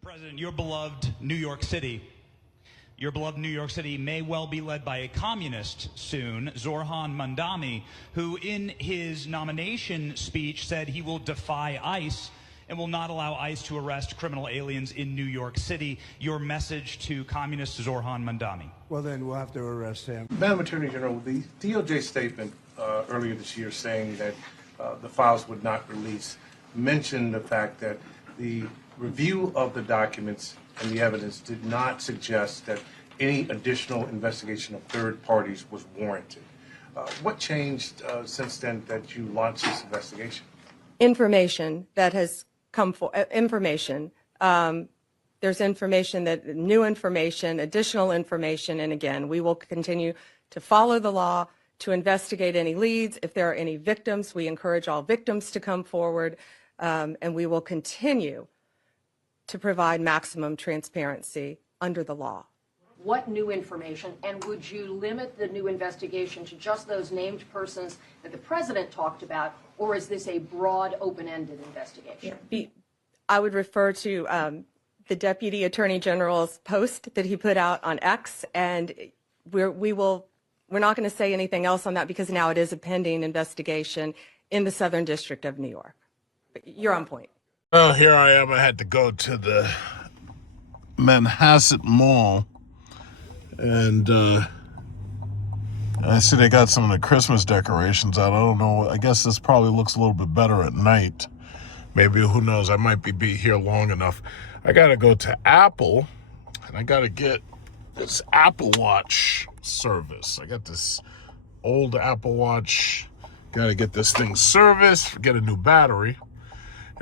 Mr. President, your beloved New York City may well be led by a communist soon, Zorhan Mandami, who in his nomination speech said he will defy ICE and will not allow ICE to arrest criminal aliens in New York City. Your message to communist Zorhan Mandami? Well, then we'll have to arrest him. Madam Attorney General, the DOJ statement earlier this year saying that the files would not release mentioned the fact that the review of the documents and the evidence did not suggest that any additional investigation of third parties was warranted. What changed since then that you launched this investigation? Information that has come for information. There's information that new information, additional information, and again, we will continue to follow the law, to investigate any leads. If there are any victims, we encourage all victims to come forward, and we will continue to provide maximum transparency under the law. What new information, and would you limit the new investigation to just those named persons that the president talked about, or is this a broad, open-ended investigation? I would refer to the Deputy Attorney General's post that he put out on X, and we're not going to say anything else on that because now it is a pending investigation in the Southern District of New York. But you're on point. Well, here I am. I had to go to the Manhasset Mall, and I see they got some of the Christmas decorations out. I don't know. I guess this probably looks a little bit better at night. Maybe, who knows? I might be here long enough. I got to go to Apple, and I got to get this Apple Watch service. I got this old Apple Watch. Got to get this thing serviced, get a new battery.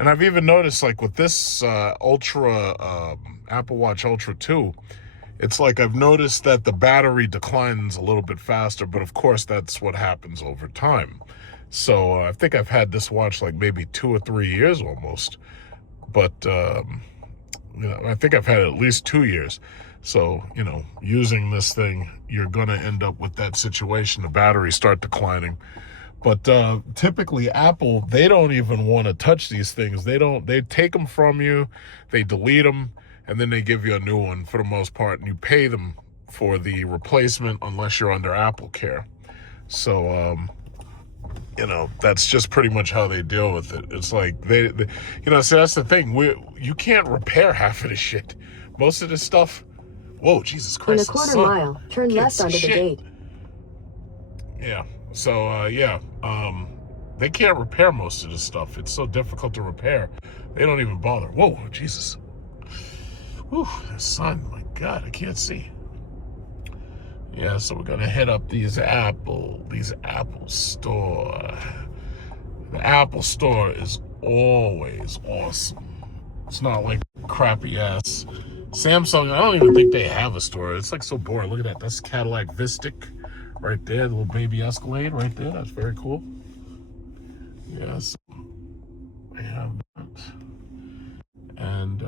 And I've even noticed, like, with this Apple Watch Ultra 2, it's like I've noticed that the battery declines a little bit faster, but of course that's what happens over time. So I think I've had this watch like maybe 2 or 3 years almost, but I think I've had it at least 2 years. So, using this thing, you're going to end up with that situation. The batteries start declining. But typically Apple, they don't even want to touch these things. They take them from you, they delete them, and then they give you a new one for the most part, and you pay them for the replacement unless you're under Apple Care. So, that's just pretty much how they deal with it. It's like, so that's the thing. You can't repair half of this shit. Most of this stuff, whoa, Jesus Christ. In a quarter mile, turn left onto the gate. Yeah. So, they can't repair most of this stuff. It's so difficult to repair. They don't even bother. Whoa, Jesus. Whew, the sun, my God, I can't see. Yeah, so we're going to hit up these Apple Store. The Apple Store is always awesome. It's not like crappy ass Samsung. I don't even think they have a store. It's like so boring. Look at that. That's Cadillac Vistic right there. The little baby Escalade right there. That's very cool. Yes. I have that. And,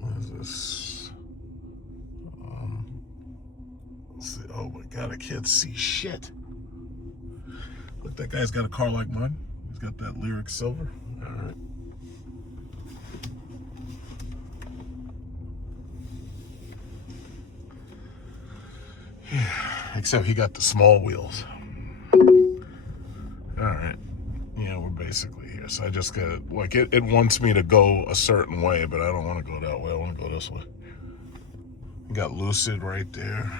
what is this? Let's see. Oh my God, I can't see shit. Look, that guy's got a car like mine. He's got that Lyric Silver. All right. Except he got the small wheels. All right. Yeah, we're basically here. So I just got, like, it wants me to go a certain way, but I don't want to go that way. I want to go this way. We got Lucid right there.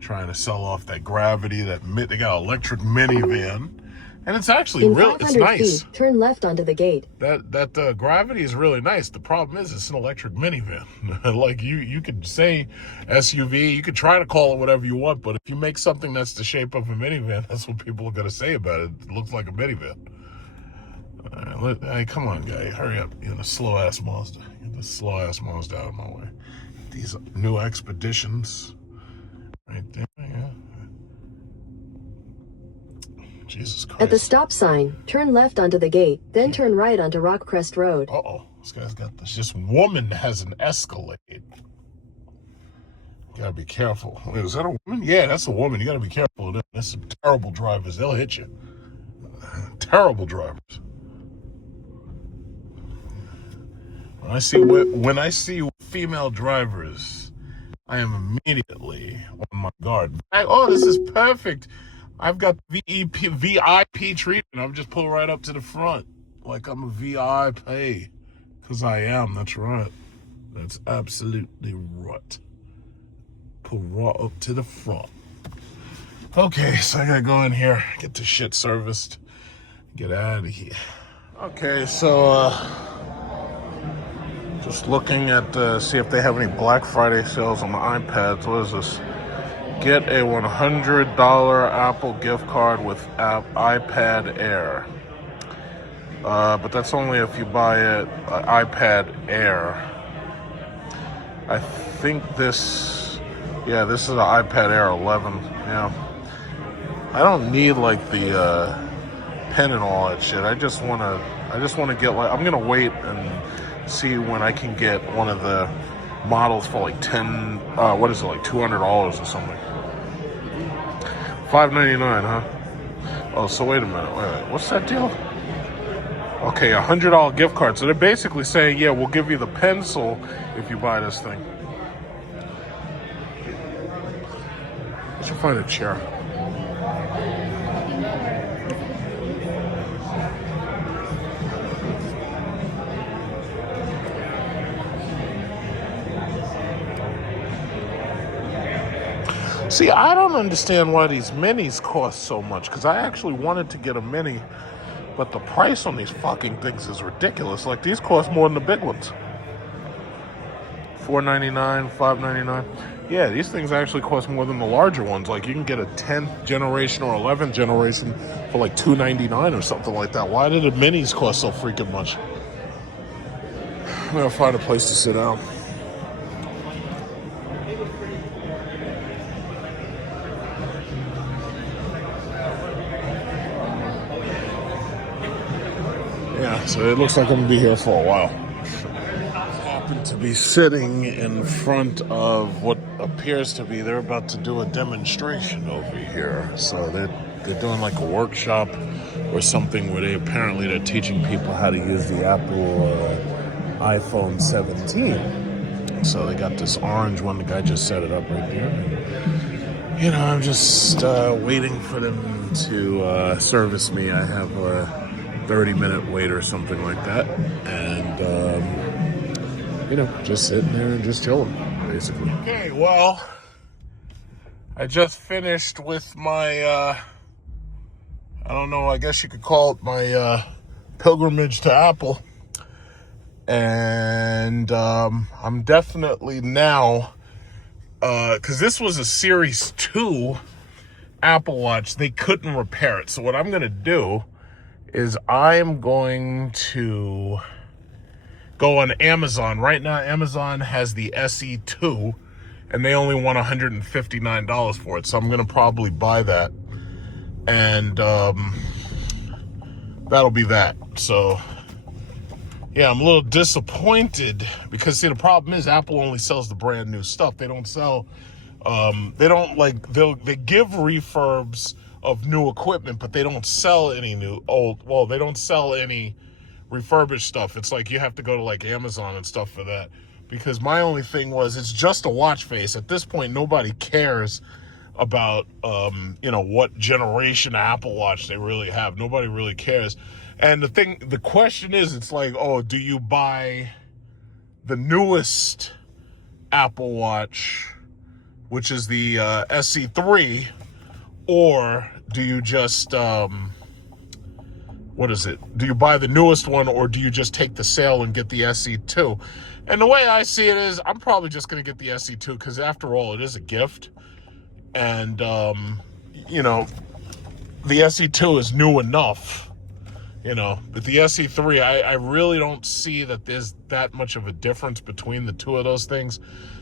Trying to sell off that Gravity. They got an electric minivan. And it's actually real. It's nice. Feet, turn left onto the gate. That Gravity is really nice. The problem is it's an electric minivan. Like you could say SUV, you could try to call it whatever you want, but if you make something that's the shape of a minivan, that's what people are gonna say about it. It looks like a minivan. Hey, come on, guy, hurry up! You're in a slow ass Mazda. Get this slow ass Mazda out of my way. These new Expeditions, right there. Yeah. Jesus Christ. At the stop sign, turn left onto the gate, then turn right onto Rockcrest Road. Uh-oh. This guy's got this. This woman has an Escalade. You gotta be careful. Wait, is that a woman? Yeah, that's a woman. You gotta be careful of them. There's some terrible drivers. They'll hit you. Terrible drivers. When I see female drivers, I am immediately on my guard. Oh, this is perfect. I've got VIP treatment. I'm just pull right up to the front like I'm a VIP. Because I am. That's right. That's absolutely right. Pull right up to the front. Okay, so I gotta go in here, get this shit serviced, get out of here. Okay, so just looking at see if they have any Black Friday sales on the iPads. What is this? Get a $100 Apple gift card with iPad Air. But that's only if you buy an iPad Air. I think this is an iPad Air 11. Yeah. I don't need like the pen and all that shit. I just wanna get like, I'm gonna wait and see when I can get one of the models for like $200 or something. $5.99, huh? Oh, so wait a minute. Wait. What's that deal? Okay, $100 gift card. So they're basically saying, yeah, we'll give you the pencil if you buy this thing. I should find a chair. See, I don't understand why these minis cost so much, because I actually wanted to get a mini, but the price on these fucking things is ridiculous. Like, these cost more than the big ones. $4.99, $5.99. Yeah, these things actually cost more than the larger ones. Like, you can get a 10th generation or 11th generation for like $2.99 or something like that. Why did the minis cost so freaking much? I'm gonna find a place to sit down. Yeah, so it looks like I'm gonna be here for a while. Happen to be sitting in front of what appears to be, they're about to do a demonstration over here. So they're doing like a workshop or something where they're teaching people how to use the Apple iPhone 17. So they got this orange one. The guy just set it up right there. And, I'm just waiting for them to service me. I have a 30-minute wait or something like that, and just sitting there and just chilling, basically. Okay, well, I just finished with my I don't know, I guess you could call it my pilgrimage to Apple, and I'm definitely now, because this was a Series 2 Apple Watch, they couldn't repair it. So what I'm gonna do is I'm going to go on Amazon. Right now, Amazon has the SE2, and they only want $159 for it. So I'm going to probably buy that, and that'll be that. So, yeah, I'm a little disappointed because, see, the problem is Apple only sells the brand new stuff. They don't sell, they give refurbs of new equipment, but they don't sell any they don't sell any refurbished stuff. It's like you have to go to like Amazon and stuff for that, because my only thing was, it's just a watch face. At this point, nobody cares about what generation Apple Watch they really have. Nobody really cares. And the question is, it's like, oh, do you buy the newest Apple Watch, which is the SE3, or do you just, do you buy the newest one, or do you just take the sale and get the SE2? And the way I see it is, I'm probably just going to get the SE2, because after all, it is a gift. And, the SE2 is new enough, but the SE3, I really don't see that there's that much of a difference between the two of those things.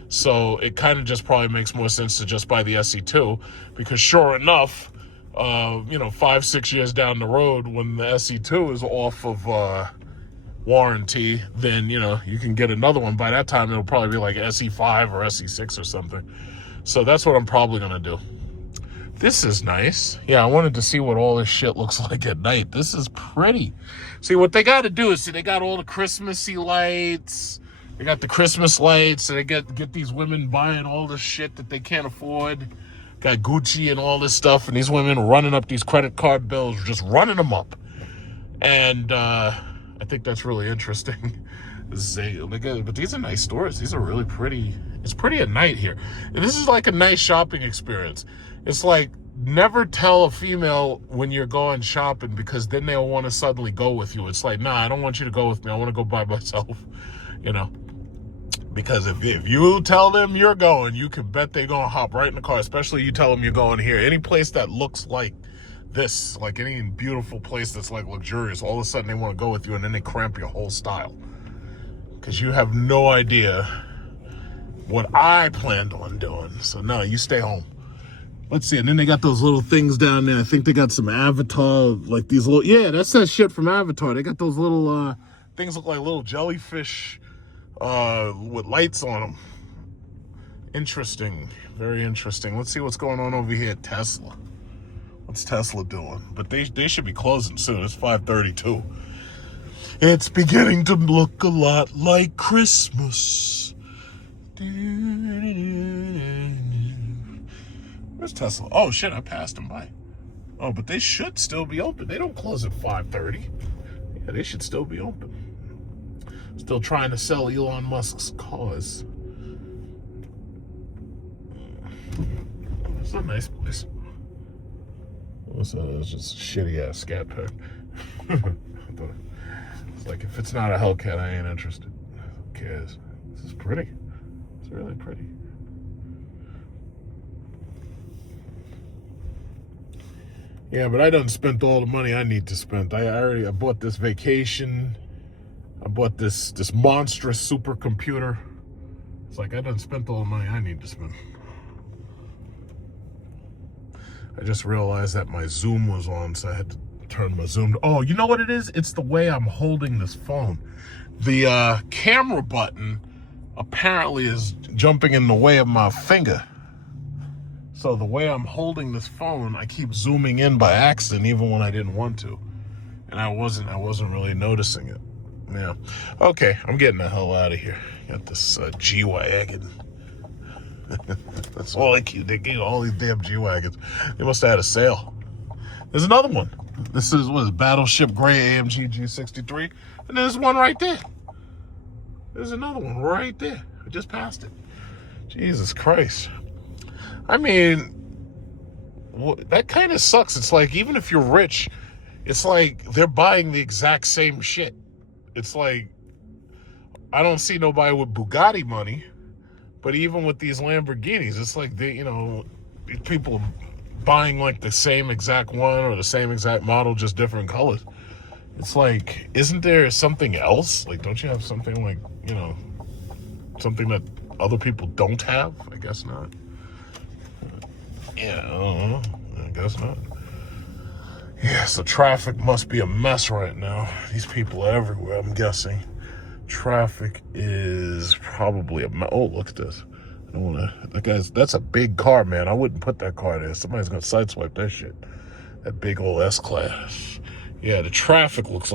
So it kind of just probably makes more sense to just buy the SE2, because sure enough, 5-6 years down the road, when the SE2 is off of warranty, then, you can get another one. By that time, it'll probably be like SE5 or SE6 or something. So that's what I'm probably going to do. This is nice. Yeah, I wanted to see what all this shit looks like at night. This is pretty. See, what they got to do is, see, they got all the Christmassy lights. They got the Christmas lights. And they get these women buying all this shit that they can't afford. Got Gucci and all this stuff. And these women running up these credit card bills, just running them up. And I think that's really interesting. But these are nice stores. These are really pretty. It's pretty at night here. And this is like a nice shopping experience. It's like, never tell a female when you're going shopping, because then they'll want to suddenly go with you. It's like, nah, I don't want you to go with me. I want to go by myself, you know. Because if you tell them you're going, you can bet they're going to hop right in the car, especially you tell them you're going here. Any place that looks like this, like any beautiful place that's like luxurious, all of a sudden they want to go with you, and then they cramp your whole style. Because you have no idea what I planned on doing. So no, you stay home. Let's see, and then they got those little things down there. I think they got some Avatar, like these little, yeah, that's that shit from Avatar. They got those little things look like little jellyfish with lights on them. Interesting, very interesting. Let's see what's going on over here at Tesla. What's Tesla doing? But they should be closing soon. It's 5:32. It's beginning to look a lot like Christmas. Where's Tesla? Oh shit, I passed them by. Oh, but they should still be open. They don't close at 5:30. Yeah, they should still be open. Still trying to sell Elon Musk's cars. It's a nice place. What's that? It's just a shitty ass scat pack. It's like, if it's not a Hellcat, I ain't interested. Who cares? This is pretty. It's really pretty. Yeah, but I done spent all the money I need to spend. I bought this vacation. I bought this monstrous supercomputer. It's like, I done spent all the money I need to spend. I just realized that my Zoom was on, so I had to turn my Zoom. Oh, you know what it is? It's the way I'm holding this phone. The camera button apparently is jumping in the way of my finger. So the way I'm holding this phone, I keep zooming in by accident, even when I didn't want to. And I wasn't really noticing it. Yeah. Okay, I'm getting the hell out of here. Got this G-Wagon. That's all they keep. They gave all these damn G-Wagons. They must have had a sale. There's another one. This is, what is it, Battleship Gray AMG G63. And there's one right there. There's another one right there. I just passed it. Jesus Christ. I mean, that kind of sucks. It's like, even if you're rich, it's like they're buying the exact same shit. It's like, I don't see nobody with Bugatti money, but even with these Lamborghinis, it's like people buying like the same exact one or the same exact model, just different colors. It's like, isn't there something else? Like, don't you have something like, something that other people don't have? I guess not. Yeah, I don't know. I guess not. Yeah, so traffic must be a mess right now. These people are everywhere, I'm guessing. Traffic is probably a mess. Oh, look at this. I don't want to. That's a big car, man. I wouldn't put that car there. Somebody's going to sideswipe that shit. That big old S-Class. Yeah, the traffic looks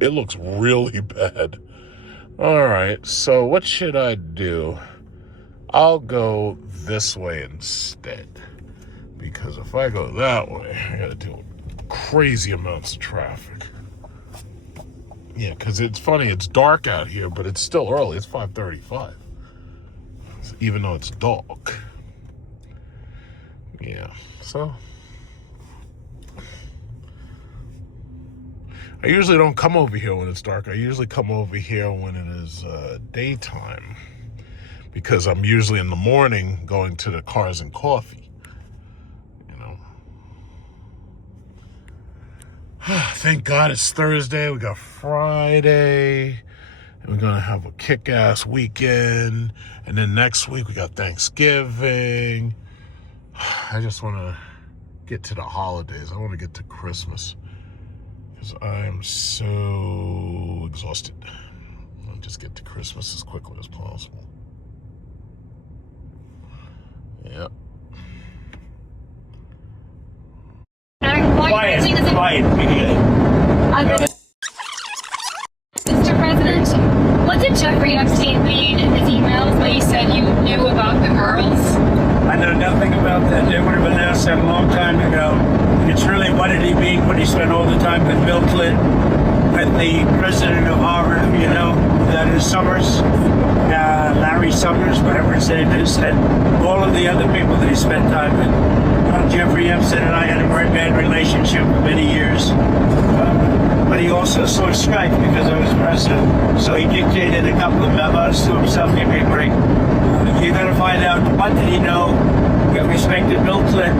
it looks really bad. All right, so what should I do? I'll go this way instead. Because if I go that way, I got to deal with crazy amounts of traffic. Yeah, because it's funny, it's dark out here, but it's still early. It's 5:35. Even though it's dark. Yeah, so I usually don't come over here when it's dark. I usually come over here when it is daytime. Because I'm usually in the morning going to the Cars and Coffee. Thank God it's Thursday. We got Friday. And we're going to have a kick-ass weekend. And then next week we got Thanksgiving. I just want to get to the holidays. I want to get to Christmas. Because I am so exhausted. I'll just get to Christmas as quickly as possible. Yep. Quiet, Mr. President, what did Jeffrey Epstein mean in his emails when you said you knew about the girls? I know nothing about that. They would have announced that a long time ago. It's really, what did he mean when he spent all the time with Bill Clinton, with the president of Harvard, you know, that is Summers, Larry Summers, whatever his name is, and all of the other people that he spent time with. Jeffrey Epstein and I had a very bad relationship for many years. But he also saw strike because I was president. So he dictated a couple of memos to himself. He'd be great. You're going to find out what did he know with respect to Bill Clinton,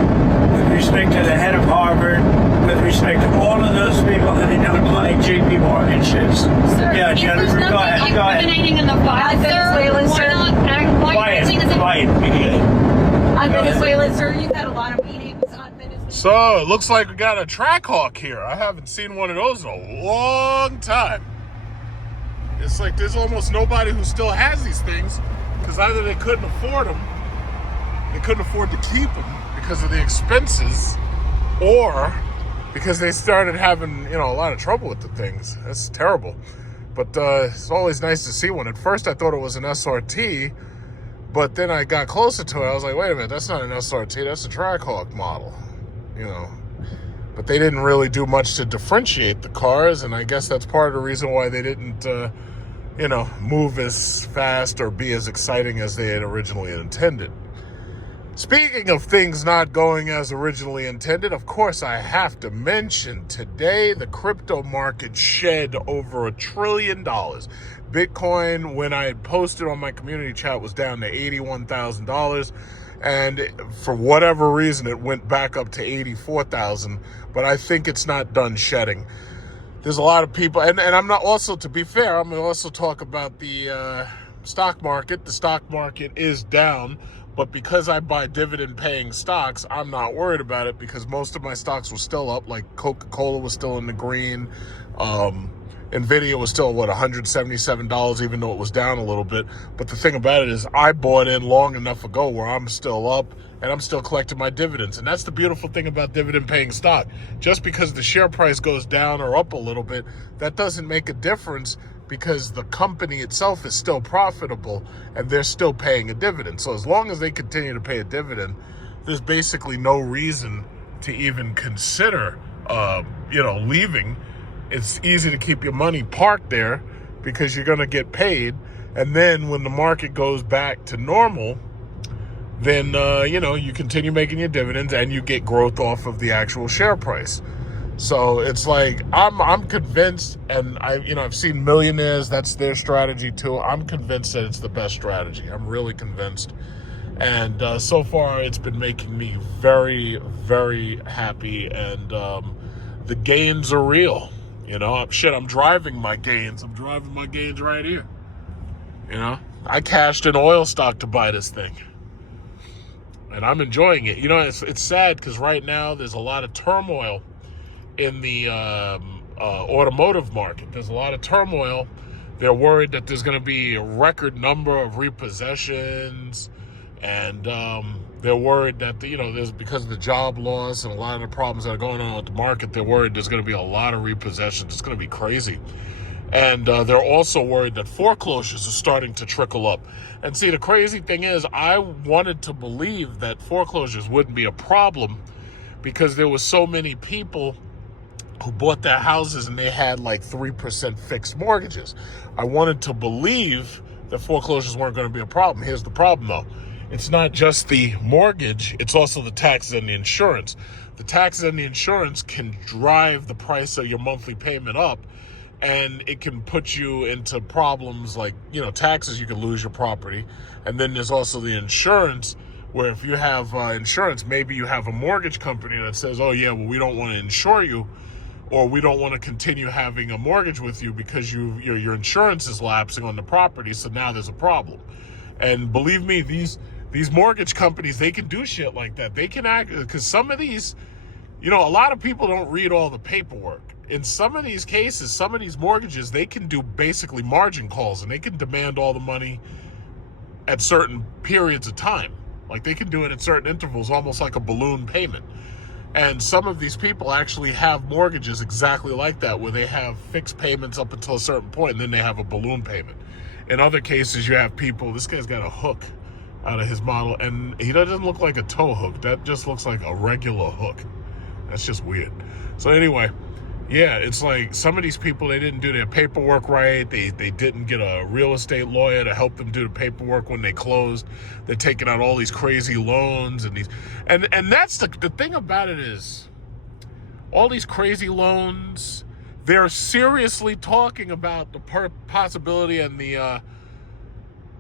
with respect to the head of Harvard, with respect to all of those people that he known like J.P. Morgan ships. Sir, Yeah, Jennifer, go ahead. Go ahead. Incriminating in the file, sir. Quiet. On Venezuela, sir, you've had a lot of meetings on Venezuela. So it looks like we got a Trackhawk here. I haven't seen one of those in a long time. It's like there's almost nobody who still has these things because either they couldn't afford them, they couldn't afford to keep them because of the expenses, or because they started having, a lot of trouble with the things. That's terrible. But it's always nice to see one. At first I thought it was an SRT, but then I got closer to it. I was like, wait a minute, that's not an SRT, that's a Trackhawk model, But they didn't really do much to differentiate the cars, and I guess that's part of the reason why they didn't, move as fast or be as exciting as they had originally intended. Speaking of things not going as originally intended, of course I have to mention today the crypto market shed over $1 trillion. Bitcoin, when I had posted on my community chat, was down to $81,000. And for whatever reason, it went back up to 84,000. But I think it's not done shedding. There's a lot of people, and I'm not, also, to be fair, I'm going to also talk about the stock market. The stock market is down, but because I buy dividend-paying stocks, I'm not worried about it because most of my stocks were still up, like Coca-Cola was still in the green. Nvidia was still, $177, even though it was down a little bit. But the thing about it is I bought in long enough ago where I'm still up and I'm still collecting my dividends. And that's the beautiful thing about dividend-paying stock. Just because the share price goes down or up a little bit, that doesn't make a difference because the company itself is still profitable and they're still paying a dividend. So as long as they continue to pay a dividend, there's basically no reason to even consider, leaving. It's easy to keep your money parked there because you're going to get paid. And then when the market goes back to normal, then, you continue making your dividends and you get growth off of the actual share price. So it's like, I'm convinced, and I've seen millionaires, that's their strategy too. I'm convinced that it's the best strategy. I'm really convinced. And so far it's been making me very, very happy. And the gains are real. I'm driving my gains. I'm driving my gains right here. I cashed in oil stock to buy this thing. And I'm enjoying it. It's sad because right now there's a lot of turmoil in the automotive market. There's a lot of turmoil. They're worried that there's going to be a record number of repossessions. And they're worried that, there's because of the job loss and a lot of the problems that are going on with the market, they're worried there's going to be a lot of repossessions. It's going to be crazy. And they're also worried that foreclosures are starting to trickle up. And see, the crazy thing is, I wanted to believe that foreclosures wouldn't be a problem because there were so many people who bought their houses and they had like 3% fixed mortgages. I wanted to believe that foreclosures weren't going to be a problem. Here's the problem, though. It's not just the mortgage, it's also the taxes and the insurance. The taxes and the insurance can drive the price of your monthly payment up, and it can put you into problems like, taxes, you can lose your property. And then there's also the insurance, where if you have insurance, maybe you have a mortgage company that says, oh yeah, well, we don't want to insure you, or we don't want to continue having a mortgage with you because your insurance is lapsing on the property, so now there's a problem. And believe me, these mortgage companies, they can do shit like that. They can act, because some of these, a lot of people don't read all the paperwork. In some of these cases, some of these mortgages, they can do basically margin calls, and they can demand all the money at certain periods of time. Like they can do it at certain intervals, almost like a balloon payment. And some of these people actually have mortgages exactly like that, where they have fixed payments up until a certain point, and then they have a balloon payment. In other cases, you have people, this guy's got a hook out of his model, and he doesn't look like a tow hook. That just looks like a regular hook. That's just weird. So anyway, yeah, it's like some of these people, they didn't do their paperwork right. They didn't get a real estate lawyer to help them do the paperwork when they closed. They're taking out all these crazy loans and that's the thing about it is all these crazy loans, they're seriously talking about the possibility and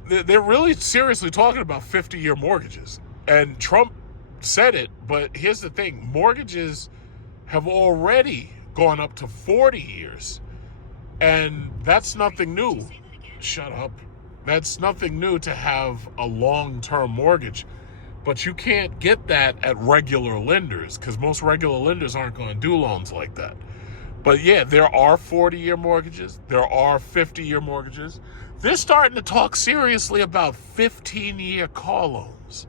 they're really seriously talking about 50-year mortgages. And Trump said it, but here's the thing, mortgages have already gone up to 40 years. And that's nothing new. Shut up. That's nothing new to have a long-term mortgage. But you can't get that at regular lenders because most regular lenders aren't going to do loans like that. But yeah, there are 40-year mortgages. There are 50-year mortgages. They're starting to talk seriously about 15-year car loans.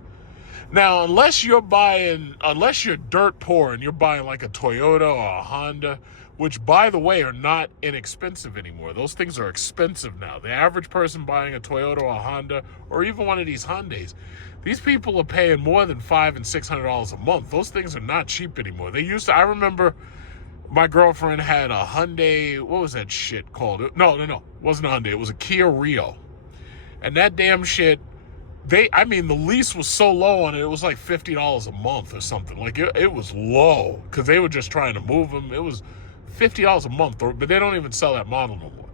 Now, unless you're dirt poor and you're buying like a Toyota or a Honda, which, by the way, are not inexpensive anymore. Those things are expensive now. The average person buying a Toyota or a Honda, or even one of these Hyundais, these people are paying more than $500 and $600 a month. Those things are not cheap anymore. I remember my girlfriend had a Hyundai, what was that shit called? No, it wasn't a Hyundai. It was a Kia Rio. And that damn shit, the lease was so low on it, it was like $50 a month or something. Like, it was low, because they were just trying to move them. It was $50 a month, but they don't even sell that model no more.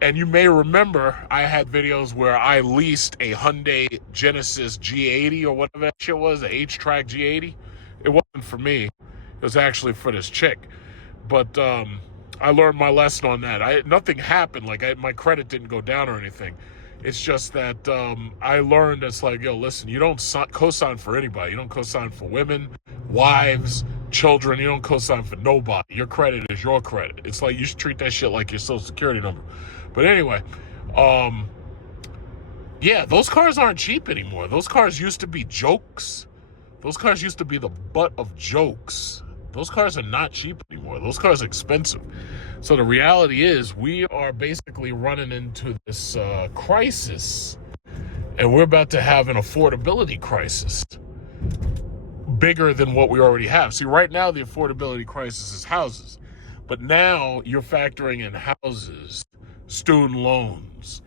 And you may remember, I had videos where I leased a Hyundai Genesis G80 or whatever that shit was, the H-Track G80. It wasn't for me. It was actually for this chick. But I learned my lesson on that. Nothing happened. Like, my credit didn't go down or anything. It's just that I learned it's like, yo, listen, you don't co-sign for anybody. You don't co-sign for women, wives, children. You don't co-sign for nobody. Your credit is your credit. It's like you should treat that shit like your social security number. But anyway, yeah, those cars aren't cheap anymore. Those cars used to be jokes. Those cars used to be the butt of jokes. Those cars are not cheap anymore. Those cars are expensive. So the reality is we are basically running into this crisis, and we're about to have an affordability crisis bigger than what we already have. See, right now the affordability crisis is houses, but now you're factoring in houses, student loans,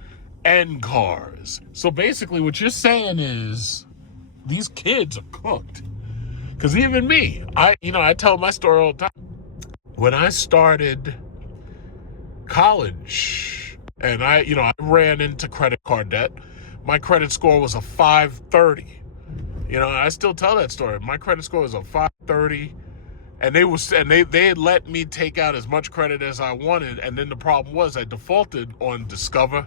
and cars. So basically what you're saying is these kids are cooked. Because even me, I tell my story all the time. When I started college and I ran into credit card debt, my credit score was a 530. I still tell that story. My credit score was a 530, and they had let me take out as much credit as I wanted, and then the problem was I defaulted on Discover.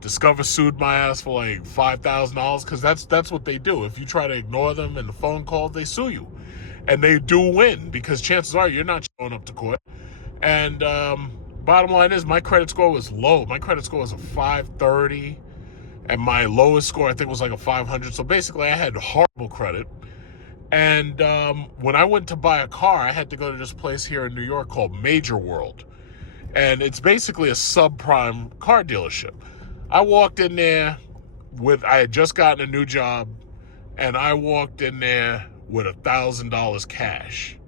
Discover sued my ass for like $5,000 because that's what they do. If you try to ignore them and the phone calls, they sue you. And they do win because chances are you're not showing up to court. And bottom line is my credit score was low. My credit score was a 530 and my lowest score I think was like a 500. So basically I had horrible credit. And when I went to buy a car, I had to go to this place here in New York called Major World. And it's basically a subprime car dealership. I walked in there I had just gotten a new job, and I walked in there with $1,000 cash.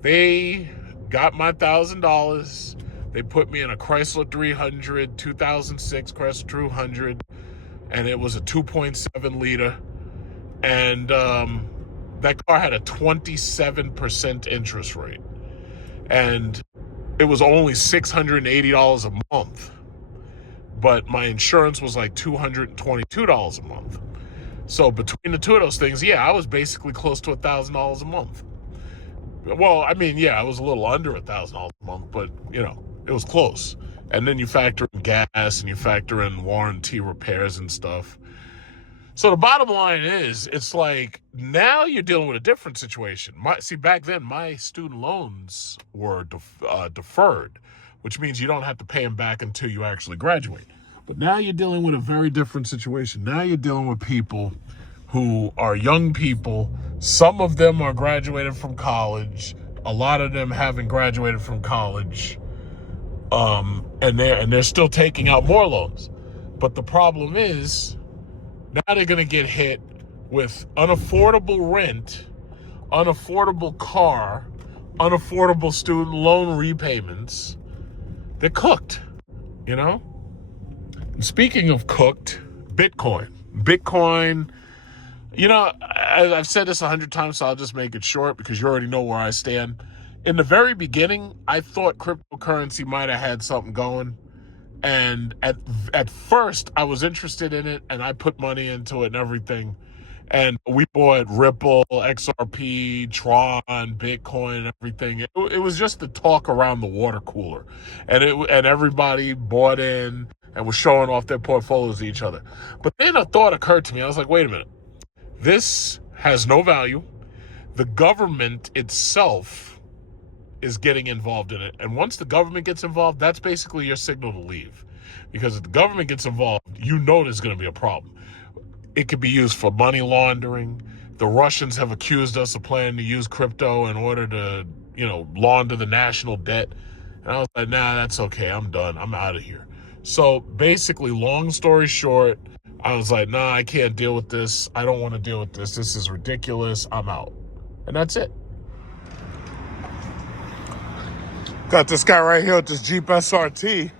They got my $1,000. They put me in a Chrysler 300, 2006 Chrysler 200, and it was a 2.7 liter. And that car had a 27% interest rate. And it was only $680 a month. But my insurance was like $222 a month. So between the two of those things, yeah, I was basically close to $1,000 a month. Well, I was a little under $1,000 a month, but it was close. And then you factor in gas and you factor in warranty repairs and stuff. So the bottom line is, it's like now you're dealing with a different situation. Back then my student loans were deferred, which means you don't have to pay them back until you actually graduate. But now you're dealing with a very different situation. Now you're dealing with people who are young people Some of them are graduated from college. A lot of them haven't graduated from college. And they're still taking out more loans. But the problem is, now they're going to get hit with unaffordable rent, unaffordable car, unaffordable student loan repayments. They're cooked, you know? And speaking of cooked, Bitcoin, you know, I've said this 100 times, so I'll just make it short because you already know where I stand. In the very beginning, I thought cryptocurrency might have had something going. And at first, I was interested in it, and I put money into it and everything. And we bought Ripple, XRP, Tron, Bitcoin, and everything. It was just the talk around the water cooler. And everybody bought in and was showing off their portfolios to each other. But then a thought occurred to me. I was like, wait a minute. This has no value. The government itself is getting involved in it. And once the government gets involved, that's basically your signal to leave. Because if the government gets involved, you know there's going to be a problem. It could be used for money laundering. The Russians have accused us of planning to use crypto in order to, launder the national debt. And I was like, nah, that's okay. I'm done. I'm out of here. So basically, long story short, I was like, nah, I can't deal with this. I don't want to deal with this. This is ridiculous. I'm out. And that's it. Got this guy right here with this Jeep SRT.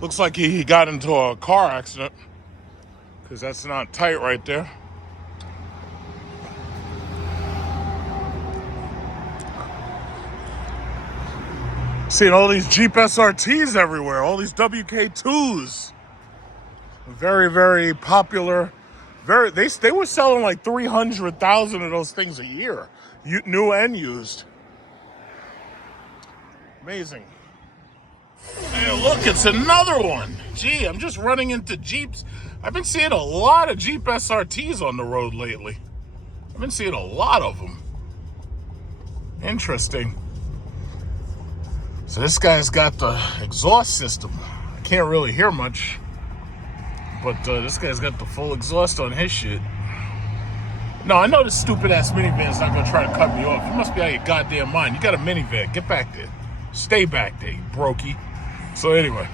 Looks like he got into a car accident, because that's not tight right there. Seeing all these Jeep SRTs everywhere, all these WK2s. Very, very popular. They were selling like 300,000 of those things a year, new and used. Amazing. Hey, look, it's another one. Gee, I'm just running into Jeeps. I've been seeing a lot of Jeep SRTs on the road lately. I've been seeing a lot of them. Interesting. So this guy's got the exhaust system. I can't really hear much, but this guy's got the full exhaust on his shit. No, I know this stupid ass minivan's not gonna try to cut me off. You must be out of your goddamn mind. You got a minivan. Get back there. Stay back there, you brokey. So anyway,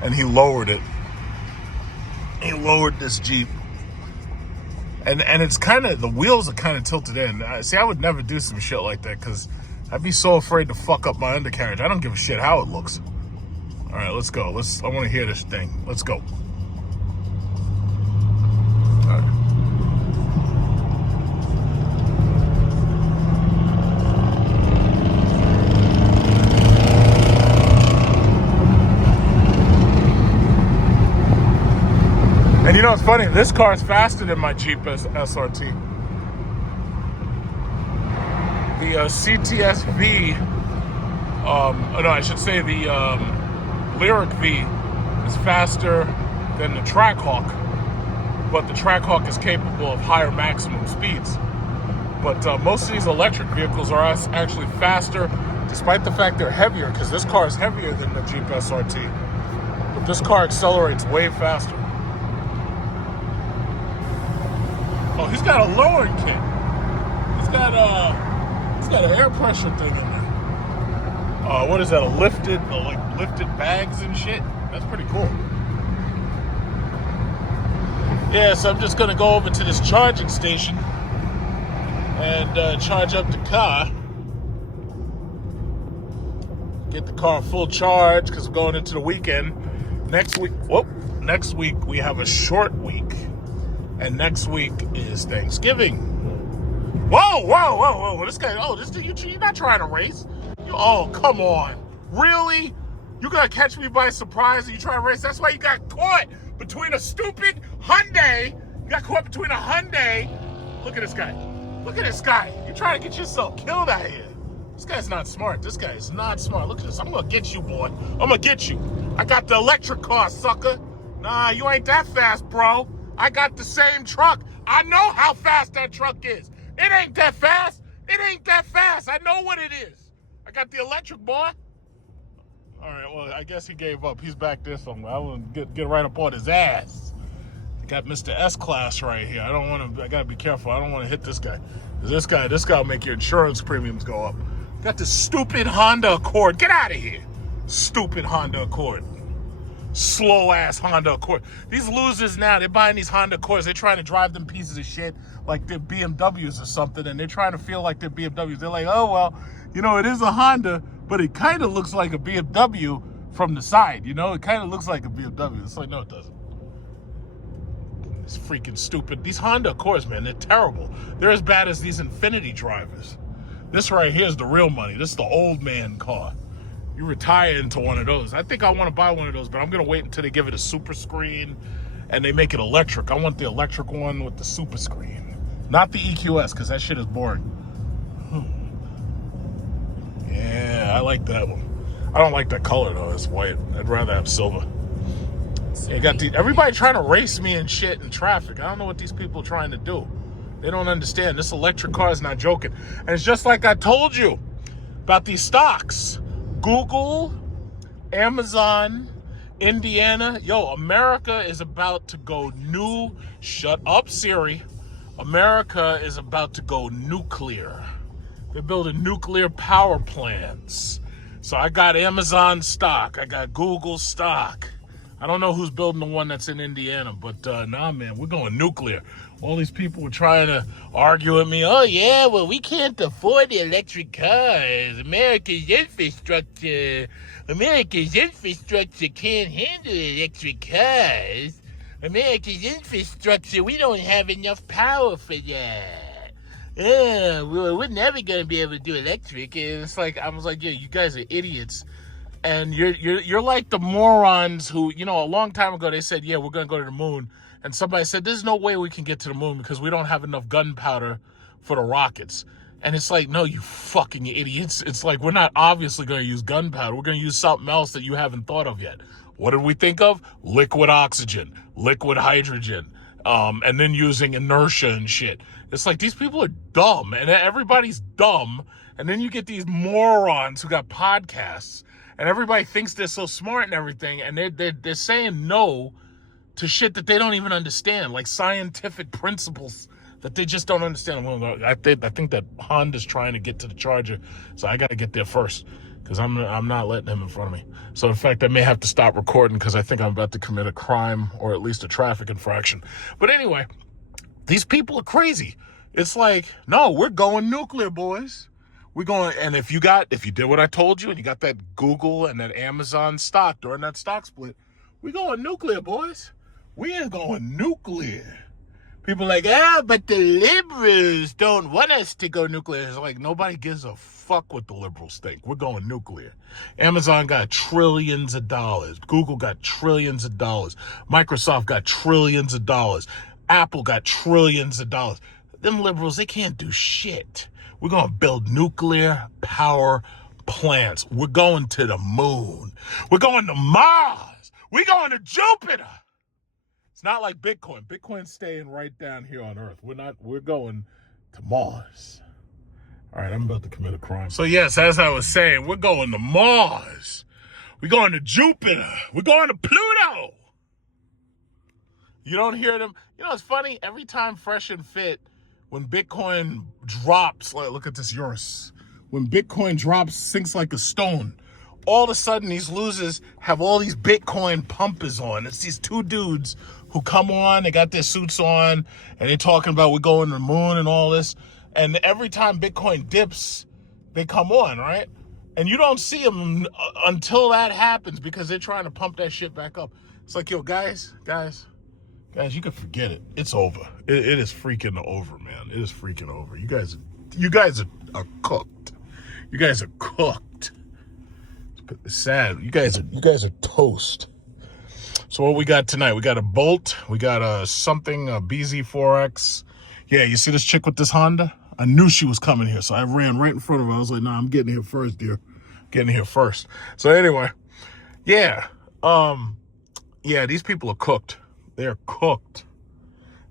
and he lowered it. He lowered this Jeep. And it's kind of, the wheels are kind of tilted in. See, I would never do some shit like that because I'd be so afraid to fuck up my undercarriage. I don't give a shit how it looks. All right, let's go. I want to hear this thing. Let's go. All right. And you know, it's funny, this car is faster than my Jeep SRT. The CTS-V, I should say the Lyric V is faster than the Trackhawk, but the Trackhawk is capable of higher maximum speeds. But most of these electric vehicles are actually faster, despite the fact they're heavier, because this car is heavier than the Jeep SRT. But this car accelerates way faster. Oh, he's got a lowering kit. He's got an air pressure thing in there. What is that? Lifted bags and shit. That's pretty cool. Yeah, so I'm just gonna go over to this charging station and charge up the car. Get the car full charge because we're going into the weekend. Next week we have a short week. And next week is Thanksgiving. Whoa. This guy, you're not trying to race. Oh, come on. Really? You're going to catch me by surprise and you try to race? That's why you got caught between a stupid Hyundai. You got caught between a Hyundai. Look at this guy. You're trying to get yourself killed out here. This guy's not smart. Look at this. I'm going to get you, boy. I'm going to get you. I got the electric car, sucker. Nah, you ain't that fast, bro. I got the same truck. I know how fast that truck is. It ain't that fast. I know what it is. I got the electric, boy. All right, well, I guess he gave up. He's back there somewhere. I want to get right up on his ass. I got Mr. S-Class right here. I gotta be careful. I don't want to hit this guy. Because this guy will make your insurance premiums go up. Got this stupid Honda Accord. Get out of here. Stupid Honda Accord. Slow-ass Honda Accord. These losers now, they're buying these Honda Accords. They're trying to drive them pieces of shit like they're BMWs or something, and they're trying to feel like they're BMWs. They're like, oh, well, you know, it is a Honda, but it kind of looks like a BMW from the side, you know? It kind of looks like a BMW. It's like, no, it doesn't. It's freaking stupid. These Honda Accords, man, they're terrible. They're as bad as these Infiniti drivers. This right here is the real money. This is the old man car. You retire into one of those. I think I want to buy one of those, but I'm going to wait until they give it a super screen and they make it electric. I want the electric one with the super screen. Not the EQS, because that shit is boring. Yeah, I like that one. I don't like that color, though. It's white. I'd rather have silver. You got everybody trying to race me and shit in traffic. I don't know what these people are trying to do. They don't understand. This electric car is not joking. And it's just like I told you about these stocks. Google, Amazon, Indiana. Yo, America is about to go new. Shut up, Siri. America is about to go nuclear. They're building nuclear power plants. So I got Amazon stock. I got Google stock. I don't know who's building the one that's in Indiana, but nah, man, we're going nuclear. All these people were trying to argue with me. Oh, yeah, well, we can't afford the electric cars. America's infrastructure can't handle electric cars. America's infrastructure, we don't have enough power for that. Yeah, we're never going to be able to do electric. And it's like, I was like, yeah, you guys are idiots. And you're like the morons who, you know, a long time ago they said, yeah, we're going to go to the moon. And somebody said, there's no way we can get to the moon because we don't have enough gunpowder for the rockets. And it's like, no, you fucking idiots. It's like, we're not obviously going to use gunpowder. We're going to use something else that you haven't thought of yet. What did we think of? Liquid oxygen, liquid hydrogen, and then using inertia and shit. It's like, these people are dumb, and everybody's dumb. And then you get these morons who got podcasts. And everybody thinks they're so smart and everything, and they're saying no to shit that they don't even understand, like scientific principles that they just don't understand. I think that Honda's trying to get to the charger, so I got to get there first because I'm not letting him in front of me. So in fact, I may have to stop recording because I think I'm about to commit a crime or at least a traffic infraction. But anyway, these people are crazy. It's like, no, we're going nuclear, boys. We're going, and if you did what I told you and you got that Google and that Amazon stock during that stock split, we're going nuclear, boys. We are going nuclear. People are like, but the liberals don't want us to go nuclear. It's like, nobody gives a fuck what the liberals think. We're going nuclear. Amazon got trillions of dollars. Google got trillions of dollars. Microsoft got trillions of dollars. Apple got trillions of dollars. Them liberals, they can't do shit. We're going to build nuclear power plants. We're going to the moon. We're going to Mars. We're going to Jupiter. It's not like Bitcoin. Bitcoin's staying right down here on Earth. We're going to Mars. All right, I'm about to commit a crime. So yes, as I was saying, we're going to Mars. We're going to Jupiter. We're going to Pluto. You don't hear them. You know, it's funny. Every time Fresh and Fit, when Bitcoin drops, like, look at this Urus. When Bitcoin drops, sinks like a stone. All of a sudden, these losers have all these Bitcoin pumpers on. It's these two dudes who come on, they got their suits on, and they're talking about we're going to the moon and all this. And every time Bitcoin dips, they come on, right? And you don't see them until that happens because they're trying to pump that shit back up. It's like, yo, guys, you can forget it. It's over. It is freaking over, man. It is freaking over. You guys are cooked. You guys are cooked. It's sad. You guys are toast. So what we got tonight? We got a Bolt. We got a BZ4X. Yeah, you see this chick with this Honda? I knew she was coming here, so I ran right in front of her. I was like, nah, I'm getting here first, dear. Getting here first. So anyway, yeah. Yeah, these people are cooked. They're cooked.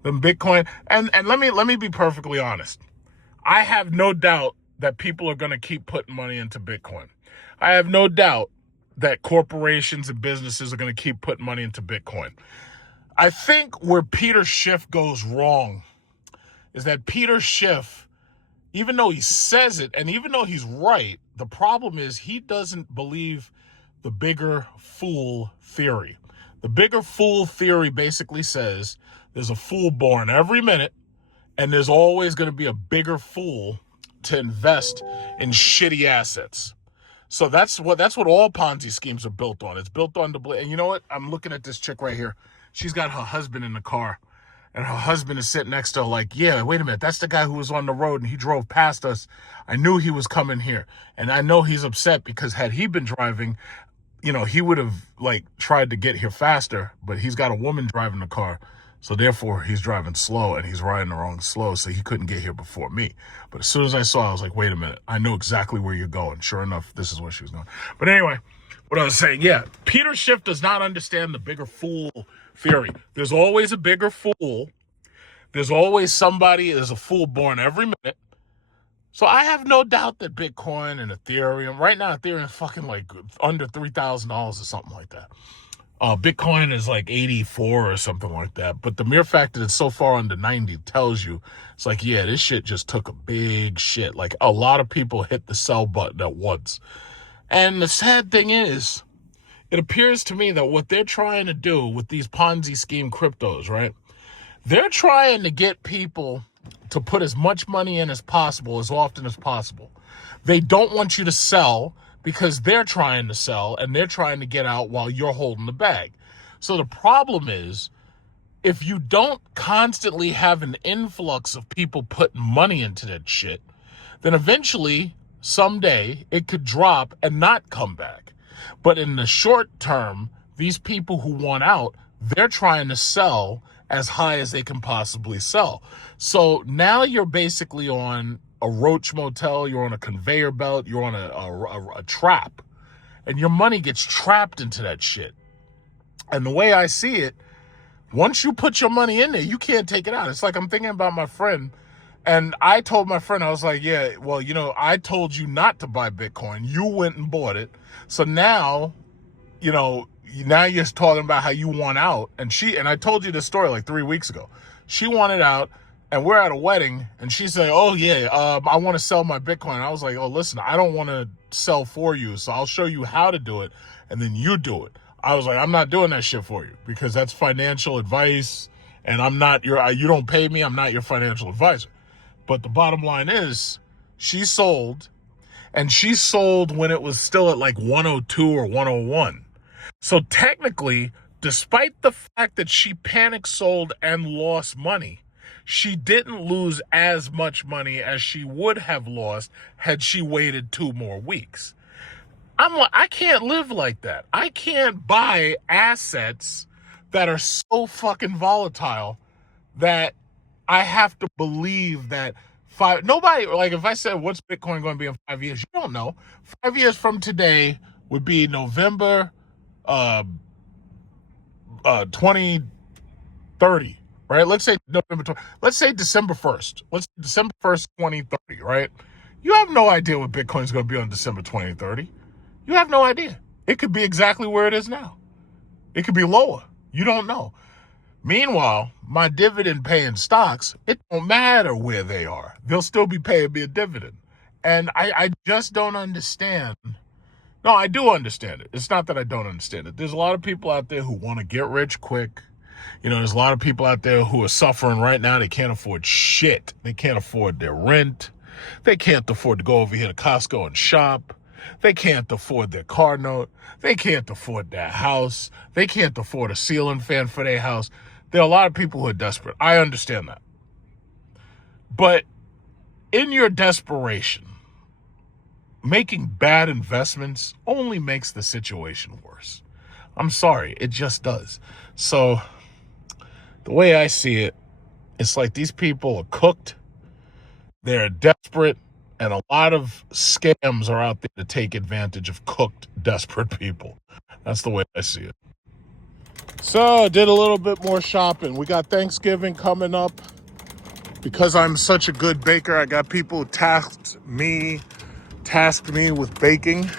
Them Bitcoin, and let me be perfectly honest. I have no doubt that people are going to keep putting money into Bitcoin. I have no doubt that corporations and businesses are going to keep putting money into Bitcoin. I think where Peter Schiff goes wrong is that Peter Schiff, even though he says it and even though he's right, the problem is he doesn't believe the bigger fool theory. The bigger fool theory basically says there's a fool born every minute, and there's always going to be a bigger fool to invest in shitty assets. So that's what all Ponzi schemes are built on. It's built on and you know what? I'm looking at this chick right here. She's got her husband in the car, and her husband is sitting next to her like, yeah, wait a minute. That's the guy who was on the road and he drove past us. I knew he was coming here. And I know he's upset because had he been driving, he would have like tried to get here faster, but he's got a woman driving the car. So therefore he's driving slow and he's riding the wrong slow. So he couldn't get here before me. But as soon as I saw, I was like, wait a minute. I know exactly where you're going. Sure enough, this is where she was going. But anyway, what I was saying, yeah, Peter Schiff does not understand the bigger fool theory. There's always a bigger fool. There's always there's a fool born every minute. So I have no doubt that Bitcoin and Ethereum, right now Ethereum is fucking like under $3,000 or something like that. Bitcoin is like 84 or something like that. But the mere fact that it's so far under 90 tells you, it's like, yeah, this shit just took a big shit. Like a lot of people hit the sell button at once. And the sad thing is, it appears to me that what they're trying to do with these Ponzi scheme cryptos, right? They're trying to get people to put as much money in as possible, as often as possible. They don't want you to sell because they're trying to sell and they're trying to get out while you're holding the bag. So the problem is, if you don't constantly have an influx of people putting money into that shit, then eventually, someday, it could drop and not come back. But in the short term, these people who want out, they're trying to sell as high as they can possibly sell. So now you're basically on a roach motel, you're on a conveyor belt, you're on a trap, and your money gets trapped into that shit. And the way I see it, once you put your money in there, you can't take it out. It's like I'm thinking about my friend, and I told my friend, I was like, yeah, well, I told you not to buy Bitcoin. You went and bought it. So now, now you're talking about how you want out. And I told you this story like 3 weeks ago. She wanted out, and we're at a wedding, and she said, oh, yeah, I want to sell my Bitcoin. I was like, oh, listen, I don't want to sell for you, so I'll show you how to do it, and then you do it. I was like, I'm not doing that shit for you because that's financial advice, and you don't pay me, I'm not your financial advisor. But the bottom line is, she sold, and she sold when it was still at like 102 or 101. So technically, despite the fact that she panic sold and lost money, she didn't lose as much money as she would have lost had she waited 2 more weeks. I can't live like that. I can't buy assets that are so fucking volatile that I have to believe that nobody, like if I said, what's Bitcoin going to be in 5 years? You don't know. 5 years from today would be November 2030, right? Let's say December 1st. Let's say December 1st, 2030, right? You have no idea what Bitcoin's going to be on December 2030. You have no idea. It could be exactly where it is now. It could be lower. You don't know. Meanwhile, my dividend paying stocks, it don't matter where they are. They'll still be paying me a dividend. And I just don't understand. No, I do understand it. It's not that I don't understand it. There's a lot of people out there who want to get rich quick. There's a lot of people out there who are suffering right now. They can't afford shit. They can't afford their rent. They can't afford to go over here to Costco and shop. They can't afford their car note. They can't afford their house. They can't afford a ceiling fan for their house. There are a lot of people who are desperate. I understand that. But in your desperation, making bad investments only makes the situation worse. I'm sorry, it just does. So the way I see it, it's like these people are cooked. They're desperate. And a lot of scams are out there to take advantage of cooked, desperate people. That's the way I see it. So I did a little bit more shopping. We got Thanksgiving coming up. Because I'm such a good baker, I got people who tasked me with baking.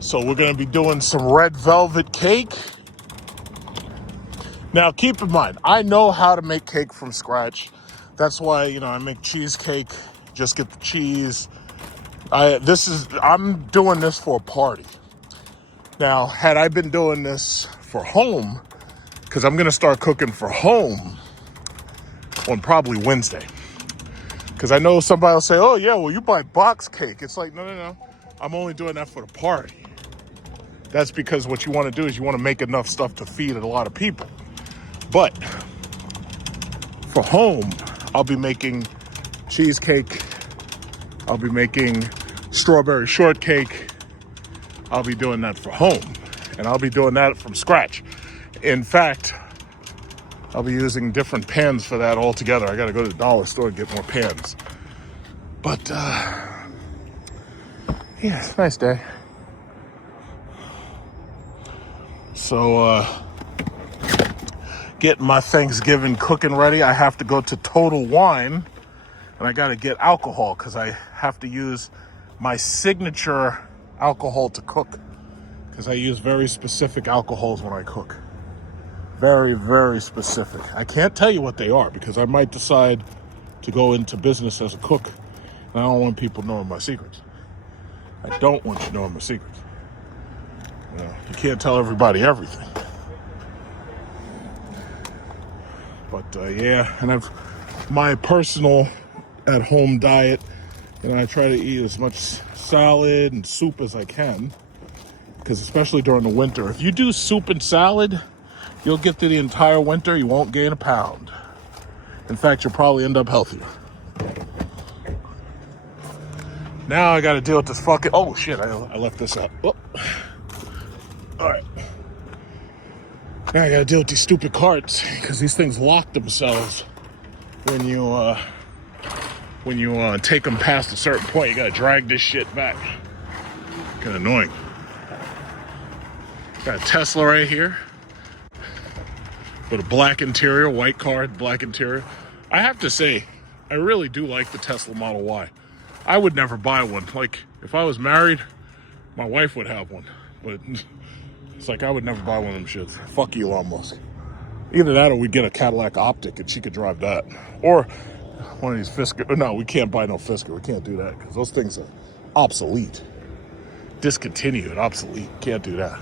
So we're going to be doing some red velvet cake. Now, keep in mind, I know how to make cake from scratch. That's why, I make cheesecake. Just get the cheese. I'm doing this for a party. Now, had I been doing this for home, because I'm going to start cooking for home on probably Wednesday. Because I know somebody will say, oh, yeah, well, you buy box cake. It's like, no. I'm only doing that for the party. That's because what you want to do is you want to make enough stuff to feed a lot of people. But for home, I'll be making cheesecake. I'll be making strawberry shortcake. I'll be doing that for home. And I'll be doing that from scratch. In fact, I'll be using different pans for that altogether. I got to go to the dollar store and get more pans. But, yeah, it's a nice day. So, getting my Thanksgiving cooking ready. I have to go to Total Wine, and I got to get alcohol because I have to use my signature alcohol to cook, because I use very specific alcohols when I cook. Very, very specific. I can't tell you what they are because I might decide to go into business as a cook, and I don't want people knowing my secrets. I don't want you knowing my secrets. You can't tell everybody everything. But yeah, and I've my personal at-home diet, I try to eat as much salad and soup as I can, because especially during the winter, if you do soup and salad, you'll get to the entire winter, you won't gain a pound. In fact, you'll probably end up healthier. Now I gotta deal with this fucking, oh shit, I left this out. Oh. All right. Now I gotta deal with these stupid carts, because these things lock themselves when you take them past a certain point. You gotta drag this shit back. Kind of annoying. Got a Tesla right here with a black interior, white car, black interior. I have to say, I really do like the Tesla Model Y. I would never buy one. Like, if I was married, my wife would have one, but it's like I would never buy one of them shits. Fuck Elon Musk. Either that or we'd get a Cadillac Optic and she could drive that. Or one of these Fisker. No, we can't buy no Fisker. We can't do that because those things are obsolete. Discontinued, obsolete. Can't do that.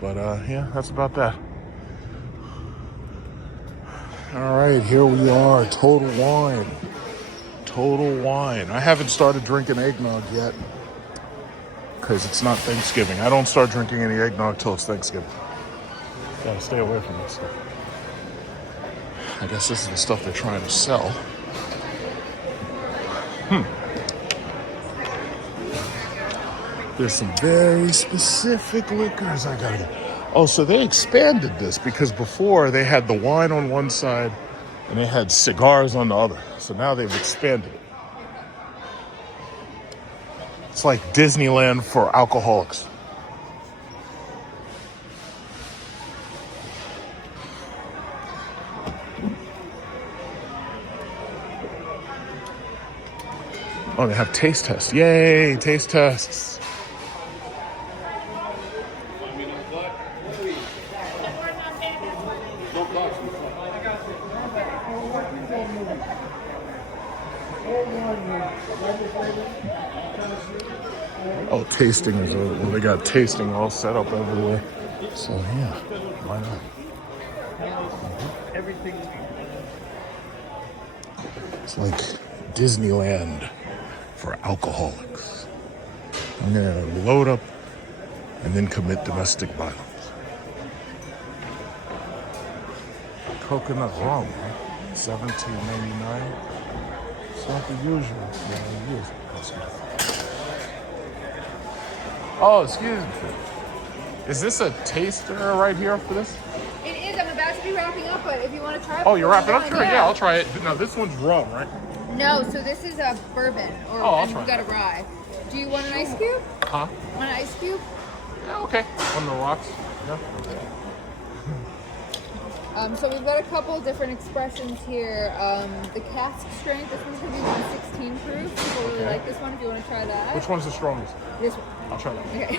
But yeah, that's about that. All right, here we are. Total Wine. Total Wine. I haven't started drinking eggnog yet, because it's not Thanksgiving. I don't start drinking any eggnog till it's Thanksgiving. Gotta stay away from this stuff. I guess this is the stuff they're trying to sell. There's some very specific liquors I gotta get. Oh, so they expanded this, because before they had the wine on one side and they had cigars on the other. So now they've expanded it. It's like Disneyland for alcoholics. Oh, they have taste tests. Yay, taste tests. Oh, tasting is over. Well, they got tasting all set up everywhere. So yeah, why not? It's like Disneyland for alcoholics. I'm gonna load up and then commit domestic violence. Coconut rum, $17.99. It's not the usual. Oh, excuse me. Is this a taster right here for this? It is. I'm about to be wrapping up, but if you want to try it. Oh, you're wrapping up? Sure, yeah, I'll try it. No, this one's rum, right? No, so this is a bourbon, I'll try we got a rye. Do you want an ice cube? Huh? Want an ice cube? Yeah, okay. On the rocks. Yeah. So we've got a couple different expressions here. The cask strength, this one's going to be 116 proof. People really like this one if you want to try that. Which one's the strongest? This one. I'll try that one. Okay.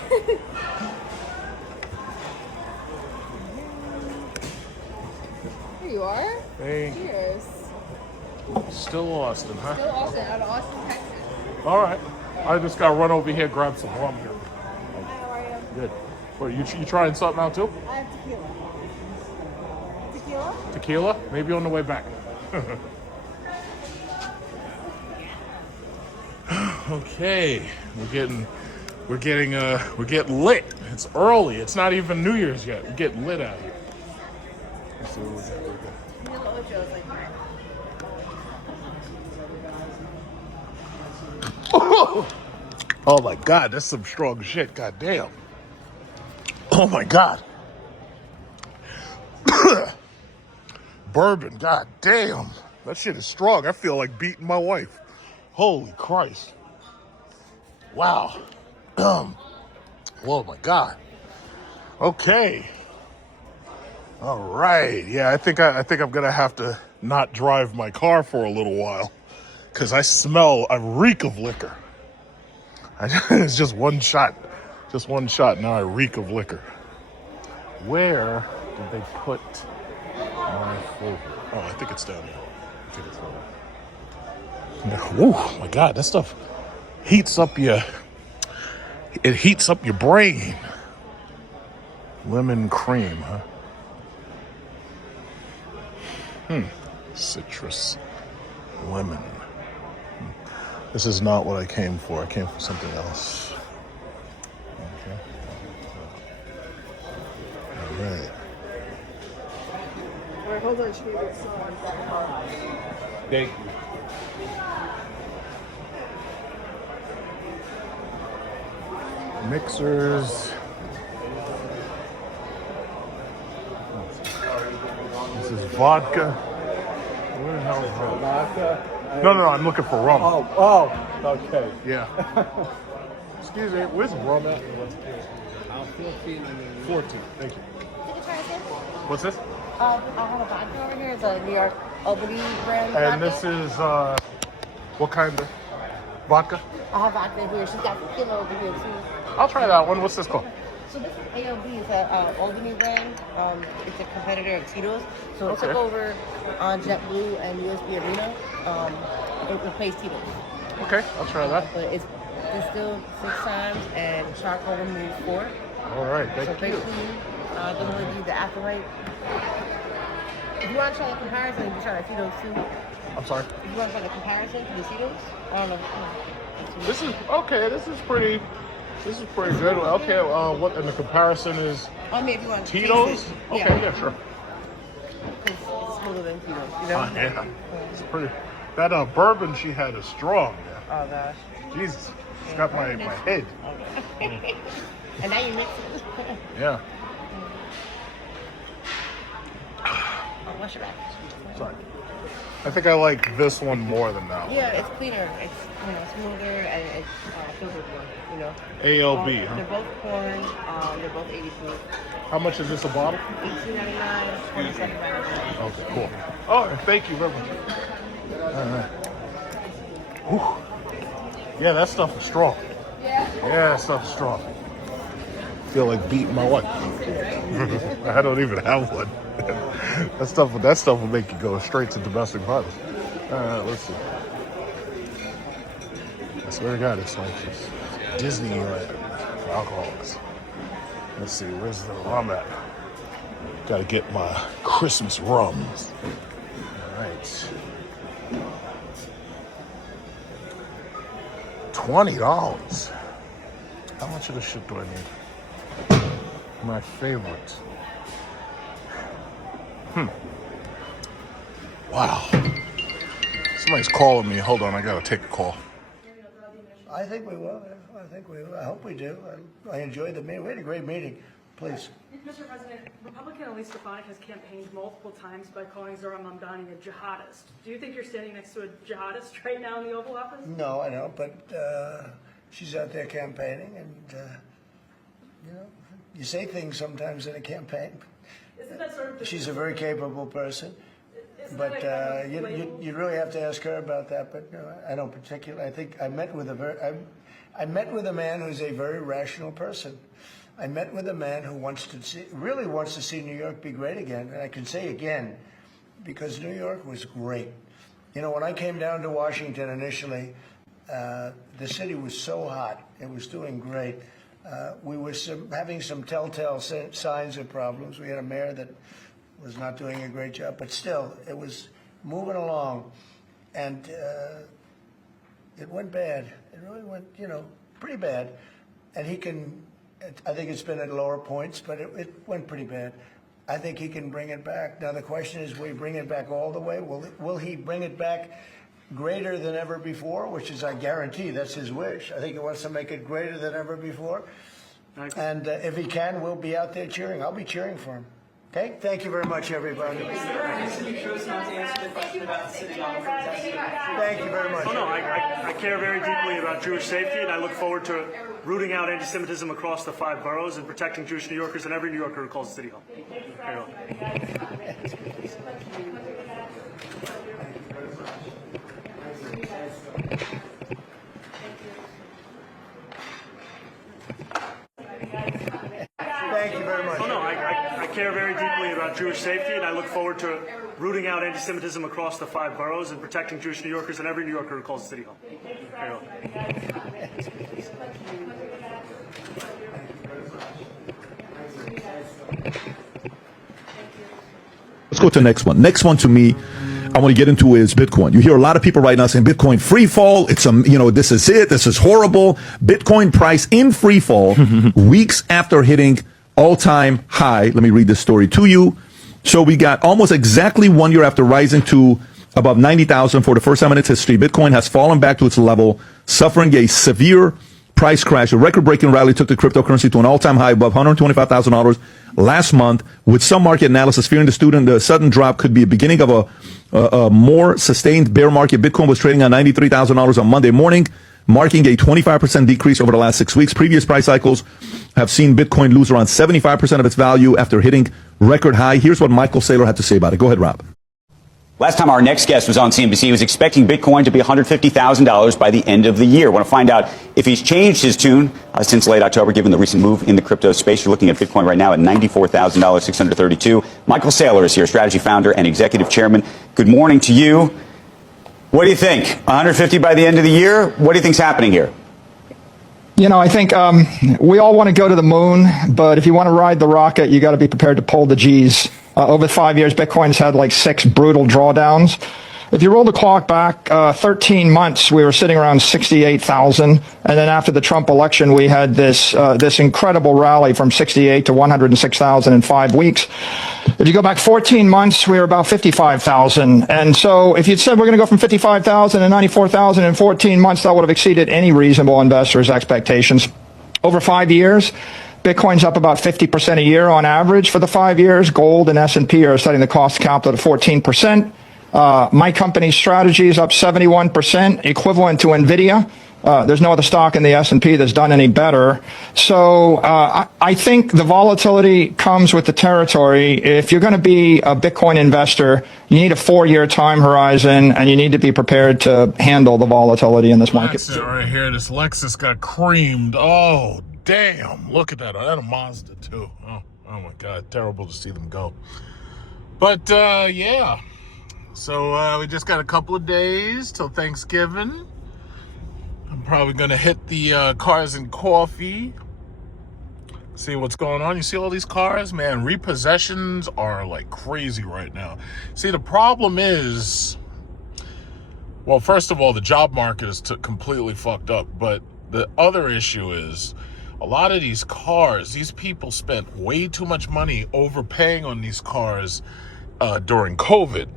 Here you are. Hey. Cheers. Still Austin, huh? Still Austin, out of Austin, Texas. All right. I just got to run over here, grab some rum here. Hi, how are you? Good. What, you trying something out too? I have tequila. Tequila? Tequila? Maybe on the way back. Okay, we're getting lit. It's early. It's not even New Year's yet. We're getting lit out here. Let's see what we got. Oh my God, that's some strong shit. God damn. Oh my God. Bourbon. God damn. That shit is strong. I feel like beating my wife. Holy Christ. Wow. Oh my God. Okay. All right. Yeah, I think I'm gonna have to not drive my car for a little while because I reek of liquor. It's just one shot. Just one shot. Now I reek of liquor. Where did they put my favorite? Oh, I think it's down there. I think it's down there. Oh my God, that stuff heats up your brain. Lemon cream, huh? Citrus lemon. This is not what I came for. I came for something else. Okay. All right. All right, hold on. Thank you. Mixers. This is vodka. Where the hell is vodka? No, I'm looking for rum. Oh, okay. Yeah. Excuse me, where's rum at? 14. Thank you. What's this? I have a vodka over here. It's a New York Albany brand And vodka. this is, what kind of vodka? I have vodka here. She's got tequila over here too. I'll try that one. What's this called? So this is ALB. It's a Albany brand. It's a competitor of Tito's. So it took over on JetBlue and USB Arena. It replaced Tito's. Okay, I'll try that. But it's distilled 6 times and charcoal removed 4. All right, So thank you. basically, doesn't really do the afterlife. If you want to try the comparison, you can try the Tito's too. I'm sorry. If you want to try the comparison to the Tito's, I don't know. This is okay. This is pretty good. Okay, what? And the comparison is I mean, if you want to Tito's. taste it, Okay, yeah, sure. It's smoother than Tito's, you know? Oh, yeah, it's pretty. That bourbon she had is strong. Yeah. Oh gosh. Jesus, it's got my head. Okay. And now you mix it. Yeah. Oh, wash your back. Sorry. I think I like this one more than that one. Yeah, it's cleaner. It's smoother and it's filtered more. You know. ALB, huh? They're both corn. They're both 80 proof. How much is this a bottle? $18.99, $27.99. Okay, cool. Oh, thank you very much. All right. Whew. Yeah, that stuff is strong. Yeah. Yeah, that stuff is strong. Feel like beating my wife. I don't even have one. That stuff will make you go straight to domestic violence. Let's see. I swear to God, it's like Disneyland for alcoholics. Let's see, where's the rum at? Gotta get my Christmas rums. All right. $20. How much of this shit do I need? My favorite. Wow. Somebody's calling me. Hold on, I gotta take a call. I think we will. I hope we do. I enjoyed the meeting. We had a great meeting. Please. Mr. President, Republican Elise Stefanik has campaigned multiple times by calling Zohran Mamdani a jihadist. Do you think you're standing next to a jihadist right now in the Oval Office? No, I don't. But she's out there campaigning, and you say things sometimes in a campaign. Isn't that sort of She's a very capable person. But you really have to ask her about that. But I don't particularly. I think I met with a man who's a very rational person. I met with a man who really wants to see New York be great again. And I can say again, because New York was great. You know, when I came down to Washington initially, the city was so hot. It was doing great. We were having some telltale signs of problems. We had a mayor that was not doing a great job, but still, it was moving along. And it went bad. It really went, you know, pretty bad. And he can, I think it's been at lower points, but it went pretty bad. I think he can bring it back. Now the question is, will he bring it back all the way? Will he bring it back greater than ever before, which is, I guarantee, that's his wish. I think he wants to make it greater than ever before. And if he can, we'll be out there cheering. I'll be cheering for him. Okay? Thank you very much, everybody. You chose not to answer the question about the city hall protest. Thank you very much. Oh, no, I care very deeply about Jewish safety, and I look forward to rooting out anti-Semitism across the 5 boroughs and protecting Jewish New Yorkers and every New Yorker who calls the city hall. Very well. Thank you very much. Oh, no, I care very deeply about Jewish safety, and I look forward to rooting out anti-Semitism across the 5 boroughs and protecting Jewish New Yorkers and every New Yorker who calls the city hall. Very well. Let's go to the next one. Next one to me, I want to get into is Bitcoin. You hear a lot of people right now saying Bitcoin free fall. It's this is it. This is horrible. Bitcoin price in free fall weeks after hitting all-time high. Let me read this story to you. So we got almost exactly 1 year after rising to above 90,000 for the first time in its history. Bitcoin has fallen back to its level, suffering a severe price crash. A record-breaking rally took the cryptocurrency to an all-time high above $125,000 last month, with some market analysts fearing the sudden drop could be a beginning of a more sustained bear market. Bitcoin was trading at $93,000 on Monday morning, marking a 25% decrease over the last 6 weeks. Previous price cycles have seen Bitcoin lose around 75% of its value after hitting record high. Here's what Michael Saylor had to say about it. Go ahead, Rob. Last time our next guest was on CNBC, he was expecting Bitcoin to be $150,000 by the end of the year. Want to find out if he's changed his tune since late October, given the recent move in the crypto space. You're looking at Bitcoin right now at $94,000, 632. Michael Saylor is here, strategy founder and executive chairman. Good morning to you. What do you think? 150 by the end of the year? What do you think's happening here? You know, I think we all want to go to the moon, but if you want to ride the rocket, you got to be prepared to pull the G's. Over 5 years, Bitcoin's had like 6 brutal drawdowns. If you roll the clock back 13 months, we were sitting around 68,000, and then after the Trump election, we had this incredible rally from 68 to 106,000 in 5 weeks. If you go back 14 months, we were about 55,000, and so if you'd said we're going to go from 55,000 to 94,000 in 14 months, that would have exceeded any reasonable investor's expectations. Over 5 years, Bitcoin's up about 50% a year on average for the 5 years. Gold and S&P are setting the cost of capital at 14%. My company's strategy is up 71%, equivalent to NVIDIA. There's no other stock in the S&P that's done any better. So I think the volatility comes with the territory. If you're going to be a Bitcoin investor, you need a 4-year time horizon, and you need to be prepared to handle the volatility in this market. That's it right here. This Lexus got creamed. Oh, damn. Look at that. That a Mazda, too. Oh my God. Terrible to see them go. But, yeah. So we just got a couple of days till Thanksgiving. I'm probably going to hit the Cars and Coffee. See what's going on. You see all these cars? Man, repossessions are like crazy right now. See, the problem is, well, first of all, the job market is completely fucked up. But the other issue is a lot of these cars, these people spent way too much money overpaying on these cars during COVID.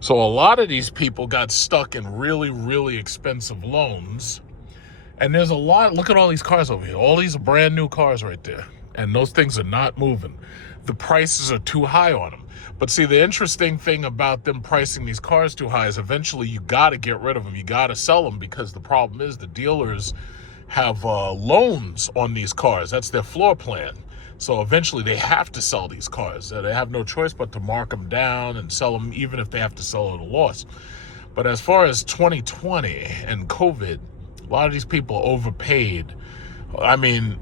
So a lot of these people got stuck in really, really expensive loans. And there's a lot, look at all these cars over here. All these are brand new cars right there. And those things are not moving. The prices are too high on them. But see, the interesting thing about them pricing these cars too high is eventually you got to get rid of them. You got to sell them, because the problem is the dealers have loans on these cars. That's their floor plan. So eventually they have to sell these cars. They have no choice but to mark them down and sell them, even if they have to sell at a loss. But as far as 2020 and COVID, a lot of these people overpaid. I mean,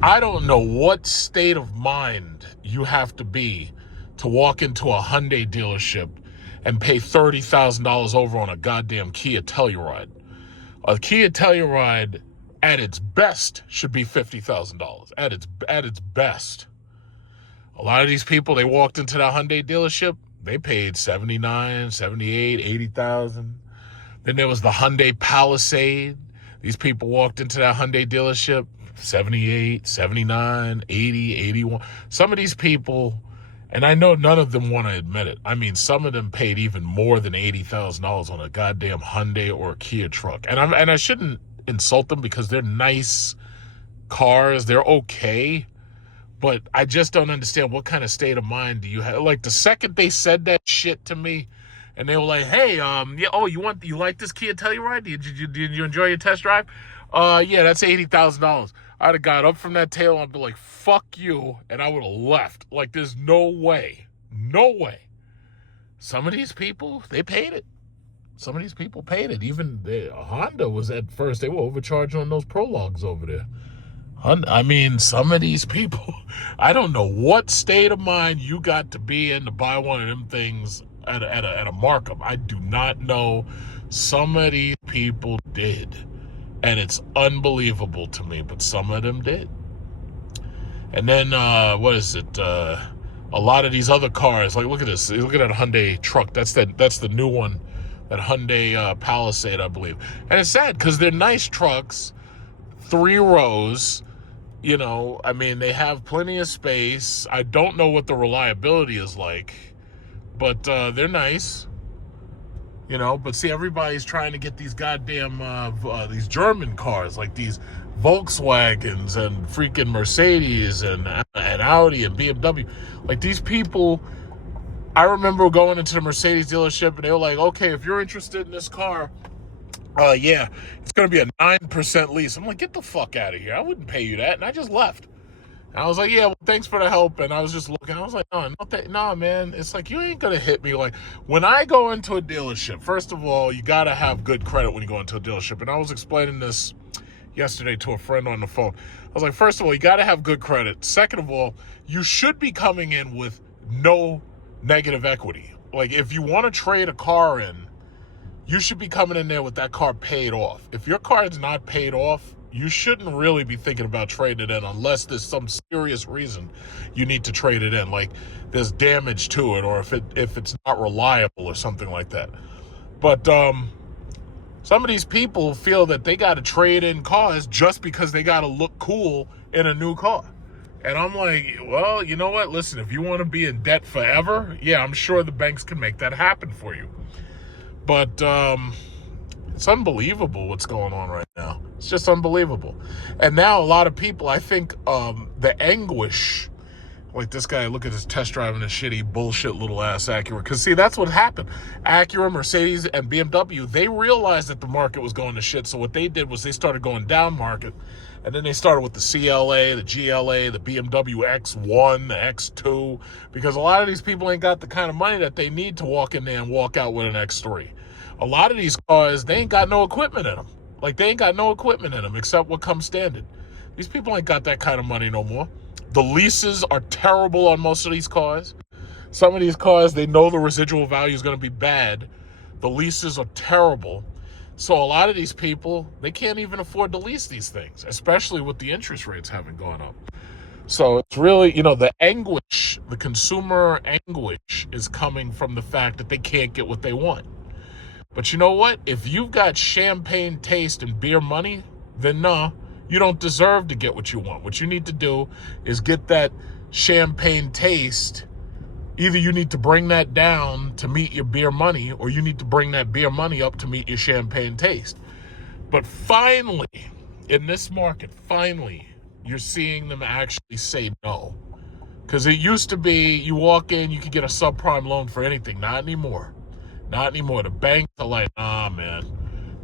I don't know what state of mind you have to be to walk into a Hyundai dealership and pay $30,000 over on a goddamn Kia Telluride. A Kia Telluride at its best should be $50,000. At its best. A lot of these people, they walked into that Hyundai dealership, they paid $79,000, $78,000, $80,000. Then there was the Hyundai Palisade. These people walked into that Hyundai dealership, $78,000, $79,000, $80,000, $81,000. Some of these people, and I know none of them want to admit it, I mean, some of them paid even more than $80,000 on a goddamn Hyundai or a Kia truck. And I shouldn't insult them because they're nice cars, they're okay, but I just don't understand what kind of state of mind do you have. Like, the second they said that shit to me, and they were like, "Hey, yeah, oh, you like this Kia Telluride? Did you enjoy your test drive? Yeah, that's $80,000." I'd have got up from that tail and I'd be like, "Fuck you," and I would have left. Like, there's no way. Some of these people, they paid it. Some of these people paid it. Even Honda was at first, they were overcharged on those Prologues over there. I mean, some of these people, I don't know what state of mind you got to be in to buy one of them things at a markup. I do not know. Some of these people did, and it's unbelievable to me, but some of them did. And then what is it? A lot of these other cars, like, look at this. Look at that Hyundai truck. That's the new one, that Hyundai Palisade, I believe. And it's sad because they're nice trucks, 3 rows. You know, I mean, they have plenty of space. I don't know what the reliability is like, but they're nice, you know. But see, everybody's trying to get these goddamn these German cars, like these Volkswagens and freaking Mercedes and Audi and BMW. Like, these people, I remember going into the Mercedes dealership and they were like, "Okay, if you're interested in this car, yeah, it's going to be a 9% lease." I'm like, "Get the fuck out of here. I wouldn't pay you that." And I just left. And I was like, "Yeah, well, thanks for the help." And I was just looking. I was like, "No, man. It's like, you ain't going to hit me." Like, when I go into a dealership, first of all, you got to have good credit when you go into a dealership. And I was explaining this yesterday to a friend on the phone. I was like, first of all, you got to have good credit. Second of all, you should be coming in with no negative equity. Like, if you want to trade a car in, you should be coming in there with that car paid off. If your car is not paid off, you shouldn't really be thinking about trading it in unless there's some serious reason you need to trade it in, like there's damage to it or if it's not reliable or something like that. But some of these people feel that they got to trade in cars just because they got to look cool in a new car. And I'm like, well, you know what? Listen, if you want to be in debt forever, yeah, I'm sure the banks can make that happen for you. But it's unbelievable what's going on right now. It's just unbelievable. And now a lot of people, I think the anguish, like this guy, look at this test driving a shitty bullshit little ass Acura. Because see, that's what happened. Acura, Mercedes, and BMW, they realized that the market was going to shit. So what they did was they started going down market. And then they started with the CLA, the GLA, the BMW X1, the X2, because a lot of these people ain't got the kind of money that they need to walk in there and walk out with an X3. A lot of these cars, they ain't got no equipment in them. Like, they ain't got no equipment in them except what comes standard. These people ain't got that kind of money no more. The leases are terrible on most of these cars. Some of these cars, they know the residual value is going to be bad. The leases are terrible. So a lot of these people, they can't even afford to lease these things, especially with the interest rates having gone up. So it's really, you know, the anguish, the consumer anguish is coming from the fact that they can't get what they want. But you know what? If you've got champagne taste and beer money, then no, you don't deserve to get what you want. What you need to do is get that champagne taste. Either you need to bring that down to meet your beer money, or you need to bring that beer money up to meet your champagne taste. But finally, in this market, you're seeing them actually say no. Because it used to be you walk in, you could get a subprime loan for anything. Not anymore. Not anymore. The banks are like, nah, man.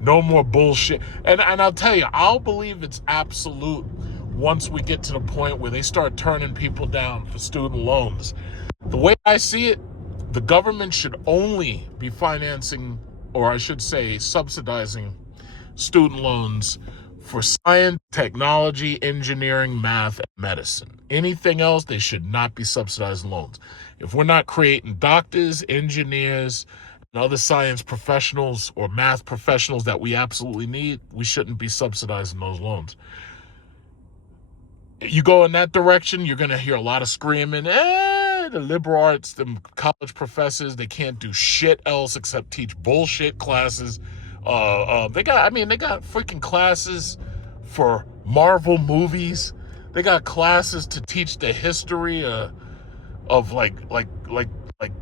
No more bullshit. And I'll tell you, I'll believe it's absolute once we get to the point where they start turning people down for student loans. The way I see it, the government should only be financing, or I should say subsidizing, student loans for science, technology, engineering, math, and medicine. Anything else, they should not be subsidizing loans. If we're not creating doctors, engineers, and other science professionals or math professionals that we absolutely need, we shouldn't be subsidizing those loans. You go in that direction, you're going to hear a lot of screaming, the liberal arts, them college professors, they can't do shit else except teach bullshit classes. They got freaking classes for Marvel movies. They got classes to teach the history of like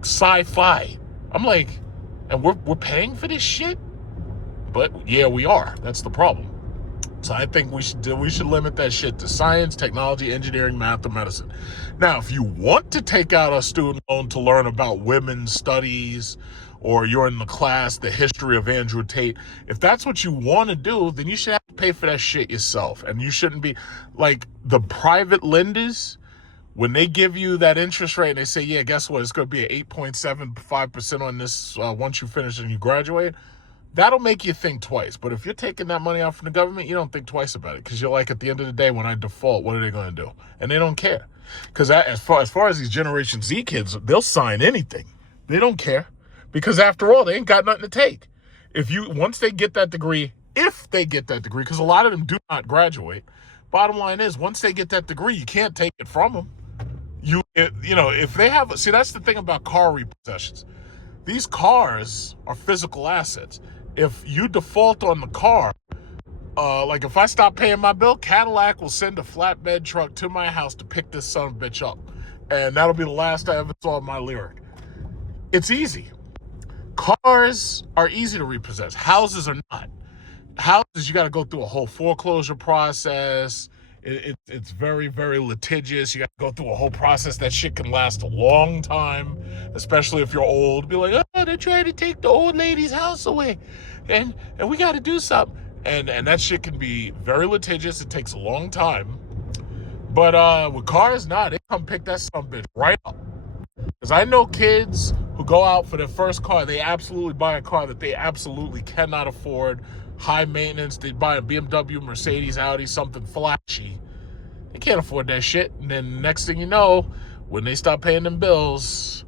sci-fi. I'm like, and we're paying for this shit? But yeah, we are. That's the problem. So I think we should limit that shit to science, technology, engineering, math, or medicine. Now, if you want to take out a student loan to learn about women's studies, or you're in the class, the history of Andrew Tate, if that's what you want to do, then you should have to pay for that shit yourself. And you shouldn't be like the private lenders, when they give you that interest rate and they say, yeah, guess what? It's going to be an 8.75% on this once you finish and you graduate. That'll make you think twice. But if you're taking that money out from the government, you don't think twice about it. Because you're like, at the end of the day, when I default, what are they going to do? And they don't care. Because as far as these Generation Z kids, they'll sign anything. They don't care. Because after all, they ain't got nothing to take. Once they get that degree, if they get that degree, because a lot of them do not graduate, bottom line is, once they get that degree, you can't take it from them. If they have, see, that's the thing about car repossessions. These cars are physical assets. If you default on the car, like if I stop paying my bill, Cadillac will send a flatbed truck to my house to pick this son of a bitch up. And that'll be the last I ever saw of my Lyric. It's easy. Cars are easy to repossess. Houses are not. Houses, you got to go through a whole foreclosure process. It's very, very litigious. You got to go through a whole process. That shit can last a long time, especially if you're old. Be like, oh, they're trying to take the old lady's house away, and we got to do something. And that shit can be very litigious. It takes a long time. But with cars, they come pick that son of a bitch right up. Because I know kids who go out for their first car. They absolutely buy a car that they absolutely cannot afford. High maintenance, they buy a BMW, Mercedes, Audi, something flashy. They can't afford that shit. And then next thing you know, when they stop paying them bills,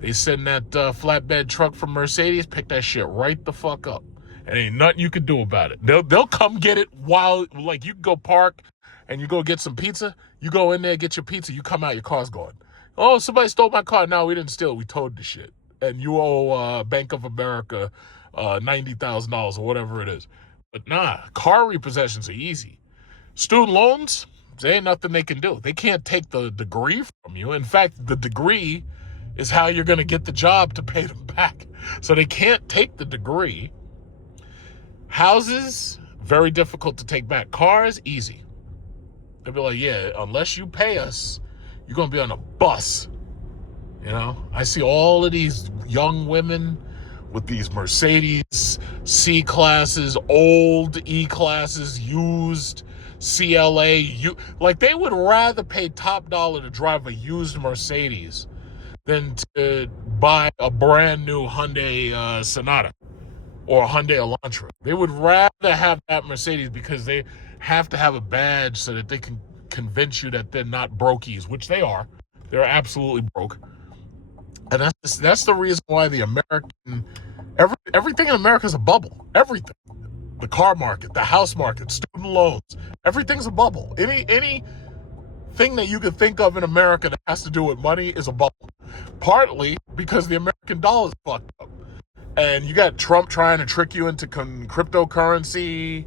they send that flatbed truck from Mercedes, pick that shit right the fuck up. And ain't nothing you can do about it. They'll come get it while, like, you go park and you go get some pizza. You go in there, get your pizza, you come out, your car's gone. Oh, somebody stole my car. No, we didn't steal it. We towed the shit. And you owe Bank of America $90,000 or whatever it is. But car repossessions are easy. Student loans, there ain't nothing they can do. They can't take the degree from you. In fact, the degree is how you're going to get the job to pay them back. So they can't take the degree. Houses, very difficult to take back. Cars, easy. They'll be like, yeah, unless you pay us, you're going to be on a bus. I see all of these young women with these Mercedes C classes, old E classes, used CLA. Like, they would rather pay top dollar to drive a used Mercedes than to buy a brand new Hyundai Sonata or a Hyundai Elantra. They would rather have that Mercedes because they have to have a badge so that they can convince you that they're not brokies, which they are. They're absolutely broke. And that's the reason why the everything in America is a bubble. Everything. The car market, the house market, student loans, everything's a bubble. Anything that you could think of in America that has to do with money is a bubble. Partly because the American dollar is fucked up. And you got Trump trying to trick you into cryptocurrency,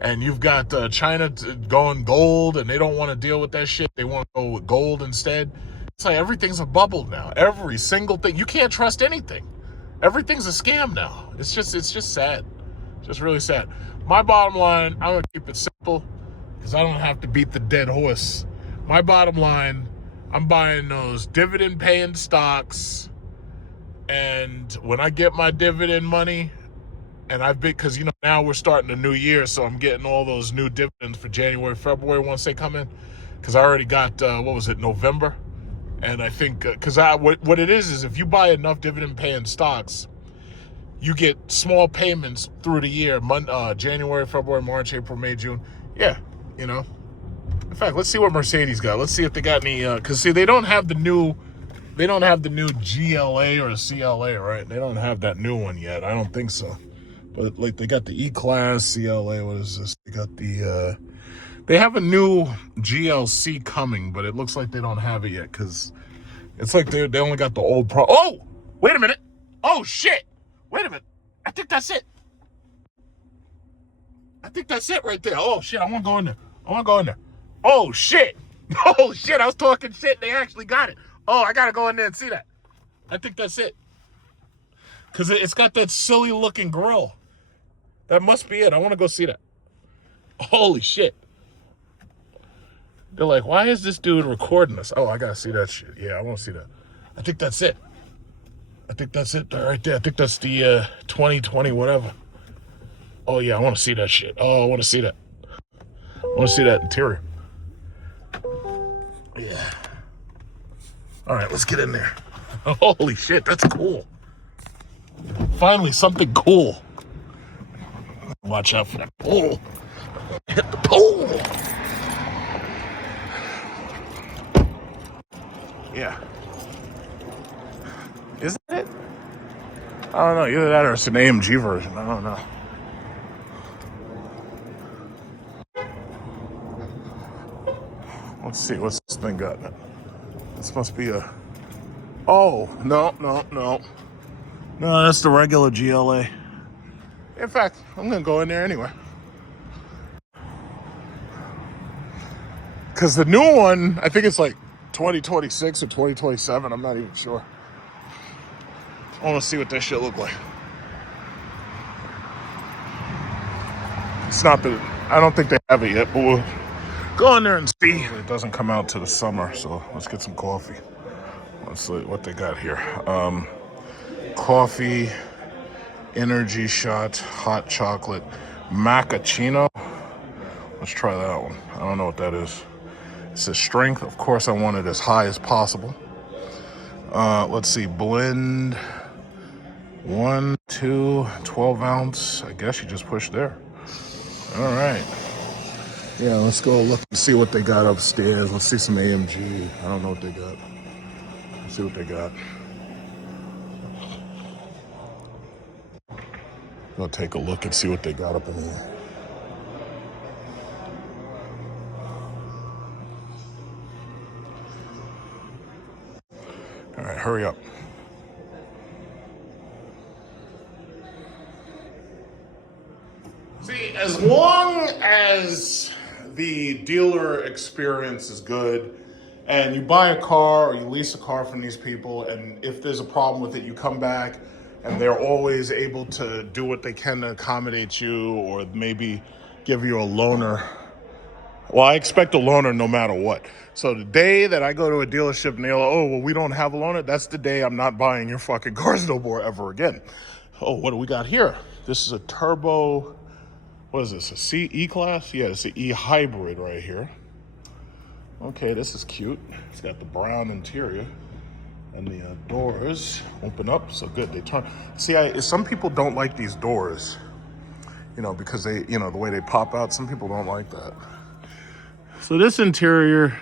and you've got China going gold, and they don't want to deal with that shit. They want to go with gold instead. It's like everything's a bubble now. Every single thing. You can't trust anything. Everything's a scam now. It's just sad. Just really sad. My bottom line, I'm going to keep it simple because I don't have to beat the dead horse. My bottom line, I'm buying those dividend-paying stocks, and when I get my dividend money, and because now we're starting a new year, so I'm getting all those new dividends for January, February once they come in, because I already got November. And I think, because what it is if you buy enough dividend-paying stocks, you get small payments through the year, January, February, March, April, May, June. Yeah, In fact, let's see what Mercedes got. Let's see if they got any, because, see, they don't have the they don't have the new GLA or CLA, right? They don't have that new one yet. I don't think so. But like they got the E-Class, CLA, what is this? They got the they have a new GLC coming, but it looks like they don't have it yet because it's like they only got the old Pro. Oh, wait a minute. Oh shit. Wait a minute. I think that's it. I think that's it right there. Oh shit, I want to go in there. I want to go in there. Oh shit. Oh shit, I was talking shit. They actually got it. Oh, I got to go in there and see that. I think that's it. Because it's got that silly looking grill. That must be it. I want to go see that. Holy shit. They're like, why is this dude recording us? Oh, I got to see that shit. Yeah, I want to see that. I think that's it. I think that's it right there. I think that's the 2020 whatever. Oh, yeah, I want to see that shit. Oh, I want to see that. I want to see that interior. Yeah. All right, let's get in there. Holy shit, that's cool. Finally, something cool. Watch out for that pole. Hit the pole. Yeah. Isn't it? I don't know. Either that or it's an AMG version. I don't know. Let's see. What's this thing got in it? This must be a... Oh, no. No, that's the regular GLA. In fact, I'm going to go in there anyway. Because the new one, I think it's like 2026 or 2027. I'm not even sure. I want to see what that shit look like. It's not the... I don't think they have it yet, but we'll go in there and see. It doesn't come out to the summer, so let's get some coffee. Let's see what they got here. Coffee, energy shot, hot chocolate, macchiato. Let's try that one. I don't know what that is. It says strength. Of course, I want it as high as possible. Let's see. Blend 1, 2, 12 ounce. I guess you just push there. All right. Yeah, let's go look and see what they got upstairs. Let's see some AMG. I don't know what they got. Let's see what they got. Go take a look and see what they got up in here. All right, hurry up. See, as long as the dealer experience is good and you buy a car or you lease a car from these people, and if there's a problem with it, you come back and they're always able to do what they can to accommodate you or maybe give you a loaner. Well, I expect a loaner no matter what. So the day that I go to a dealership and they're like, oh, well, we don't have a loaner, that's the day I'm not buying your fucking cars no more ever again. Oh, what do we got here? This is a turbo, what is this, a C E-Class? Yeah, it's an E-Hybrid right here. Okay, this is cute. It's got the brown interior. And the doors open up, so good. They turn. See, some people don't like these doors, you know, because they, you know, the way they pop out. Some people don't like that. So this interior,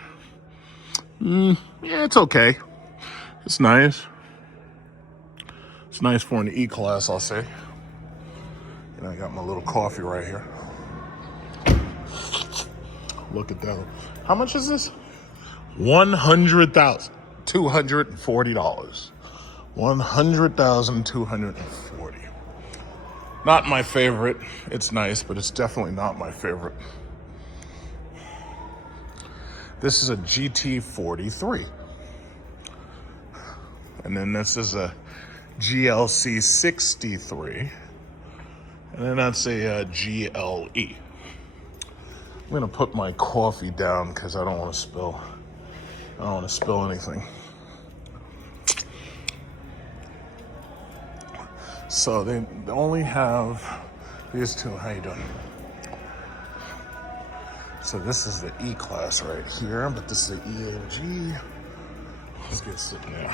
yeah, it's okay. It's nice. It's nice for an E-Class, I'll say. And I got my little coffee right here. Look at that. How much is this? $100,240. $100,240. Not my favorite. It's nice, but it's definitely not my favorite. This is a GT43. And then this is a GLC 63. And then that's a GLE. I'm gonna put my coffee down because I don't want to spill. I don't want to spill anything. So they only have these two. How you doing? So this is the E-Class right here, but this is the EMG. Let's get sitting there.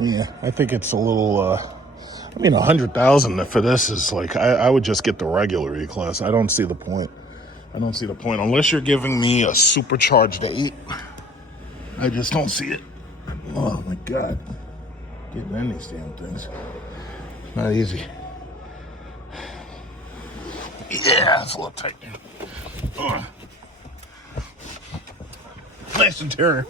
Yeah, I think it's a little I mean, 100,000 for this is like, I would just get the regular E-Class. I don't see the point. I don't see the point. Unless you're giving me a supercharged 8. I just don't see it. Oh my God. Getting in these damn things. Not easy. Yeah, it's a little tight here. Nice interior.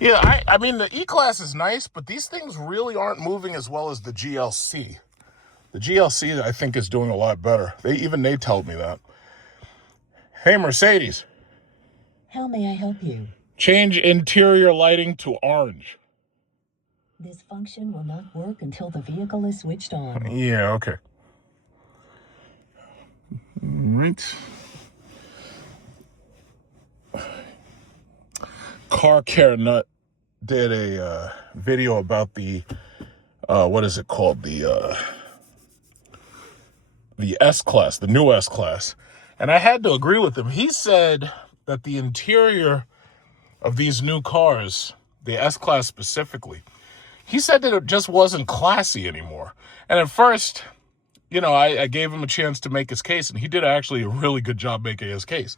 Yeah, I mean, the E-Class is nice, but these things really aren't moving as well as the GLC. The GLC, I think, is doing a lot better. They told me that. Hey, Mercedes. How may I help you? Change interior lighting to orange. This function will not work until the vehicle is switched on. Yeah, okay. Right. Car Care Nut did a video about the what is it called, the S-Class, the new S-Class, and I had to agree with him. He said that the interior of these new cars, the S-Class specifically, he said that it just wasn't classy anymore. And at first, you know, I gave him a chance to make his case, and he did actually a really good job making his case.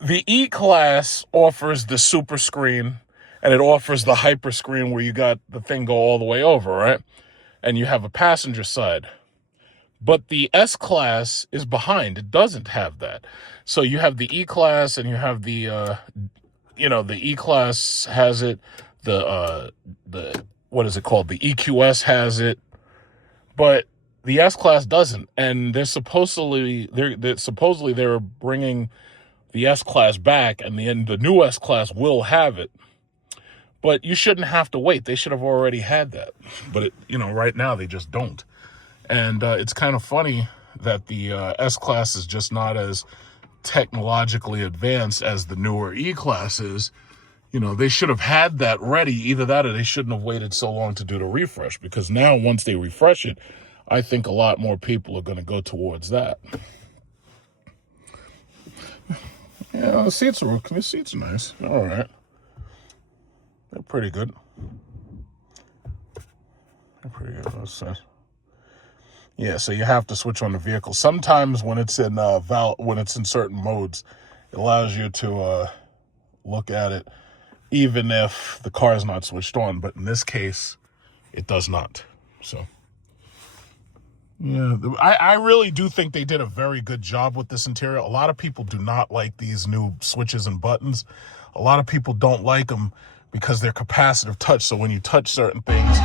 The E-Class offers the super screen, and it offers the hyper screen where you got the thing go all the way over, right? And you have a passenger side. But the S-Class is behind. It doesn't have that. So you have the E-Class, and you have the, the E-Class has it. The what is it called? The EQS has it. But the S-Class doesn't. And they're supposedly bringing the S-Class back, and the new S-Class will have it. But you shouldn't have to wait. They should have already had that. But, right now they just don't. And it's kind of funny that the S-Class is just not as technologically advanced as the newer E-Class is. They should have had that ready. Either that or they shouldn't have waited so long to do the refresh. Because now, once they refresh it, I think a lot more people are going to go towards that. Yeah, the seats are nice. All right. They're pretty good. What's that? Yeah, so you have to switch on the vehicle. Sometimes when it's in certain modes, it allows you to look at it even if the car is not switched on. But in this case, it does not. So, yeah, I really do think they did a very good job with this interior. A lot of people do not like these new switches and buttons. A lot of people don't like them because they're capacitive touch. So when you touch certain things,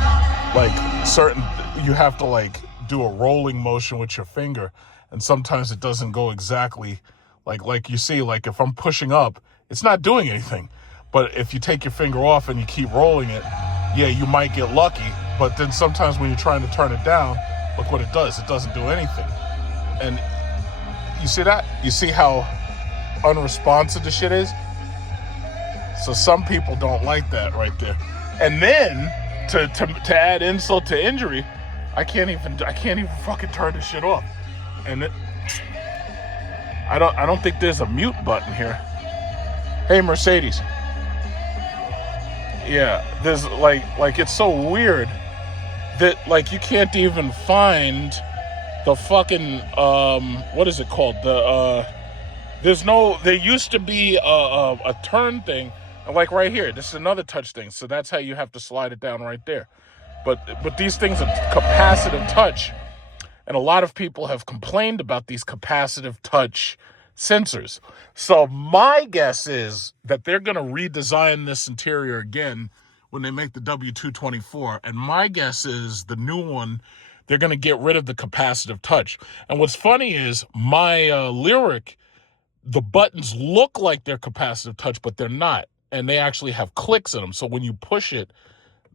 you have to do a rolling motion with your finger, and sometimes it doesn't go exactly like you see, if I'm pushing up, it's not doing anything. But if you take your finger off and you keep rolling it, yeah, you might get lucky. But then sometimes when you're trying to turn it down, look what it does. It doesn't do anything. And you see that? You see how unresponsive the shit is? So some people don't like that right there. And then to add insult to injury, I can't even fucking turn this shit off. And I don't think there's a mute button here. Hey, Mercedes. Yeah, there's it's so weird that you can't even find the fucking what is it called? There used to be a turn thing, and right here, this is another touch thing. So that's how you have to slide it down right there. But these things are capacitive touch, and a lot of people have complained about these capacitive touch sensors. So my guess is that they're going to redesign this interior again when they make the W224. And my guess is the new one, they're going to get rid of the capacitive touch. And what's funny is my Lyric, the buttons look like they're capacitive touch, but they're not. And they actually have clicks in them. So when you push it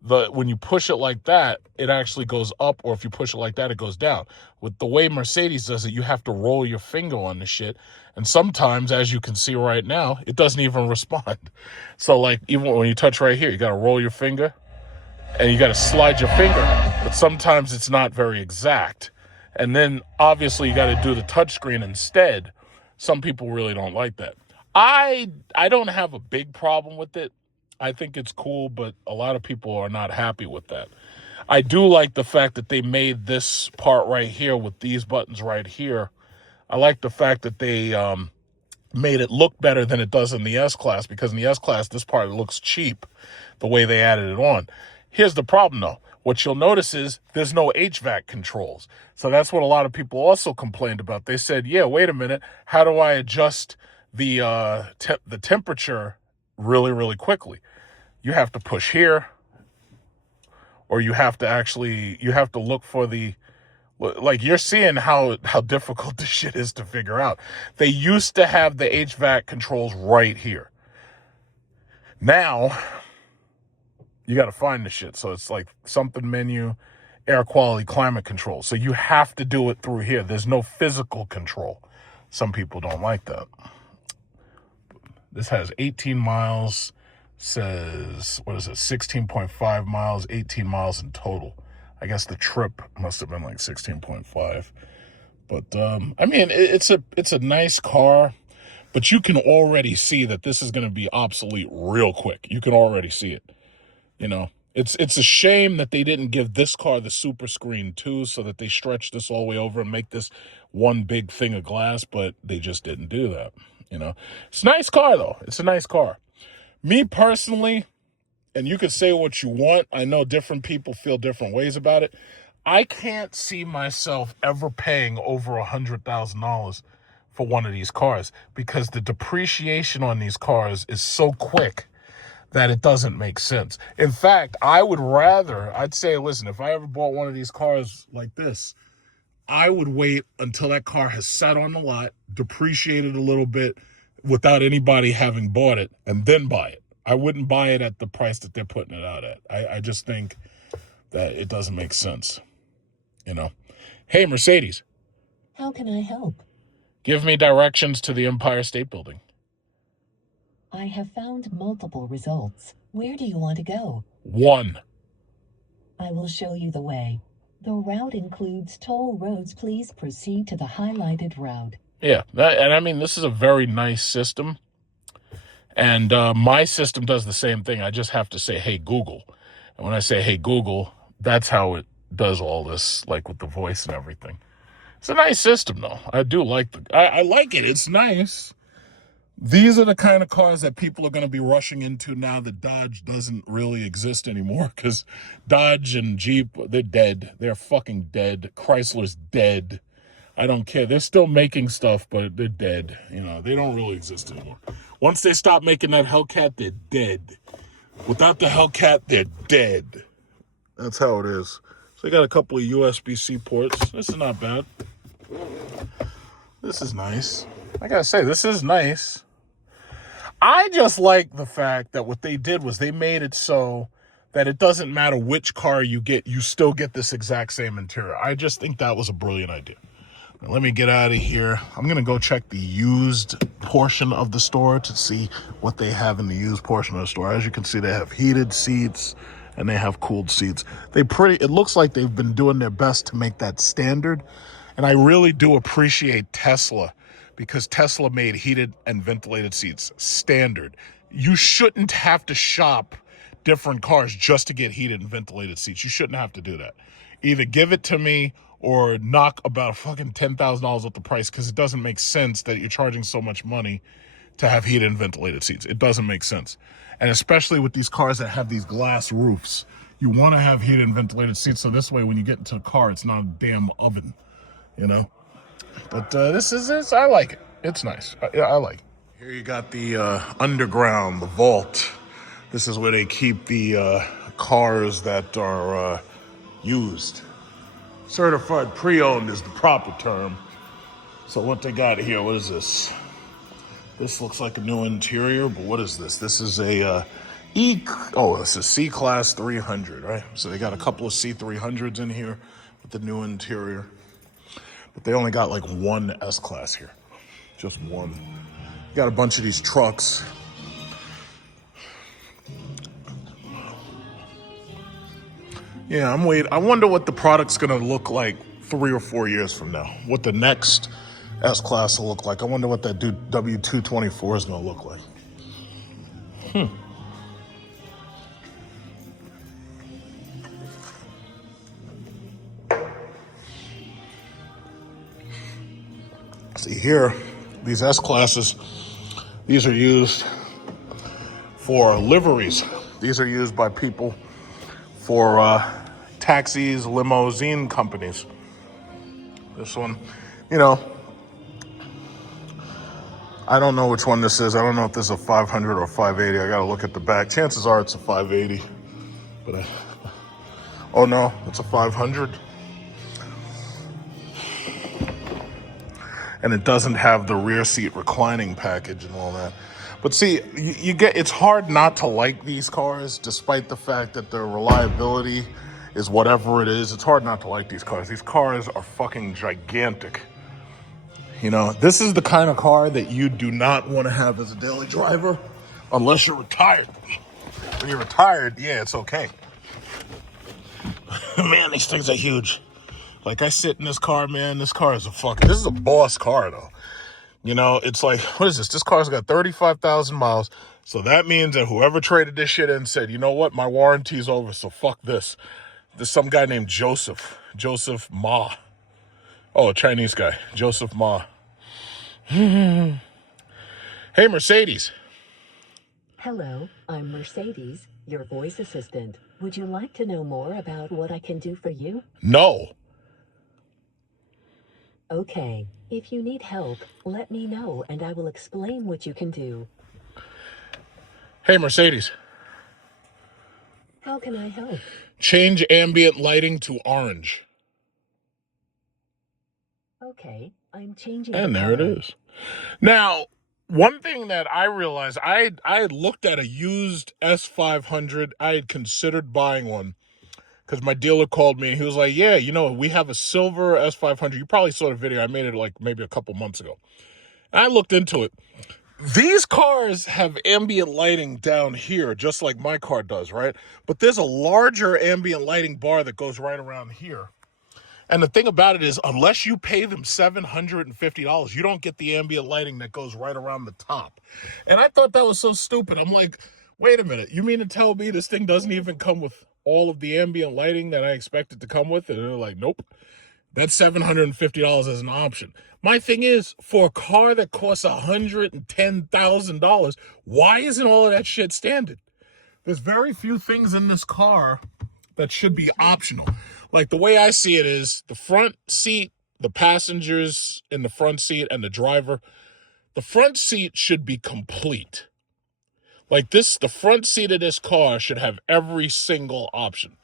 like that, it actually goes up, or if you push it like that, it goes down. With the way Mercedes does it, you have to roll your finger on the shit. And sometimes, as you can see right now, it doesn't even respond. So even when you touch right here, you got to roll your finger and you got to slide your finger. But sometimes it's not very exact. And then obviously you got to do the touchscreen instead. Some people really don't like that. I don't have a big problem with it. I think it's cool, but a lot of people are not happy with that. I do like the fact that they made this part right here with these buttons right here. I like the fact that they made it look better than it does in the S-Class, because in the S-Class, this part looks cheap the way they added it on. Here's the problem, though. What you'll notice is there's no HVAC controls. So that's what a lot of people also complained about. They said, yeah, wait a minute. How do I adjust the temperature really, really quickly? You have to push here, or you have to look for the, like, you're seeing how difficult this shit is to figure out. They used to have the HVAC controls right here. Now, you got to find the shit. So it's like something menu, air quality, climate control. So you have to do it through here. There's no physical control. Some people don't like that. This has 18 miles, says, 16.5 miles, 18 miles in total. I guess the trip must have been like 16.5. But, I mean, it's a nice car, but you can already see that this is going to be obsolete real quick. You can already see it. You know, it's a shame that they didn't give this car the super screen too, so that they stretch this all the way over and make this one big thing of glass, but they just didn't do that. You know, it's a nice car though. It's a nice car. Me personally, and you could say what you want, I know different people feel different ways about it. I can't see myself ever paying over $100,000 for one of these cars, because the depreciation on these cars is so quick that it doesn't make sense. In fact, I'd say, listen, if I ever bought one of these cars like this, I would wait until that car has sat on the lot, depreciated a little bit without anybody having bought it, and then buy it. I wouldn't buy it at the price that they're putting it out at. I just think that it doesn't make sense, you know. Hey, Mercedes. How can I help? Give me directions to the Empire State Building. I have found multiple results. Where do you want to go? 1. I will show you the way. The route includes toll roads. Please proceed to the highlighted route. Yeah, and I mean, this is a very nice system. And my system does the same thing. I just have to say, hey, Google. And when I say, hey, Google, that's how it does all this, like with the voice and everything. It's a nice system, though. I do like I like it. It's nice. These are the kind of cars that people are going to be rushing into now that Dodge doesn't really exist anymore, because Dodge and Jeep, they're dead. They're fucking dead. Chrysler's dead. I don't care. They're still making stuff, but they're dead. You know, they don't really exist anymore. Once they stop making that Hellcat, they're dead. Without the Hellcat, they're dead. That's how it is. So they got a couple of USB-C ports. This is not bad. This is nice. I gotta say, this is nice. I just like the fact that what they did was they made it so that it doesn't matter which car you get, you still get this exact same interior. I just think that was a brilliant idea. Now, let me get out of here. I'm going to go check the used portion of the store to see what they have in the used portion of the store. As you can see, they have heated seats and they have cooled seats. It looks like they've been doing their best to make that standard. And I really do appreciate Tesla, because Tesla made heated and ventilated seats standard. You shouldn't have to shop different cars just to get heated and ventilated seats. You shouldn't have to do that. Either give it to me or knock about fucking $10,000 off the price, because it doesn't make sense that you're charging so much money to have heated and ventilated seats. It doesn't make sense. And especially with these cars that have these glass roofs, you want to have heated and ventilated seats, so this way when you get into the car, it's not a damn oven, you know? But I like it. It's nice. I like it. Here you got the underground, the vault. This is where they keep the cars that are used. Certified pre-owned is the proper term. So what they got here, what is this? This looks like a new interior, but what is this? This is a it's a C-Class 300, right? So they got a couple of C300s in here with the new interior. But they only got like one S-Class here. Just one. You got a bunch of these trucks. Yeah, I'm waiting. I wonder what the product's gonna look like 3 or 4 years from now. What the next S-Class will look like. I wonder what that W224 is gonna look like. See here, these S-classes, these are used for liveries. These are used by people for taxis, limousine companies. This one, you know, I don't know which one this is. I don't know if this is a 500 or 580. I gotta look at the back. Chances are it's a 580, but oh no, it's a 500. And it doesn't have the rear seat reclining package and all that. But see, you get, it's hard not to like these cars, despite the fact that their reliability is whatever it is. It's hard not to like these cars. These cars are fucking gigantic. You know, this is the kind of car that you do not want to have as a daily driver unless you're retired. When you're retired, yeah, it's okay. Man, these things are huge. Like, I sit in this car, man, this car is this is a boss car, though. You know, it's like, what is this? This car's got 35,000 miles. So that means that whoever traded this shit in said, you know what? My warranty's over, so fuck this. There's some guy named Joseph Ma. Oh, a Chinese guy. Joseph Ma. Hey, Mercedes. Hello, I'm Mercedes, your voice assistant. Would you like to know more about what I can do for you? No. Okay, if you need help, let me know and I will explain what you can do. Hey, Mercedes. How can I help? Change ambient lighting to orange. Okay, I'm changing And the there it color. is. Now, one thing that I realized, I had looked at a used S500. I had considered buying one because my dealer called me and he was like, yeah, you know, we have a silver S500. You probably saw the video. I made it like maybe a couple months ago. And I looked into it. These cars have ambient lighting down here, just like my car does, right? But there's a larger ambient lighting bar that goes right around here. And the thing about it is, unless you pay them $750, you don't get the ambient lighting that goes right around the top. And I thought that was so stupid. I'm like, wait a minute. You mean to tell me this thing doesn't even come with all of the ambient lighting that I expect it to come with? And they're like, nope. That's $750 as an option. My thing is, for a car that costs $110,000, why isn't all of that shit standard? There's very few things in this car that should be optional. Like, the way I see it is the front seat, the passengers in the front seat, and the driver, the front seat should be complete. Like this, the front seat of this car should have every single option.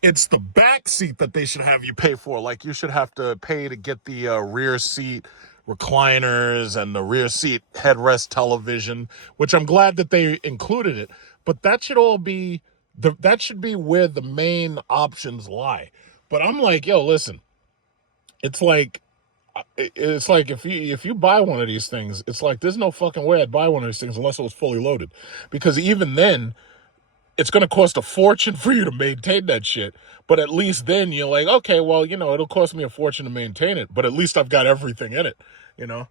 It's the back seat that they should have you pay for. Like, you should have to pay to get the rear seat recliners and the rear seat headrest television, which I'm glad that they included it. But that should all be that should be where the main options lie. But I'm like, yo, listen, it's like if you buy one of these things, it's like there's no fucking way I'd buy one of these things unless it was fully loaded, because even then, it's going to cost a fortune for you to maintain that shit. But at least then you're like, okay, well, you know, it'll cost me a fortune to maintain it, but at least I've got everything in it, you know?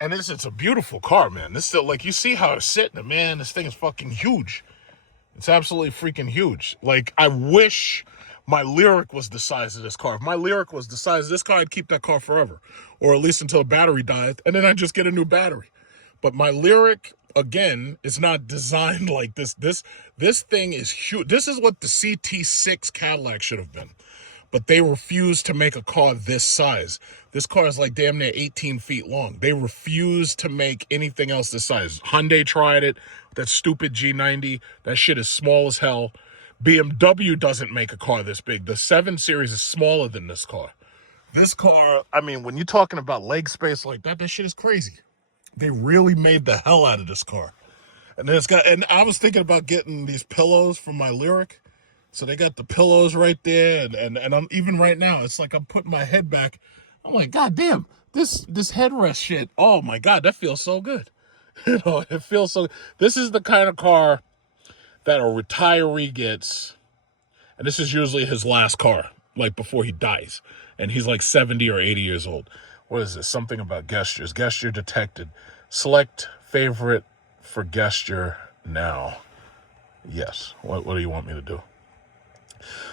And it's a beautiful car, man. This still, like, you see how it's sitting, man, this thing is fucking huge. It's absolutely freaking huge. Like, I wish my Lyric was the size of this car. If my Lyric was the size of this car, I'd keep that car forever, or at least until the battery died, and then I'd just get a new battery. But my Lyric, again, is not designed like this. This thing is huge. This is what the CT6 Cadillac should have been. But they refused to make a car this size. This car is like damn near 18 feet long. They refused to make anything else this size. Hyundai tried it. That stupid G90. That shit is small as hell. BMW doesn't make a car this big. The 7 Series is smaller than this car. This car, I mean, when you're talking about leg space like that, that shit is crazy. They really made the hell out of this car. And then and I was thinking about getting these pillows from my Lyric. So they got the pillows right there, and I'm even right now, it's like I'm putting my head back. I'm like, God damn, this headrest shit. Oh my God, that feels so good. You know, it feels so. This is the kind of car that a retiree gets, and this is usually his last car, like before he dies, and he's like 70 or 80 years old. What is this? Something about gestures. Gesture detected. Select favorite for gesture now. Yes. What do you want me to do?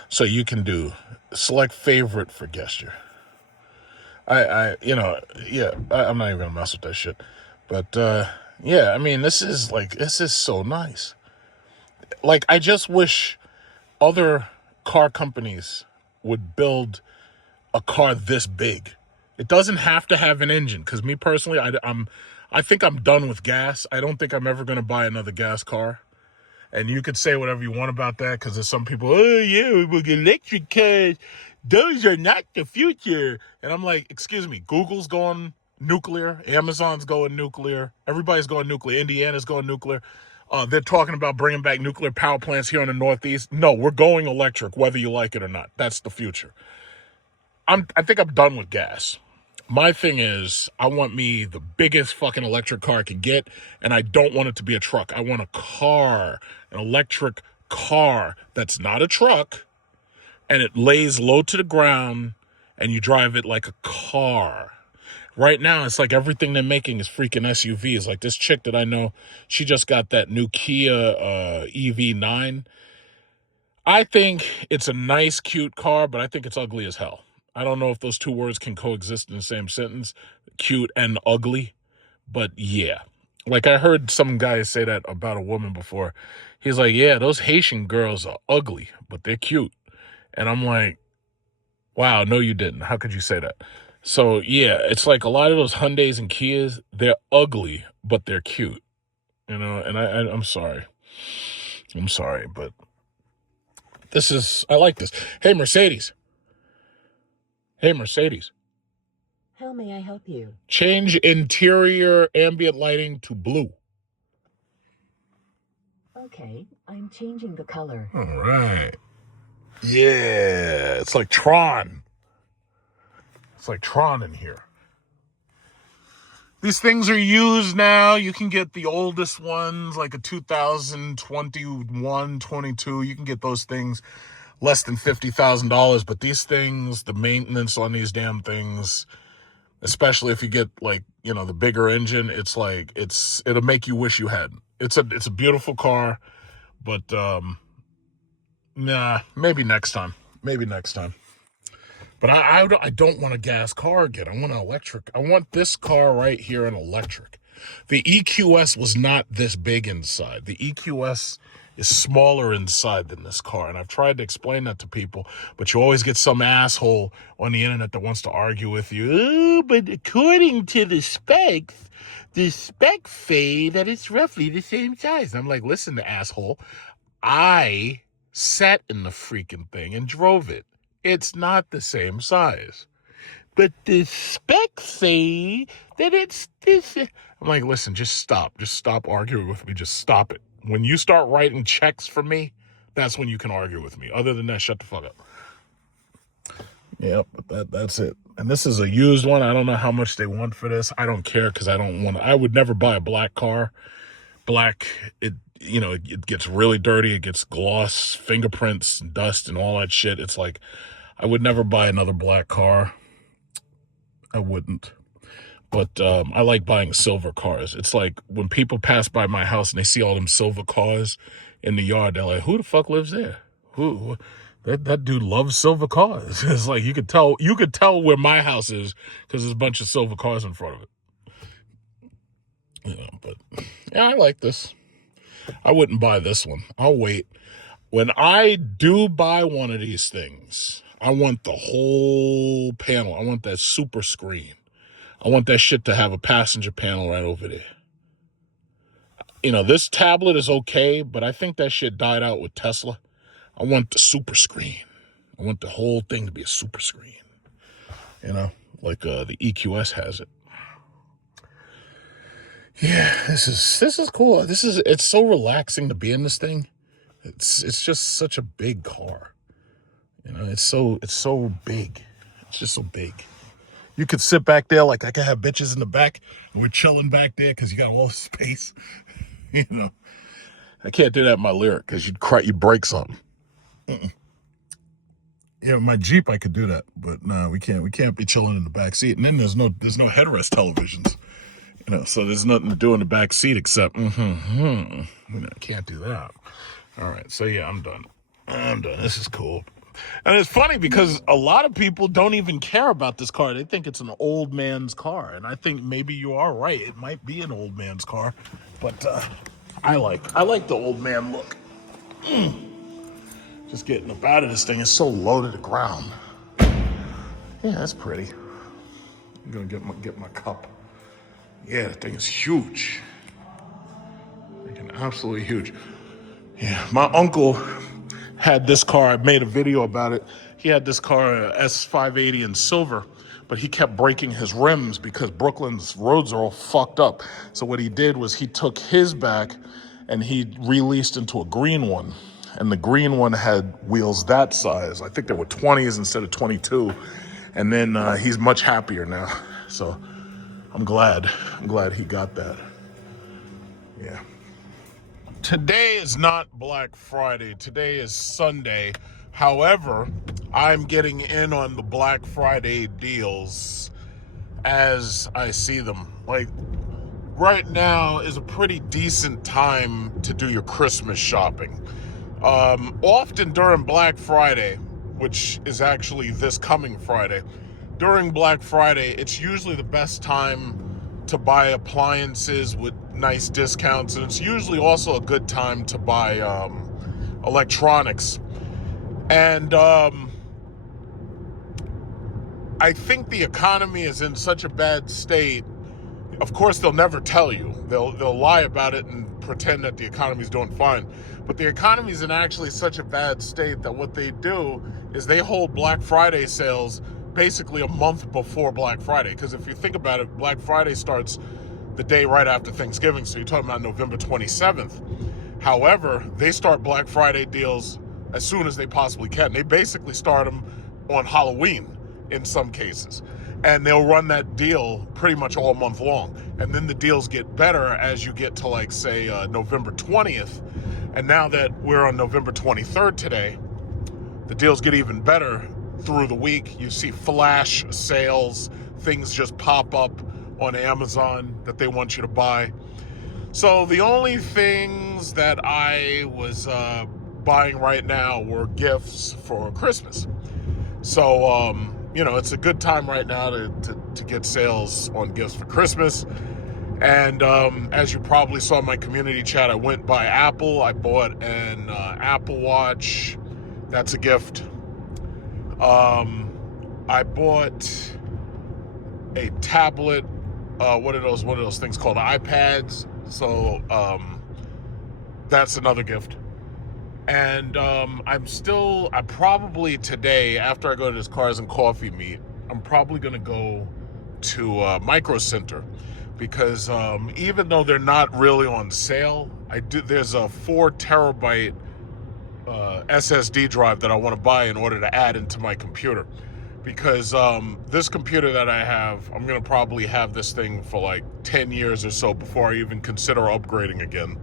So you can do select favorite for gesture. I'm not even gonna mess with that shit. But yeah, I mean, this is so nice. Like, I just wish other car companies would build a car this big. It doesn't have to have an engine, because me personally, I think I'm done with gas. I don't think I'm ever gonna buy another gas car. And you could say whatever you want about that, because there's some people, oh yeah, well, electric cars, those are not the future. And I'm like, excuse me, Google's going nuclear, Amazon's going nuclear, everybody's going nuclear, Indiana's going nuclear. They're talking about bringing back nuclear power plants here in the Northeast. No, we're going electric, whether you like it or not. That's the future. I think I'm done with gas. My thing is, I want me the biggest fucking electric car I can get, and I don't want it to be a truck. I want a car, an electric car that's not a truck, and it lays low to the ground, and you drive it like a car. Right now, it's like everything they're making is freaking SUVs. Like this chick that I know, she just got that new Kia EV9. I think it's a nice, cute car, but I think it's ugly as hell. I don't know if those two words can coexist in the same sentence, cute and ugly, but yeah. Like, I heard some guy say that about a woman before. He's like, yeah, those Haitian girls are ugly, but they're cute. And I'm like, wow, no, you didn't. How could you say that? So, yeah, it's like a lot of those Hyundais and Kias, they're ugly, but they're cute. You know, and I'm sorry. I'm sorry, but I like this. Hey, Mercedes. Hey, Mercedes. How may I help you? Change interior ambient lighting to blue. Okay, I'm changing the color. All right. Yeah, it's like Tron. It's like Tron in here. These things are used now. You can get the oldest ones, like a 2021, 22. You can get those things less than $50,000. But these things, the maintenance on these damn things, especially if you get like, you know, the bigger engine, it's like, it'll make you wish you hadn't. It's a beautiful car, but nah, maybe next time. Maybe next time. But I don't want a gas car again. I want an electric. I want this car right here, an electric. The EQS was not this big inside. The EQS is smaller inside than this car. And I've tried to explain that to people, but you always get some asshole on the internet that wants to argue with you. Oh, but according to the specs say that it's roughly the same size. I'm like, listen, asshole, I sat in the freaking thing and drove it. It's not the same size. But the specs say that it's this. I'm like, listen, just stop. Just stop arguing with me. Just stop it. When you start writing checks for me, that's when you can argue with me. Other than that, shut the fuck up. Yep, but that's it. And this is a used one. I don't know how much they want for this. I don't care, because I would never buy a black car. Black, it gets really dirty. It gets gloss, fingerprints, dust, and all that shit. It's like, I would never buy another black car. I wouldn't. But I like buying silver cars. It's like when people pass by my house and they see all them silver cars in the yard, they're like, who the fuck lives there? Who? That dude loves silver cars. It's like you could tell where my house is because there's a bunch of silver cars in front of it. You know, but yeah, I like this. I wouldn't buy this one. I'll wait. When I do buy one of these things, I want the whole panel. I want that super screen. I want that shit to have a passenger panel right over there. You know, this tablet is okay, but I think that shit died out with Tesla. I want the super screen. I want the whole thing to be a super screen. You know, like the EQS has it. Yeah, this is cool. It's so relaxing to be in this thing. It's just such a big car. You know, it's so big. It's just so big. You could sit back there, like I could have bitches in the back, and we're chilling back there because you got all the space. You know, I can't do that in my Lyric because you'd break something. Yeah, my Jeep I could do that, but no, we can't. We can't be chilling in the back seat. And then there's no headrest televisions. You know, so there's nothing to do in the back seat except you know, can't do that. All right, so yeah, I'm done. This is cool. And it's funny because a lot of people don't even care about this car. They think it's an old man's car. And I think maybe you are right. It might be an old man's car. But I like the old man look. Just getting up out of this thing is so low to the ground. Yeah, that's pretty. I'm gonna get my cup. Yeah, the thing is huge. Freaking absolutely huge. Yeah, my uncle had this car. I made a video about it. He had this car, S580 in silver, but he kept breaking his rims because Brooklyn's roads are all fucked up. So what he did was he took his back and he released into a green one. And the green one had wheels that size. I think they were 20s instead of 22. And then he's much happier now. So I'm glad he got that. Yeah. Today is not Black Friday. Today is Sunday. However, I'm getting in on the Black Friday deals as I see them. Like, right now is a pretty decent time to do your Christmas shopping. Often during Black Friday, which is actually this coming Friday, during Black Friday, it's usually the best time to buy appliances with nice discounts, and it's usually also a good time to buy electronics. And I think the economy is in such a bad state. Of course, they'll never tell you. They'll lie about it and pretend that the economy's doing fine. But the economy's in actually such a bad state that what they do is they hold Black Friday sales basically a month before Black Friday. Because if you think about it, Black Friday starts the day right after Thanksgiving. So you're talking about November 27th. However, they start Black Friday deals as soon as they possibly can. They basically start them on Halloween in some cases. And they'll run that deal pretty much all month long. And then the deals get better as you get to, like, say, November 20th. And now that we're on November 23rd today, the deals get even better through the week. You see flash sales, things just pop up on Amazon that they want you to buy. So the only things that I was buying right now were gifts for Christmas. So, it's a good time right now to get sales on gifts for Christmas. And as you probably saw in my community chat, I went by Apple. I bought an Apple Watch. That's a gift. I bought a tablet. What are those things called? iPads. So that's another gift. And I probably today, after I go to this Cars and Coffee meet, I'm probably going to go to Micro Center, because even though they're not really on sale, there's a 4 terabyte SSD drive that I want to buy in order to add into my computer. Because this computer that I have, I'm going to probably have this thing for like 10 years or so before I even consider upgrading again.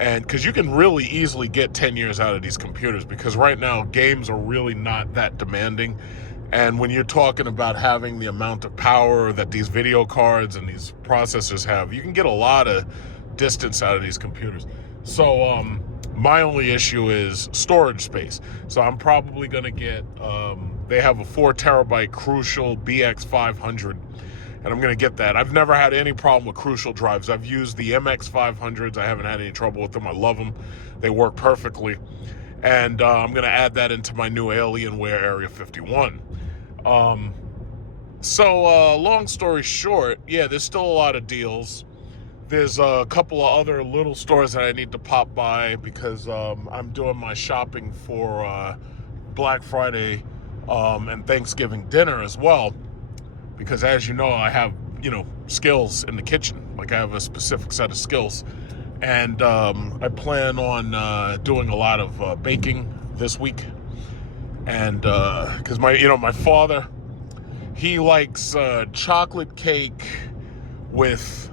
And because you can really easily get 10 years out of these computers, because right now games are really not that demanding. And when you're talking about having the amount of power that these video cards and these processors have, you can get a lot of distance out of these computers. So my only issue is storage space. So I'm probably going to get, they have a 4 terabyte Crucial BX500. And I'm going to get that. I've never had any problem with Crucial drives. I've used the MX500s. I haven't had any trouble with them. I love them. They work perfectly. And I'm going to add that into my new Alienware Area 51. So long story short, yeah, there's still a lot of deals. There's a couple of other little stores that I need to pop by because I'm doing my shopping for Black Friday and Thanksgiving dinner as well. Because as you know, I have, skills in the kitchen. Like I have a specific set of skills. And I plan on doing a lot of baking this week. And because my father, he likes chocolate cake with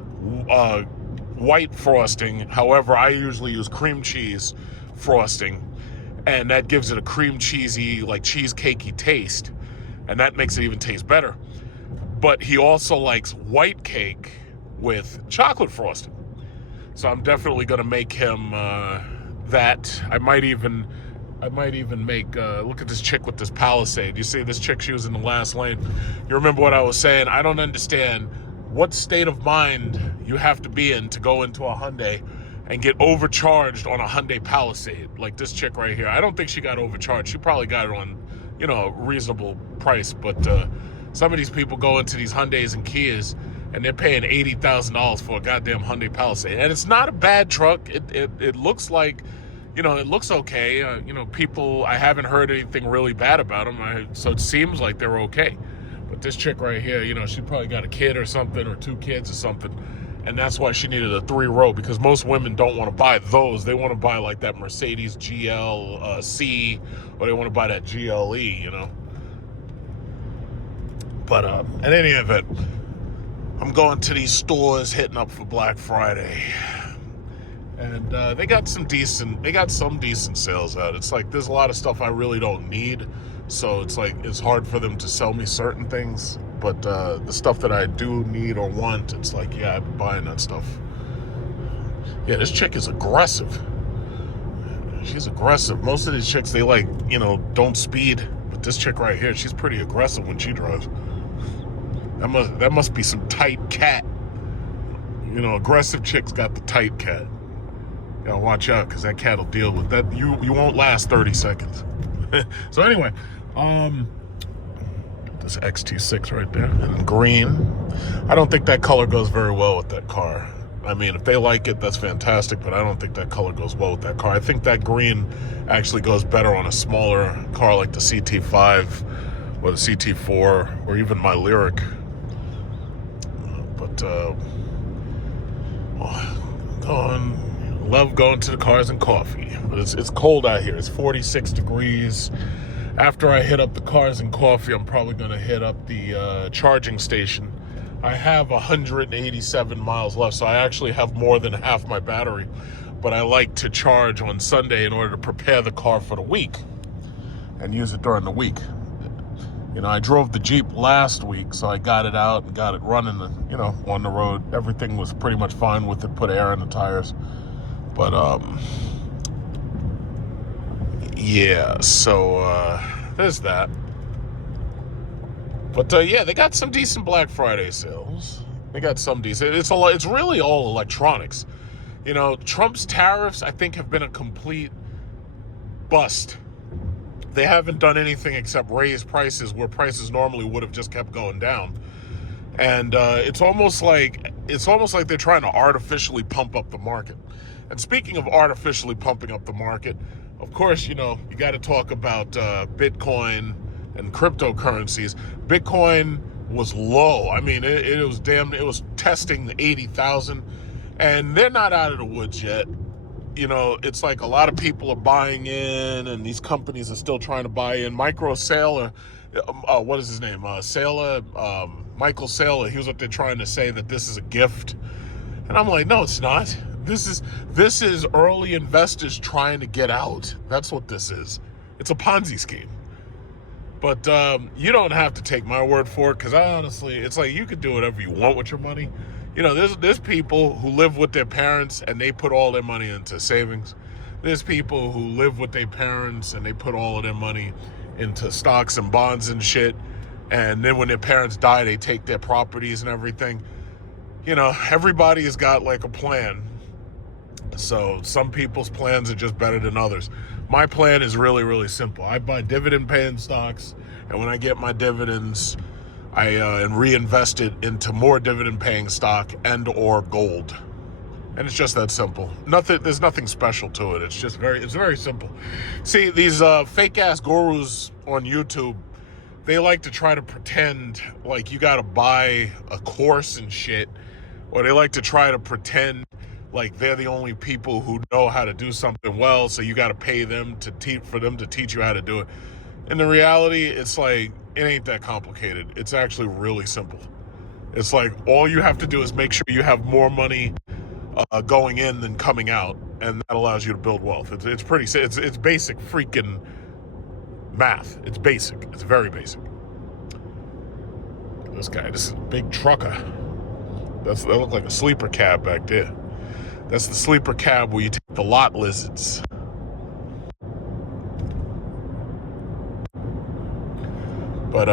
white frosting. However, I usually use cream cheese frosting. And that gives it a cream cheesy, like cheesecakey taste. And that makes it even taste better. But he also likes white cake with chocolate frosting. So I'm definitely going to make him that. I might even I might even make, look at this chick with this Palisade. You see this chick, she was in the last lane. You remember what I was saying? I don't understand what state of mind you have to be in to go into a Hyundai and get overcharged on a Hyundai Palisade. Like this chick right here. I don't think she got overcharged. She probably got it on, you know, a reasonable price. But some of these people go into these Hyundais and Kias and they're paying $80,000 for a goddamn Hyundai Palisade. And it's not a bad truck. It looks like, you know, it looks okay. You know, people, I haven't heard anything really bad about them. So it seems like they're okay. But this chick right here, you know, she probably got a kid or something, or 2 kids or something. And that's why she needed a 3-row, because most women don't want to buy those. They want to buy like that Mercedes GLC, or they want to buy that GLE, you know. But in any event, I'm going to these stores, hitting up for Black Friday. And they got some decent sales out. It's like there's a lot of stuff I really don't need. So it's like it's hard for them to sell me certain things. But the stuff that I do need or want, it's like, yeah, I'm buying that stuff. Yeah, this chick is aggressive. She's aggressive. Most of these chicks, they like, you know, don't speed. But this chick right here, she's pretty aggressive when she drives. That must be some tight cat. You know, aggressive chicks got the tight cat. You gotta watch out, because that cat will deal with that. You won't last 30 seconds. So anyway, this XT6 right there in green. I don't think that color goes very well with that car. I mean, if they like it, that's fantastic, but I don't think that color goes well with that car. I think that green actually goes better on a smaller car like the CT5 or the CT4 or even my Lyric. But love going to the Cars and Coffee. But it's cold out here. It's 46 degrees. After I hit up the Cars and Coffee, I'm probably going to hit up the charging station. I have 187 miles left, so I actually have more than half my battery. But I like to charge on Sunday in order to prepare the car for the week and use it during the week. You know, I drove the Jeep last week, so I got it out and got it running, and, you know, on the road. Everything was pretty much fine with it, put air in the tires. But, yeah, so, there's that. But, yeah, they got some decent Black Friday sales. They got some decent. It's really all electronics. You know, Trump's tariffs, I think, have been a complete bust. They haven't done anything except raise prices where prices normally would have just kept going down. And it's almost like they're trying to artificially pump up the market. And speaking of artificially pumping up the market, of course, you know, you got to talk about Bitcoin and cryptocurrencies. Bitcoin was low. I mean, it was testing the 80,000, and they're not out of the woods yet. You know, it's like a lot of people are buying in, and these companies are still trying to buy in. Michael Saylor, what is his name? Michael Saylor, he was up there trying to say that this is a gift. And I'm like, no, it's not. This is early investors trying to get out. That's what this is. It's a Ponzi scheme. But you don't have to take my word for it, because honestly, it's like you can do whatever you want with your money. You know, there's people who live with their parents and they put all their money into savings. There's people who live with their parents and they put all of their money into stocks and bonds and shit. And then when their parents die, they take their properties and everything. You know, everybody has got like a plan. So some people's plans are just better than others. My plan is really, really simple. I buy dividend-paying stocks, and when I get my dividends, I reinvest it into more dividend-paying stock and or gold. And it's just that simple. There's nothing special to it. It's very simple. See, these fake-ass gurus on YouTube, they like to try to pretend like you got to buy a course and shit, or they like to try to pretend like they're the only people who know how to do something well, so you got to pay them for them to teach you how to do it. In the reality, it's like, it ain't that complicated. It's actually really simple. It's like all you have to do is make sure you have more money going in than coming out, and that allows you to build wealth. It's basic freaking math. It's basic. It's very basic. This is a big trucker. That looked like a sleeper cab back there. That's the sleeper cab where you take the lot lizards. But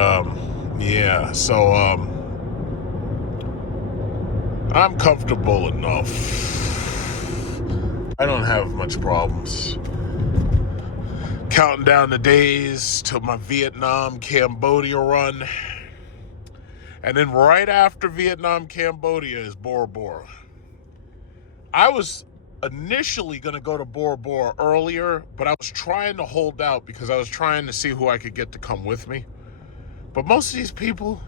yeah, so I'm comfortable enough. I don't have much problems. Counting down the days to my Vietnam, Cambodia run. And then right after Vietnam, Cambodia is Bora Bora. I was initially going to go to Bora Bora earlier, but I was trying to hold out because I was trying to see who I could get to come with me. But most of these people,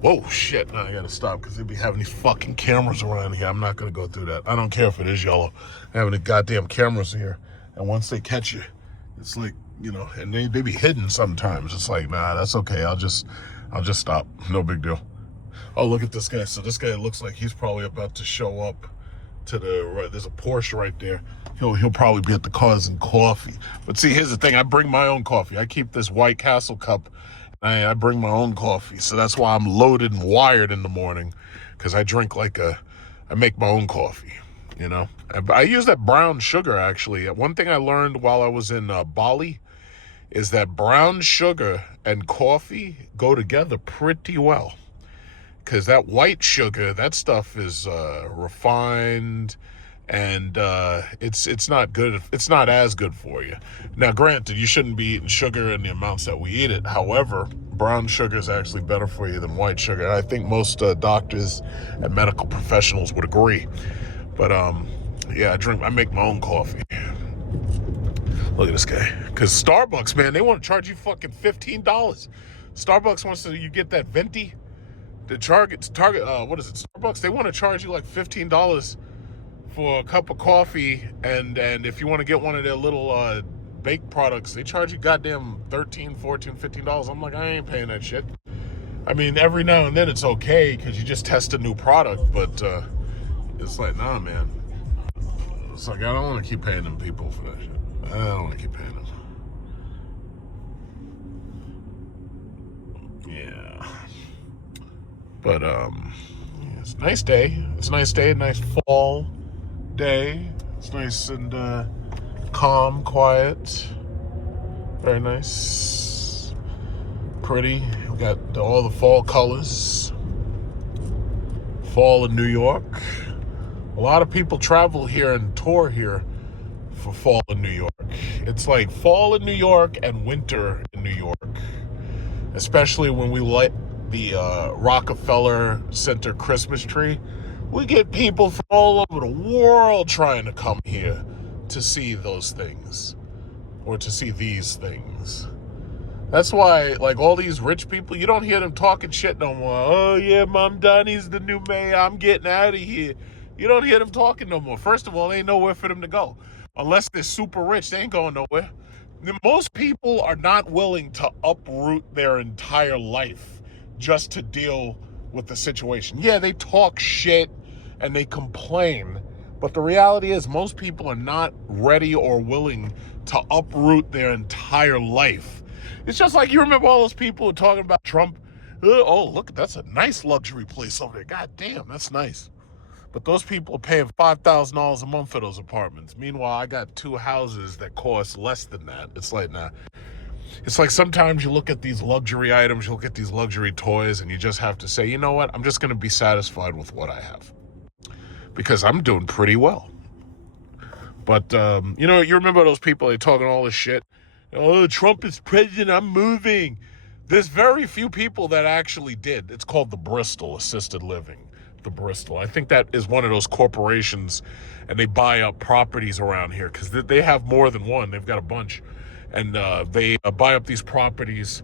whoa, shit, now I got to stop because they be having these fucking cameras around here. I'm not going to go through that. I don't care if it is yellow. Having the goddamn cameras here. And once they catch you, it's like, you know, and they be hidden sometimes. It's like, nah, that's okay. I'll just stop. No big deal. Oh, look at this guy. So this guy looks like he's probably about to show up to the right. There's a Porsche right there. He'll probably be at the Cars and Coffee. But see, here's the thing. I bring my own coffee. I keep this White Castle cup. I bring my own coffee. So that's why I'm loaded and wired in the morning, because I make my own coffee, you know. I use that brown sugar, actually. One thing I learned while I was in Bali is that brown sugar and coffee go together pretty well. Because that white sugar, that stuff is refined, and it's not good. It's not as good for you. Now, granted, you shouldn't be eating sugar in the amounts that we eat it. However, brown sugar is actually better for you than white sugar. And I think most doctors and medical professionals would agree. But yeah, I make my own coffee. Look at this guy. Because Starbucks, man, they want to charge you fucking $15. Starbucks wants you get that venti. The Target, what is it? Starbucks, they want to charge you like $15 for a cup of coffee, and if you want to get one of their little baked products, they charge you goddamn $13, $14, $15. I'm like, I ain't paying that shit. I mean, every now and then it's okay because you just test a new product, but it's like, nah, man. It's like, I don't want to keep paying them people for that shit. I don't want to keep paying them. Yeah. But it's a nice day. It's a nice day, a nice fall day. It's nice and calm, quiet. Very nice. Pretty. We got all the fall colors. Fall in New York. A lot of people travel here and tour here for fall in New York. It's like fall in New York and winter in New York. Especially when we light the Rockefeller Center Christmas tree. We get people from all over the world trying to come here to see those things, or to see these things. That's why, like, all these rich people, you don't hear them talking shit no more. Oh yeah, Mom Donnie's the new mayor, I'm getting out of here. You don't hear them talking no more. First of all, there ain't nowhere for them to go. Unless they're super rich, they ain't going nowhere. Most people are not willing to uproot their entire life just to deal with the situation. Yeah, they talk shit and they complain, but the reality is most people are not ready or willing to uproot their entire life. It's just like, you remember all those people who are talking about Trump? Oh, look, that's a nice luxury place over there. God damn, that's nice. But those people are paying $5,000 a month for those apartments. Meanwhile, I got two houses that cost less than that. It's like, nah. It's like sometimes you look at these luxury items, you look at these luxury toys, and you just have to say, you know what? I'm just going to be satisfied with what I have. Because I'm doing pretty well. But, you know, you remember those people, they talking all this shit? Oh, Trump is president, I'm moving. There's very few people that actually did. It's called the Bristol Assisted Living. The Bristol. I think that is one of those corporations, and they buy up properties around here because they have more than one. They've got a bunch. And they buy up these properties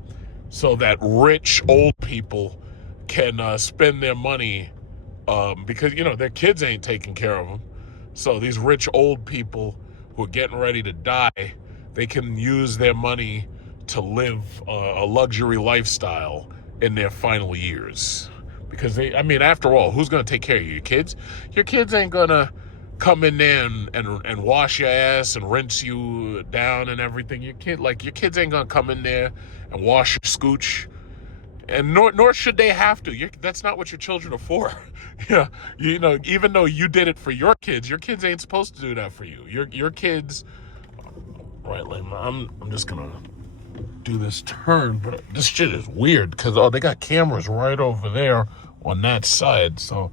so that rich old people can spend their money because, you know, their kids ain't taking care of them. So these rich old people who are getting ready to die, they can use their money to live a luxury lifestyle in their final years. Because they, I mean, after all, who's going to take care of you? Your kids? Your kids ain't going to come in there and wash your ass and rinse you down and everything. Your kids ain't going to come in there and wash your scooch. And nor should they have to. That's not what your children are for. Yeah, you know, even though you did it for your kids ain't supposed to do that for you. Your kids, right? Like, I'm just gonna do this turn, but this shit is weird because they got cameras right over there on that side. So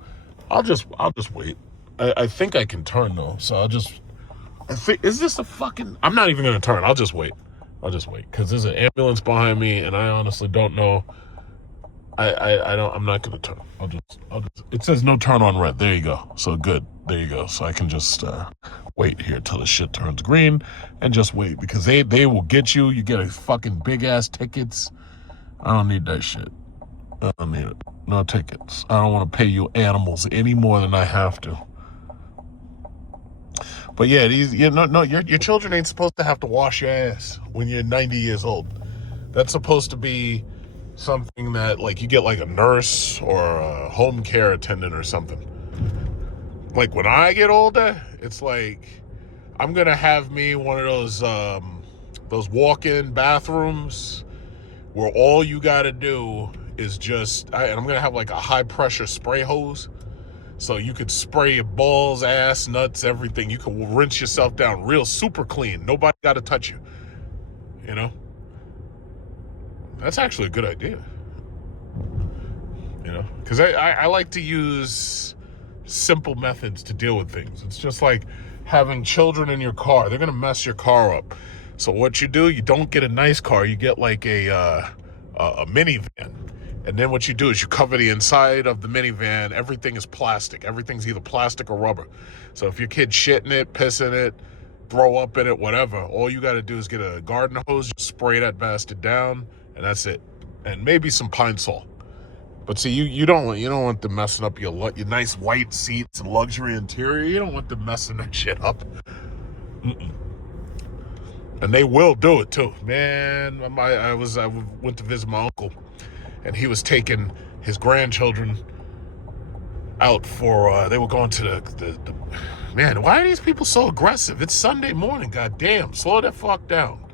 I'll just wait. I think I can turn though, so is this a fucking? I'm not even gonna turn. I'll just wait because there's an ambulance behind me, and I honestly don't know. I'm not gonna turn. I'll just. It says no turn on red. There you go. So good. There you go. So I can just wait here till the shit turns green, and just wait because they will get you. You get a fucking big ass tickets. I don't need that shit. I don't need it. No tickets. I don't want to pay you animals any more than I have to. But yeah, your children ain't supposed to have to wash your ass when you're 90 years old. That's supposed to be something that like you get like a nurse or a home care attendant or something. Like when I get older, it's like I'm gonna have me one of those walk-in bathrooms where all you gotta do is and I'm gonna have like a high pressure spray hose. So you could spray your balls, ass, nuts, everything. You can rinse yourself down real super clean. Nobody got to touch you. You know? That's actually a good idea. You know? Because I like to use simple methods to deal with things. It's just like having children in your car. They're going to mess your car up. So what you do, you don't get a nice car. You get like a minivan. And then what you do is you cover the inside of the minivan. Everything is plastic. Everything's either plastic or rubber. So if your kid's shitting it, pissing it, throw up in it, whatever, all you got to do is get a garden hose, spray that bastard down, and that's it. And maybe some Pine Sol. But see, you don't want them messing up your nice white seats and luxury interior. You don't want them messing that shit up. And they will do it too, man. I went to visit my uncle. And he was taking his grandchildren out for, they were going to the man, why are these people so aggressive? It's Sunday morning, goddamn. Slow that fuck down.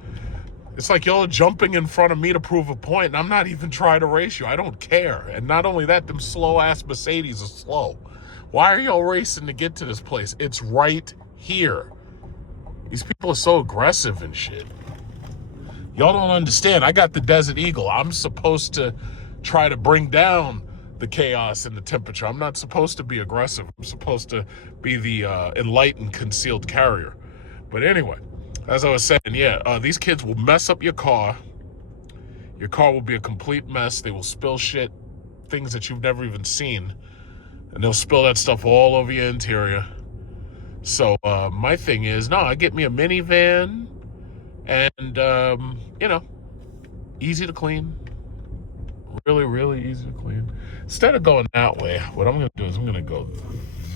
It's like y'all are jumping in front of me to prove a point, and I'm not even trying to race you. I don't care. And not only that, them slow-ass Mercedes are slow. Why are y'all racing to get to this place? It's right here. These people are so aggressive and shit. Y'all don't understand. I got the Desert Eagle. I'm supposed to try to bring down the chaos and the temperature. I'm not supposed to be aggressive. I'm supposed to be the enlightened concealed carrier. But anyway, as I was saying, these kids will mess up your car. Your car will be a complete mess. They will spill shit, things that you've never even seen. And they'll spill that stuff all over your interior. So my thing is, I get me a minivan and, easy to clean. Really, really easy to clean. Instead of going that way, what I'm going to do is I'm going to go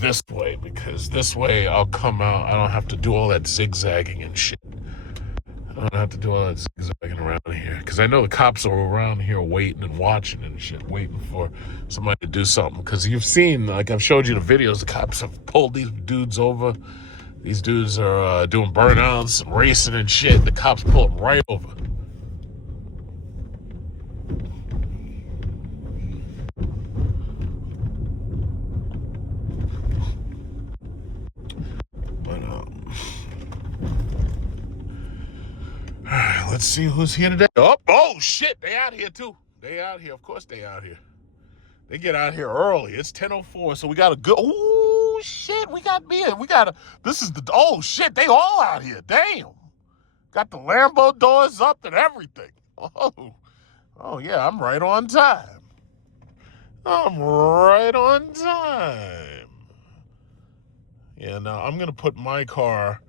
this way because this way I'll come out. I don't have to do all that zigzagging and shit. I don't have to do all that zigzagging around here because I know the cops are around here waiting and watching and shit, waiting for somebody to do something. Because you've seen, like I've showed you the videos, the cops have pulled these dudes over. These dudes are doing burnouts and racing and shit. The cops pull them right over. Let's see who's here today. Oh shit, they out here too. They out here, of course they out here. They get out here early. It's 10:04, so we got a good. Oh shit, we got me. Oh shit, they all out here. Damn, got the Lambo doors up and everything. Oh yeah, I'm right on time. Yeah, now I'm gonna put my car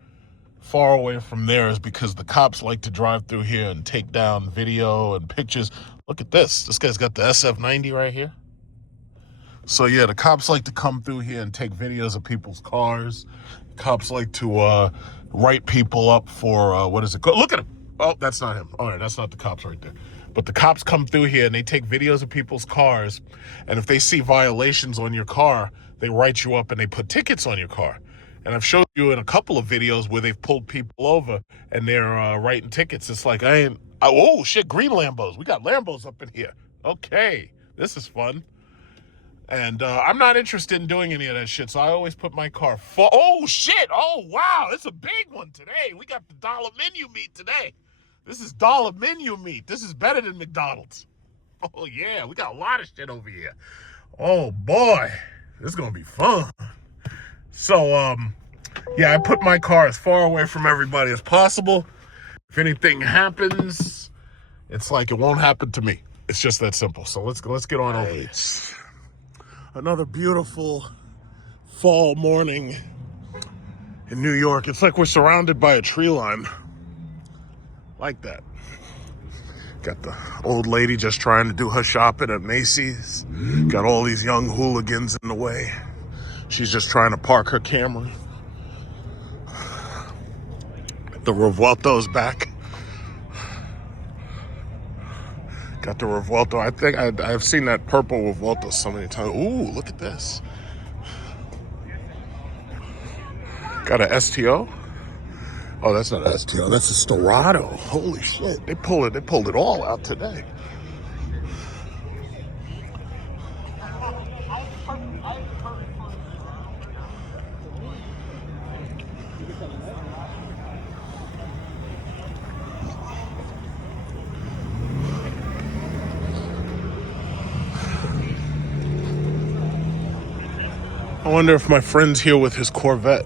far away from theirs because the cops like to drive through here and take down video and pictures. Look at this. This guy's got the SF90 right here. So yeah, the cops like to come through here and take videos of people's cars. Cops like to write people up for, what is it called? Look at him. Oh, that's not him. All right, that's not the cops right there. But the cops come through here and they take videos of people's cars. And if they see violations on your car, they write you up and they put tickets on your car. And I've showed you in a couple of videos where they've pulled people over and they're writing tickets. It's like, oh shit, green Lambos. We got Lambos up in here. Okay, this is fun. And I'm not interested in doing any of that shit, so I always put my car oh shit, oh wow, it's a big one today. We got the dollar menu meat today. This is dollar menu meat. This is better than McDonald's. Oh, yeah. We got a lot of shit over here. Oh, boy. This is going to be fun. So, yeah, I put my car as far away from everybody as possible. If anything happens, it's like it won't happen to me. It's just that simple. So let's get on over here. Another beautiful fall morning in New York. It's like we're surrounded by a tree line. Like that. Got the old lady just trying to do her shopping at Macy's. Got all these young hooligans in the way. She's just trying to park her Camry. The Revuelto's back. Got the Revuelto. I think I've seen that purple Revuelto so many times. Ooh, look at this. Got a STO. Oh, that's not an STO. That's a Storado. Holy shit! They pulled it all out today. I wonder if my friend's here with his Corvette.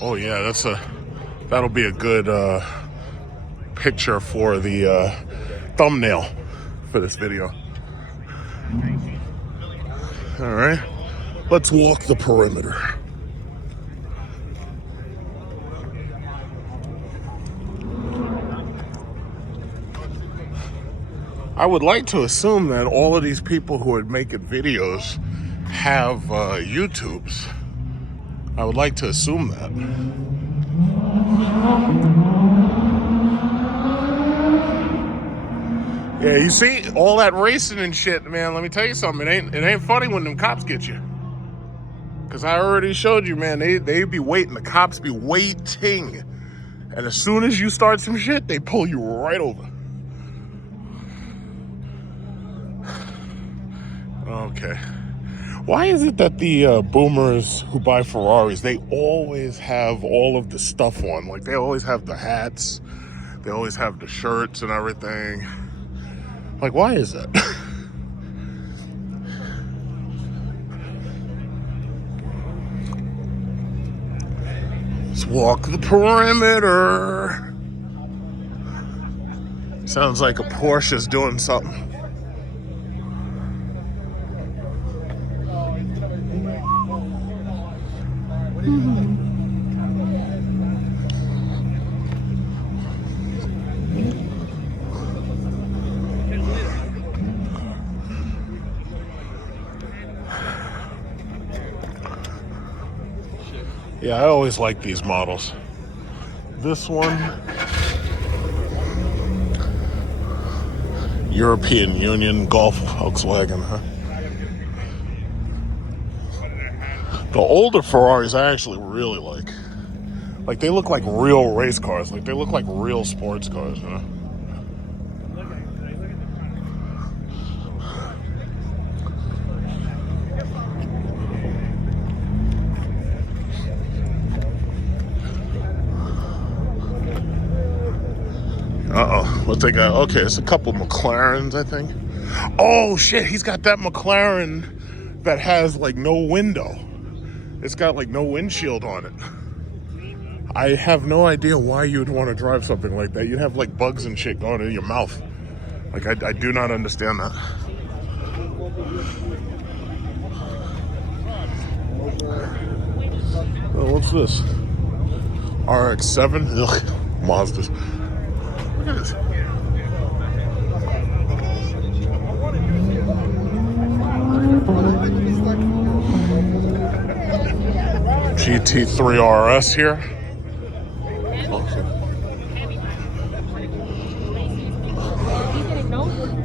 Oh yeah, that'll be a good picture for the thumbnail for this video. All right, let's walk the perimeter. I would like to assume that all of these people who are making videos have YouTubes. I would like to assume that. Yeah, you see all that racing and shit, man. Let me tell you something. It ain't funny when them cops get you. Cause I already showed you, man. They be waiting. The cops be waiting, and as soon as you start some shit, they pull you right over. Okay. Why is it that the boomers who buy Ferraris, they always have all of the stuff on? Like, they always have the hats, they always have the shirts and everything. Like, why is that? Let's walk the perimeter. Sounds like a Porsche's doing something. Yeah, I always like these models. This one, European Union Golf Volkswagen, huh? The older Ferraris I actually really like. Like, they look like real race cars. Like, they look like real sports cars, you know? Uh-oh, what they got? Okay, it's a couple McLarens, I think. Oh, shit, he's got that McLaren that has, like, no window. It's got, like, no windshield on it. I have no idea why you would want to drive something like that. You'd have, like, bugs and shit going in your mouth. Like, I do not understand that. Oh, what's this? RX-7? Ugh, Mazdas. Look at this. GT3 RS here.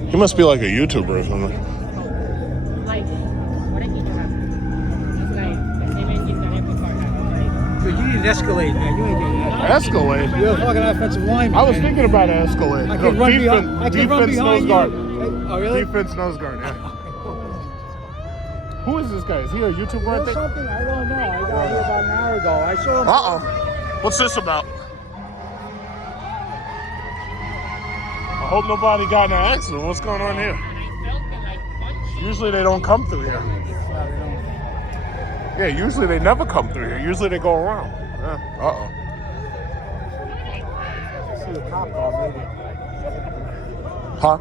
He must be like a YouTuber or something. You need an Escalade, man. You ain't getting that. Escalade? You're a fucking offensive lineman. I was thinking about an Escalade. I can run behind nose you. guard. Oh, really? Defense nose guard, yeah. Who is this guy? Is he a YouTuber? I think? Something? I don't know. I got here about an hour ago. I saw him. Uh-oh. What's this about? Hope nobody got in an accident. What's going on here? Usually they don't come through here. Yeah, usually they never come through here. Usually they go around. Uh-oh. See a cop car, maybe. Huh?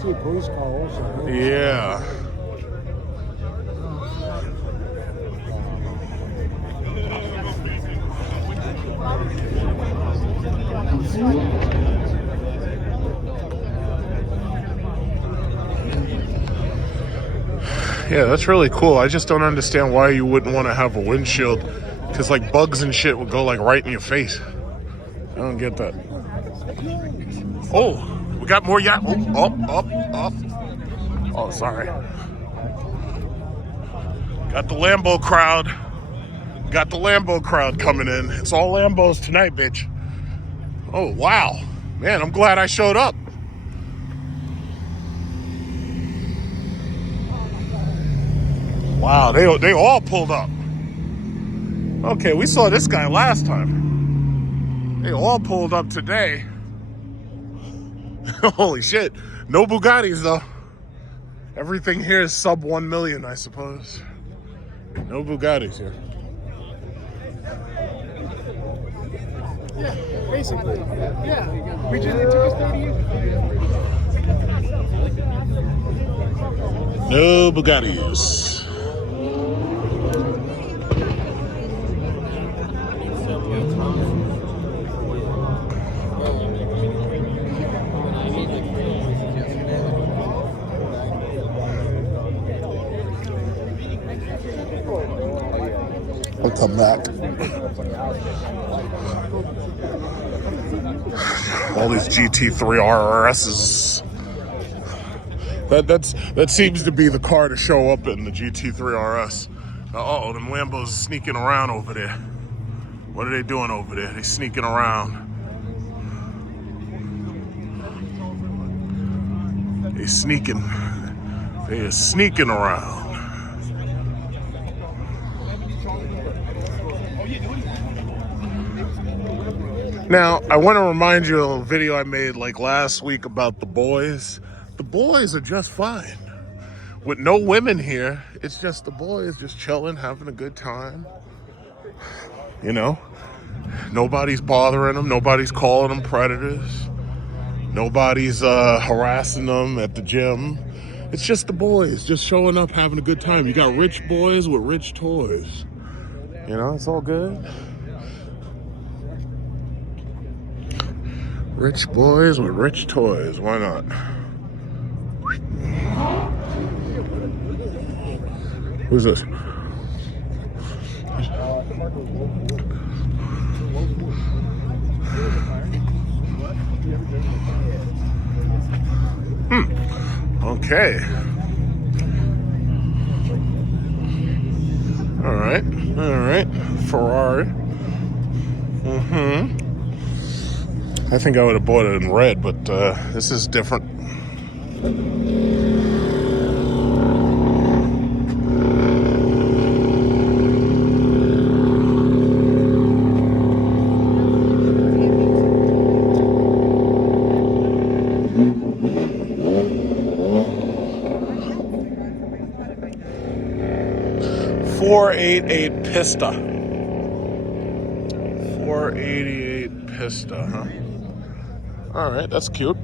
See a police car also. Yeah. Yeah, that's really cool. I just don't understand why you wouldn't want to have a windshield, because like bugs and shit would go like right in your face. I don't get that. Oh, we got more yacht. Oh, up. Oh, sorry. Got the Lambo crowd. Got the Lambo crowd coming in. It's all Lambos tonight, bitch. Oh, wow. Man, I'm glad I showed up. Wow, they all pulled up. Okay, we saw this guy last time. They all pulled up today. Holy shit. No Bugattis, though. Everything here is sub 1 million, I suppose. No Bugattis here. Yeah, basically. Yeah. We just, it took us 30 years. No Bugattis. I'll come back. All these GT3 RRSs. That seems to be the car to show up in the GT3 RS. Uh-oh, them Lambos sneaking around over there. What are they doing over there? They sneaking around. They are sneaking around. Now, I want to remind you of a video I made like last week about the boys. The boys are just fine. With no women here, it's just the boys just chilling, having a good time. You know, nobody's bothering them. Nobody's calling them predators. Nobody's harassing them at the gym. It's just the boys just showing up, having a good time. You got rich boys with rich toys. You know, it's all good. Rich boys with rich toys. Why not? Who's this? Okay. All right. Ferrari. I think I would have bought it in red, but this is different. .488 Pista. 488 Pista, huh? All right, that's cute.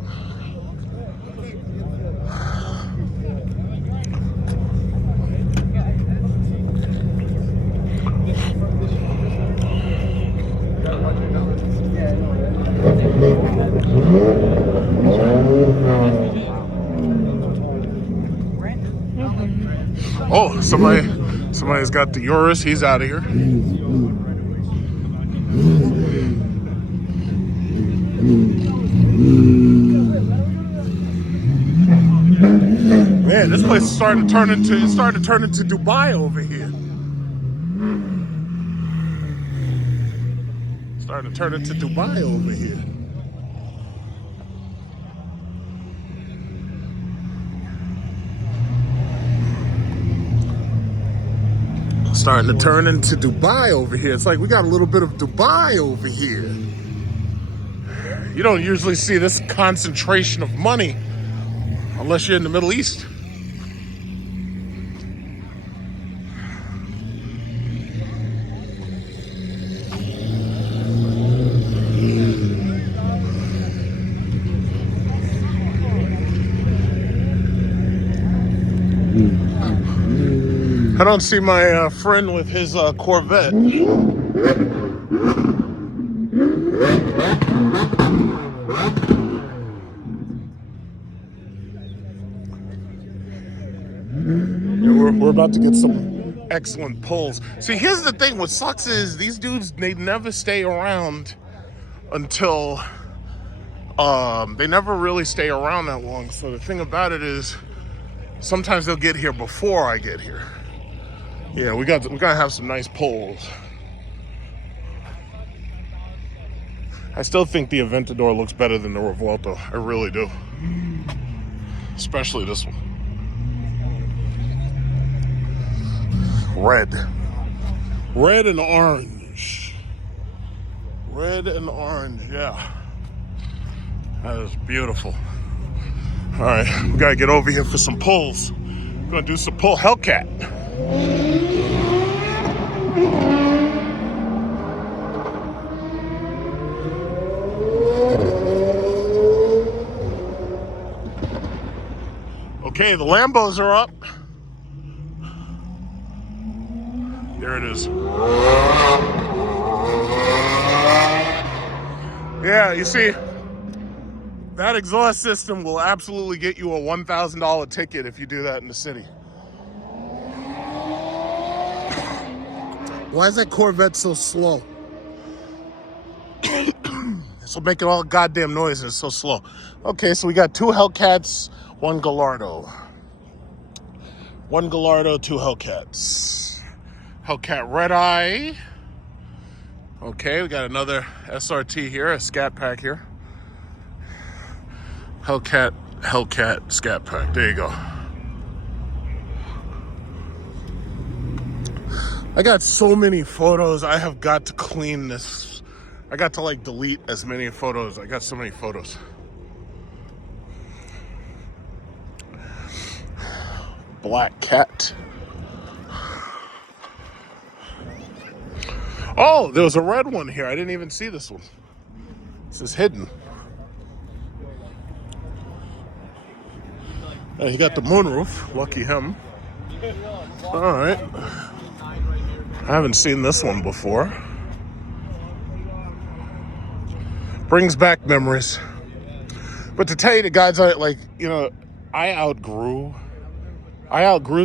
Oh, somebody's got the Urus. He's out of here. Man, this place is starting to turn into Dubai over here. Starting to turn into Dubai over here. Starting to turn into Dubai over here. It's like we got a little bit of Dubai over here. You don't usually see this concentration of money unless you're in the Middle East. I don't see my friend with his Corvette. We're about to get some excellent pulls. See, here's the thing. What sucks is these dudes, they never stay around until they never really stay around that long. So the thing about it is sometimes they'll get here before I get here. Yeah, we gotta have some nice pulls. I still think the Aventador looks better than the Revuelto. I really do. Especially this one. Red. Red and orange. Red and orange, yeah. That is beautiful. All right, we gotta get over here for some pulls. We're gonna do some pull. Hellcat. Okay, the Lambos are up. There it is. Yeah, you see, that exhaust system will absolutely get you a $1,000 ticket if you do that in the city. Why is that Corvette so slow? It's making all goddamn noise and it's so slow. Okay, so we got 2 Hellcats, 1 Gallardo. 1 Gallardo, 2 Hellcats. Hellcat Red Eye. Okay, we got another SRT here, a Scat Pack here. Hellcat Scat Pack. There you go. I got so many photos. I have got to clean this. I got to like delete as many photos. I got so many photos. Black Cat. Oh, there was a red one here. I didn't even see this one. This is hidden. He got the moonroof. Lucky him. All right. I haven't seen this one before. Brings back memories. But to tell you the guys, I outgrew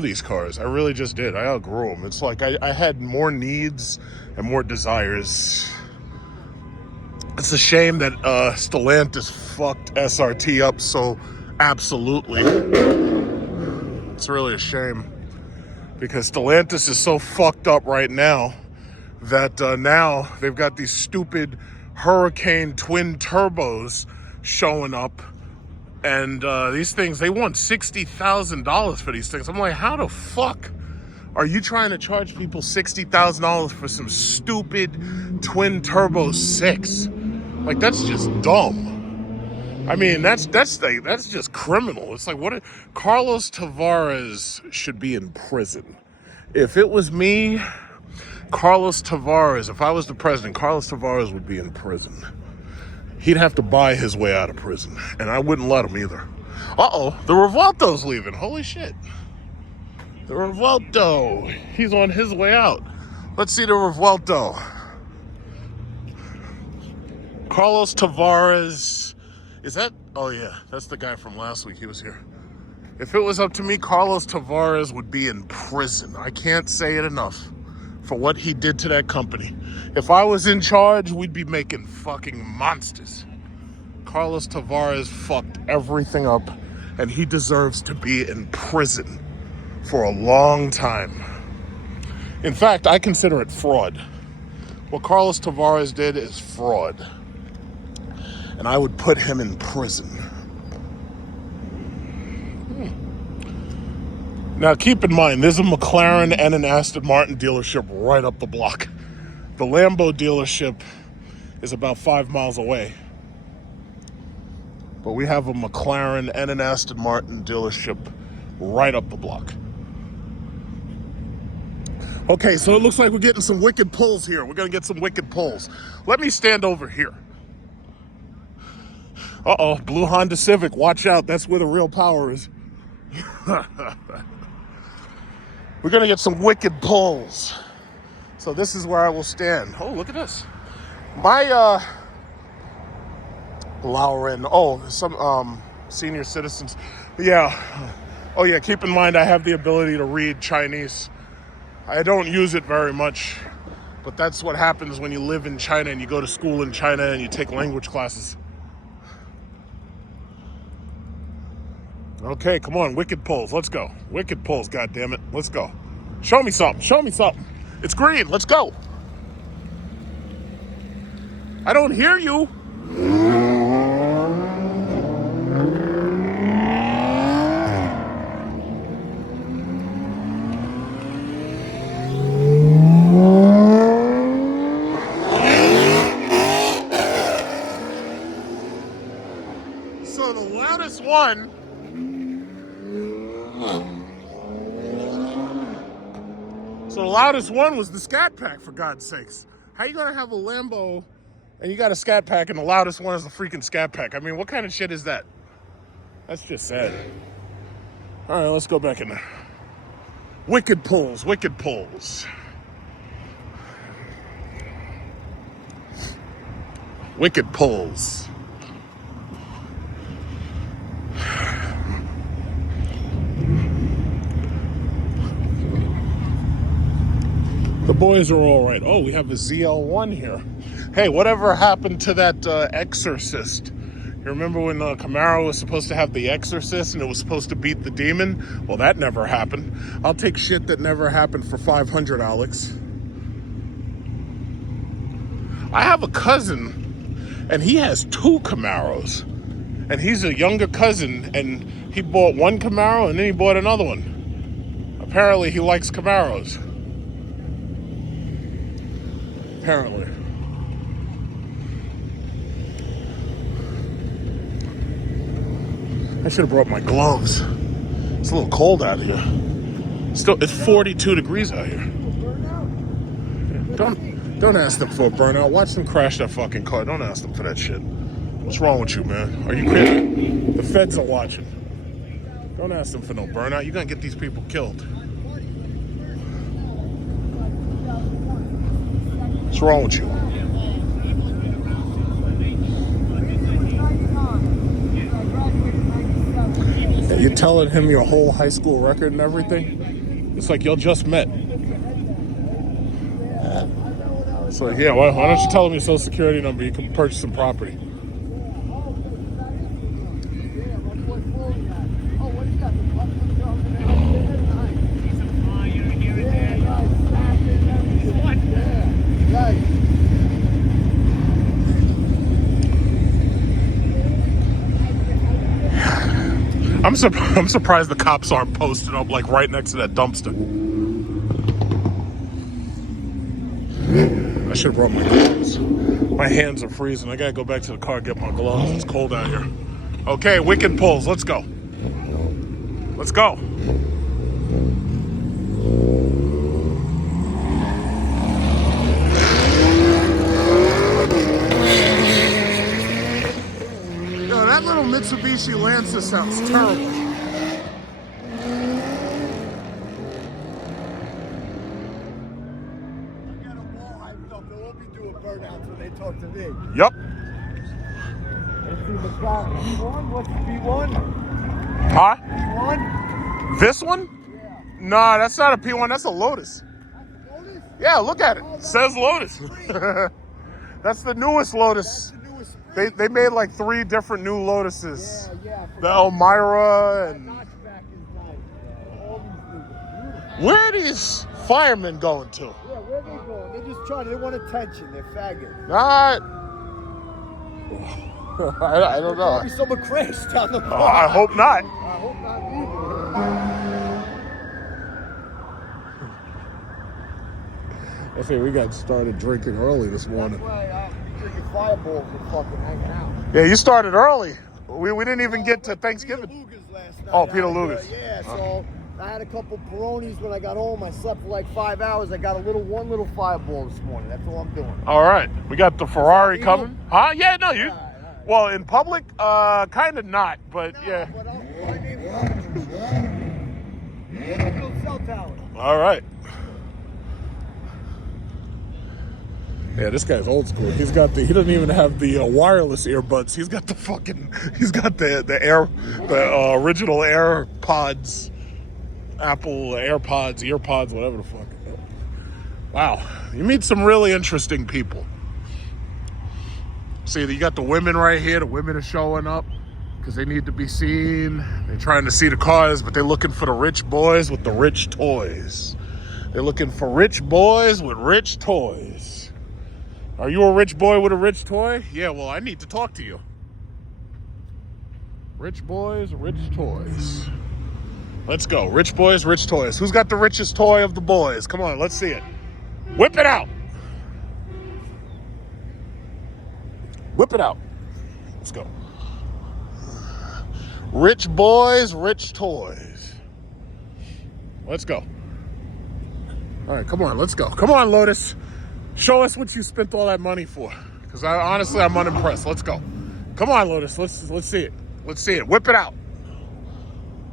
these cars. I really just did. I outgrew them. It's like I had more needs and more desires. It's a shame that Stellantis fucked SRT up so absolutely. It's really a shame. Because Stellantis is so fucked up right now that now they've got these stupid Hurricane twin turbos showing up. And these things, they want $60,000 for these things. I'm like, how the fuck are you trying to charge people $60,000 for some stupid twin turbo 6? Like, that's just dumb. I mean, that's just criminal. It's like, Carlos Tavares should be in prison. If it was me, Carlos Tavares, if I was the president, Carlos Tavares would be in prison. He'd have to buy his way out of prison, and I wouldn't let him either. Uh-oh, the Revuelto's leaving. Holy shit. The Revuelto. He's on his way out. Let's see the Revuelto. Carlos Tavares. Is that? Oh, yeah. That's the guy from last week. He was here. If it was up to me, Carlos Tavares would be in prison. I can't say it enough for what he did to that company. If I was in charge, we'd be making fucking monsters. Carlos Tavares fucked everything up, and he deserves to be in prison for a long time. In fact, I consider it fraud. What Carlos Tavares did is fraud. And I would put him in prison. Now, keep in mind, there's a McLaren and an Aston Martin dealership right up the block. The Lambo dealership is about 5 miles away. But we have a McLaren and an Aston Martin dealership right up the block. Okay, so it looks like we're getting some wicked pulls here. We're gonna get some wicked pulls. Let me stand over here. Uh-oh, blue Honda Civic, watch out, that's where the real power is. We're gonna get some wicked pulls. So this is where I will stand. Oh, look at this. My, Lauren, some senior citizens. Yeah, oh yeah, keep in mind I have the ability to read Chinese. I don't use it very much, but that's what happens when you live in China and you go to school in China and you take language classes. Okay, come on, wicked pulls, let's go. Wicked pulls, goddammit, let's go. Show me something, show me something. It's green, let's go. I don't hear you. So the loudest one was the Scat Pack, for God's sakes. How you gonna have a Lambo and you got a Scat Pack and the loudest one is the freaking Scat Pack? I mean, what kind of shit is that? That's just sad. All right, let's go back in there. Wicked pulls, wicked pulls. Wicked pulls. The boys are all right. Oh, we have a ZL1 here. Hey, whatever happened to that Exorcist? You remember when Camaro was supposed to have the Exorcist and it was supposed to beat the demon? Well, that never happened. I'll take shit that never happened for 500, Alex. I have a cousin, and he has 2 Camaros. And he's a younger cousin, and he bought one Camaro, and then he bought another one. Apparently, he likes Camaros. Apparently. I should have brought my gloves. It's a little cold out here. Still, it's 42 degrees out here. Don't ask them for a burnout. Watch them crash that fucking car. Don't ask them for that shit. What's wrong with you, man? Are you crazy? The feds are watching. Don't ask them for no burnout. You're gonna get these people killed. What's wrong with you? You're telling him your whole high school record and everything? It's like y'all just met. So yeah, why don't you tell him your social security number? You can purchase some property. I'm surprised the cops aren't posted up like right next to that dumpster. I should have brought my gloves. My hands are freezing. I gotta go back to the car and get my gloves. It's cold out here. Okay, wicked pulls. Let's go. Let's go. Yo, that little Mitsubishi Lancer sounds terrible. Talk to me. Yep. P1? What's P1? Huh? P1? This one? Yeah. Nah, that's not a P1. That's a Lotus. Lotus? Yeah, look at it. It says Lotus. That's the newest Lotus. They made like 3 different new Lotuses. Yeah. The Elmira and. Where are these firemen going to? Yeah, where are they going? They're just trying. They want attention. They're faggots. I don't know. Maybe someone crashed down the road. I hope not. I hope not either. I think we got started drinking early this morning. That's why I'm drinking Fireballs and fucking hanging out. Yeah, you started early. We didn't even get to Thanksgiving. Last night. Oh, Peter Luger's. Yeah, so I had a couple Peronis when I got home. I slept for like 5 hours. I got one little fireball this morning. That's all I'm doing. All right. We got the Ferrari coming. Huh? Yeah, no, you. Well, in public, kind of not, but yeah. But my name's cell tower. All right. Yeah, this guy's old school. He doesn't even have the wireless earbuds. He's got the original AirPods, Apple AirPods, EarPods, whatever the fuck. Wow, you meet some really interesting people. See, you got the women right here. The women are showing up because they need to be seen. They're trying to see the cars, but they're looking for the rich boys with the rich toys. They're looking for rich boys with rich toys. Are you a rich boy with a rich toy? Yeah, well, I need to talk to you. Rich boys, rich toys. Let's go. Rich boys, rich toys. Who's got the richest toy of the boys? Come on, let's see it. Whip it out. Whip it out. Let's go. Rich boys, rich toys. Let's go. All right, come on, let's go. Come on, Lotus. Show us what you spent all that money for. Because honestly, I'm unimpressed. Let's go. Come on, Lotus. Let's see it. Let's see it. Whip it out.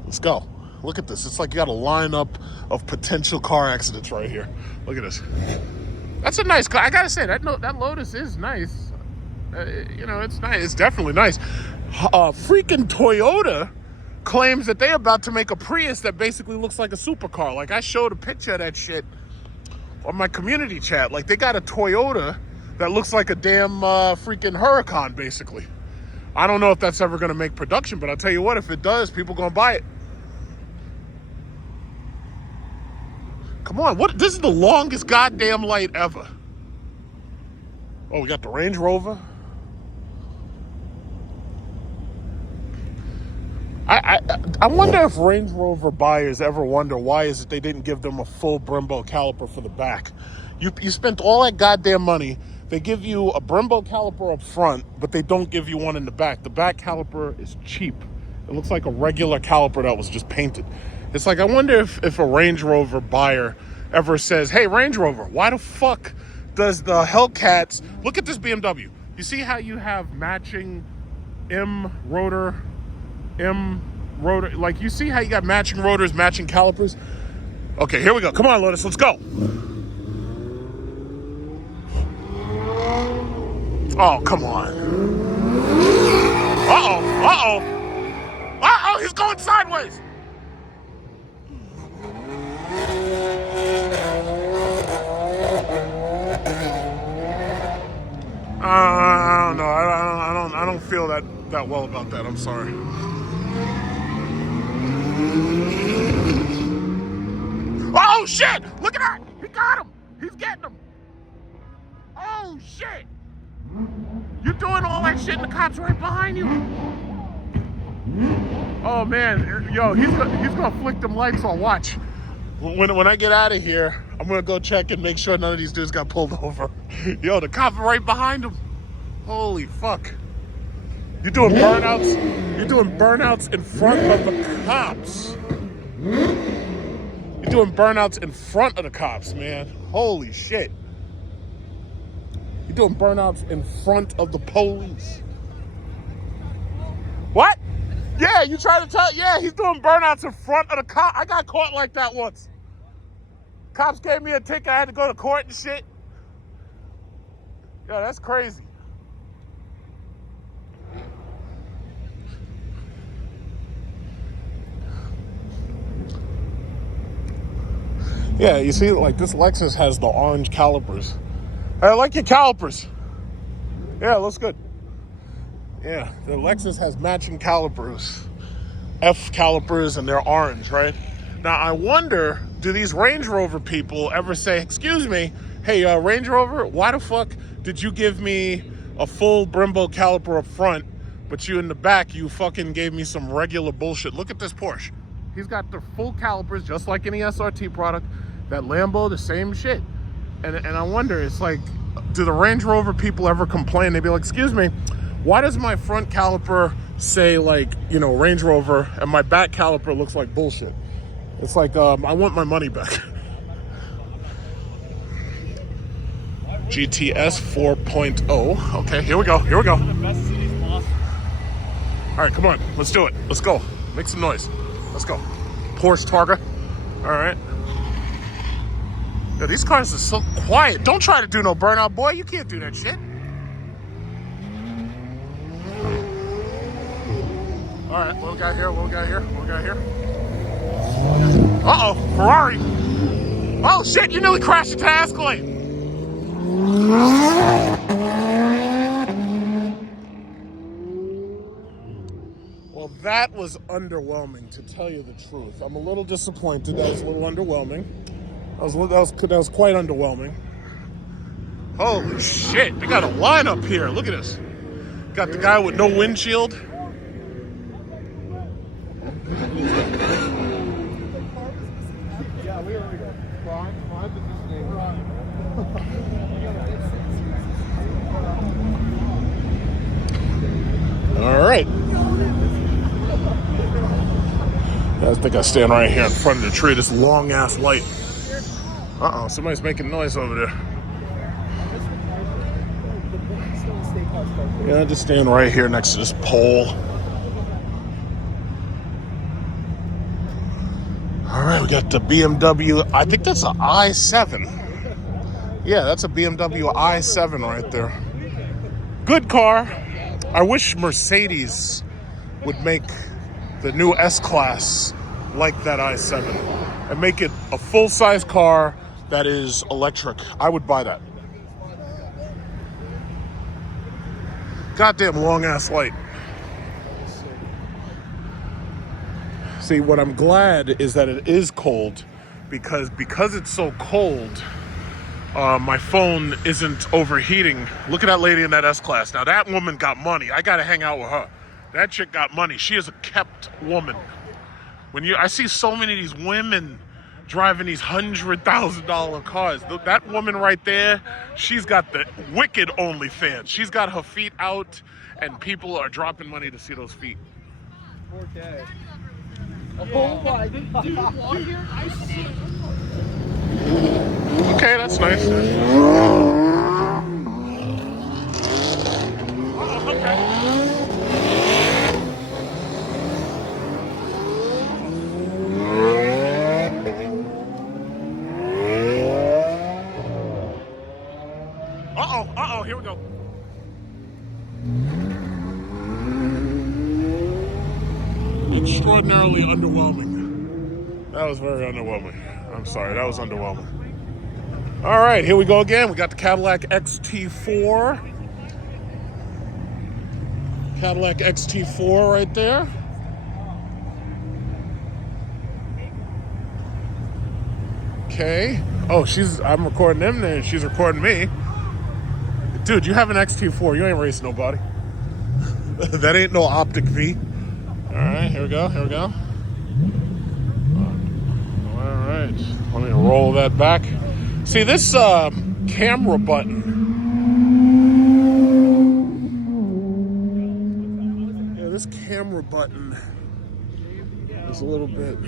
Let's go. Look at this. It's like you got a lineup of potential car accidents right here. Look at this. That's a nice car. I gotta say, that Lotus is nice. It's nice. It's definitely nice. Freaking Toyota claims that they're about to make a Prius that basically looks like a supercar. Like, I showed a picture of that shit on my community chat. Like, they got a Toyota that looks like a damn freaking Huracan, basically. I don't know if that's ever going to make production, but I'll tell you what, if it does, people going to buy it. Come on, this is the longest goddamn light ever. Oh, we got the Range Rover. I wonder if Range Rover buyers ever wonder why is it they didn't give them a full Brembo caliper for the back. You spent all that goddamn money. They give you a Brembo caliper up front, but they don't give you one in the back. The back caliper is cheap. It looks like a regular caliper that was just painted. It's like, I wonder if a Range Rover buyer ever says, hey, Range Rover, why the fuck does the Hellcats... Look at this BMW. You see how you have matching M rotor, like, you see how you got matching rotors, matching calipers? Okay, here we go. Come on, Lotus, let's go. Oh, come on. Uh-oh, he's going sideways. I don't know. I don't feel that well about that. I'm sorry. Oh shit! Look at that! He got him! He's getting him! Oh shit! You're doing all that shit and the cops right behind you. Oh man, yo, he's gonna flick them lights on. Watch. When I get out of here, I'm gonna go check and make sure none of these dudes got pulled over. Yo, the cop right behind him. Holy fuck. You're doing burnouts. You're doing burnouts in front of the cops. You're doing burnouts in front of the cops, man. Holy shit. You're doing burnouts in front of the police. What? Yeah, you trying to tell? Yeah, he's doing burnouts in front of the cop. I got caught like that once. Cops gave me a ticket. I had to go to court and shit. Yo, that's crazy. Yeah, you see, like, this Lexus has the orange calipers. I like your calipers. Yeah, it looks good. Yeah, the Lexus has matching calipers. F calipers, and they're orange, right? Now, I wonder, do these Range Rover people ever say, excuse me, hey, Range Rover, why the fuck did you give me a full Brembo caliper up front, but you in the back, you fucking gave me some regular bullshit? Look at this Porsche. He's got the full calipers, just like any SRT product. That Lambo, the same shit. And I wonder, it's like, do the Range Rover people ever complain? They'd be like, excuse me, why does my front caliper say like, you know, Range Rover, and my back caliper looks like bullshit. It's like, I want my money back. GTS 4.0. Okay, here we go. Here we go. All right, come on. Let's do it. Let's go. Make some noise. Let's go. Porsche Targa. All right. Yo, these cars are so quiet. Don't try to do no burnout, boy. You can't do that shit. All right, what we got here? What we got here? What we got here? Uh-oh, Ferrari. Oh, shit, you nearly crashed into Escalade. Well, that was underwhelming, to tell you the truth. I'm a little disappointed. That was a little underwhelming. That was quite underwhelming. Holy shit, they got a line up here. Look at this. Got the guy with no windshield. Yeah, we already got five All right. I think I stand right here in front of the tree, this long ass light. Uh-oh, somebody's making noise over there. Yeah, just stand right here next to this pole. All right, we got the BMW. I think that's an i7. Yeah, that's a BMW i7 right there. Good car. I wish Mercedes would make the new S-Class like that i7 and make it a full-size car that is electric. I would buy that. Goddamn long-ass light. See, what I'm glad is that it is cold because it's so cold, my phone isn't overheating. Look at that lady in that S-Class. Now, that woman got money. I got to hang out with her. That chick got money. She is a kept woman. I see so many of these women driving these $100,000 cars. That woman right there, she's got the wicked OnlyFans. She's got her feet out, and people are dropping money to see those feet. 4K. Oh my God. Do you walk here? I see. Okay, that's nice. Oh, okay. Uh-oh, here we go. Extraordinarily underwhelming. That was very underwhelming. I'm sorry, that was underwhelming. All right, here we go again. We got the Cadillac XT4. Cadillac XT4 right there. Okay. Oh, I'm recording them there, and she's recording me. Dude, you have an XT4. You ain't racing nobody. That ain't no Optic V. All right, here we go. All right, let me roll that back. See, this camera button. Yeah, this camera button is a little bit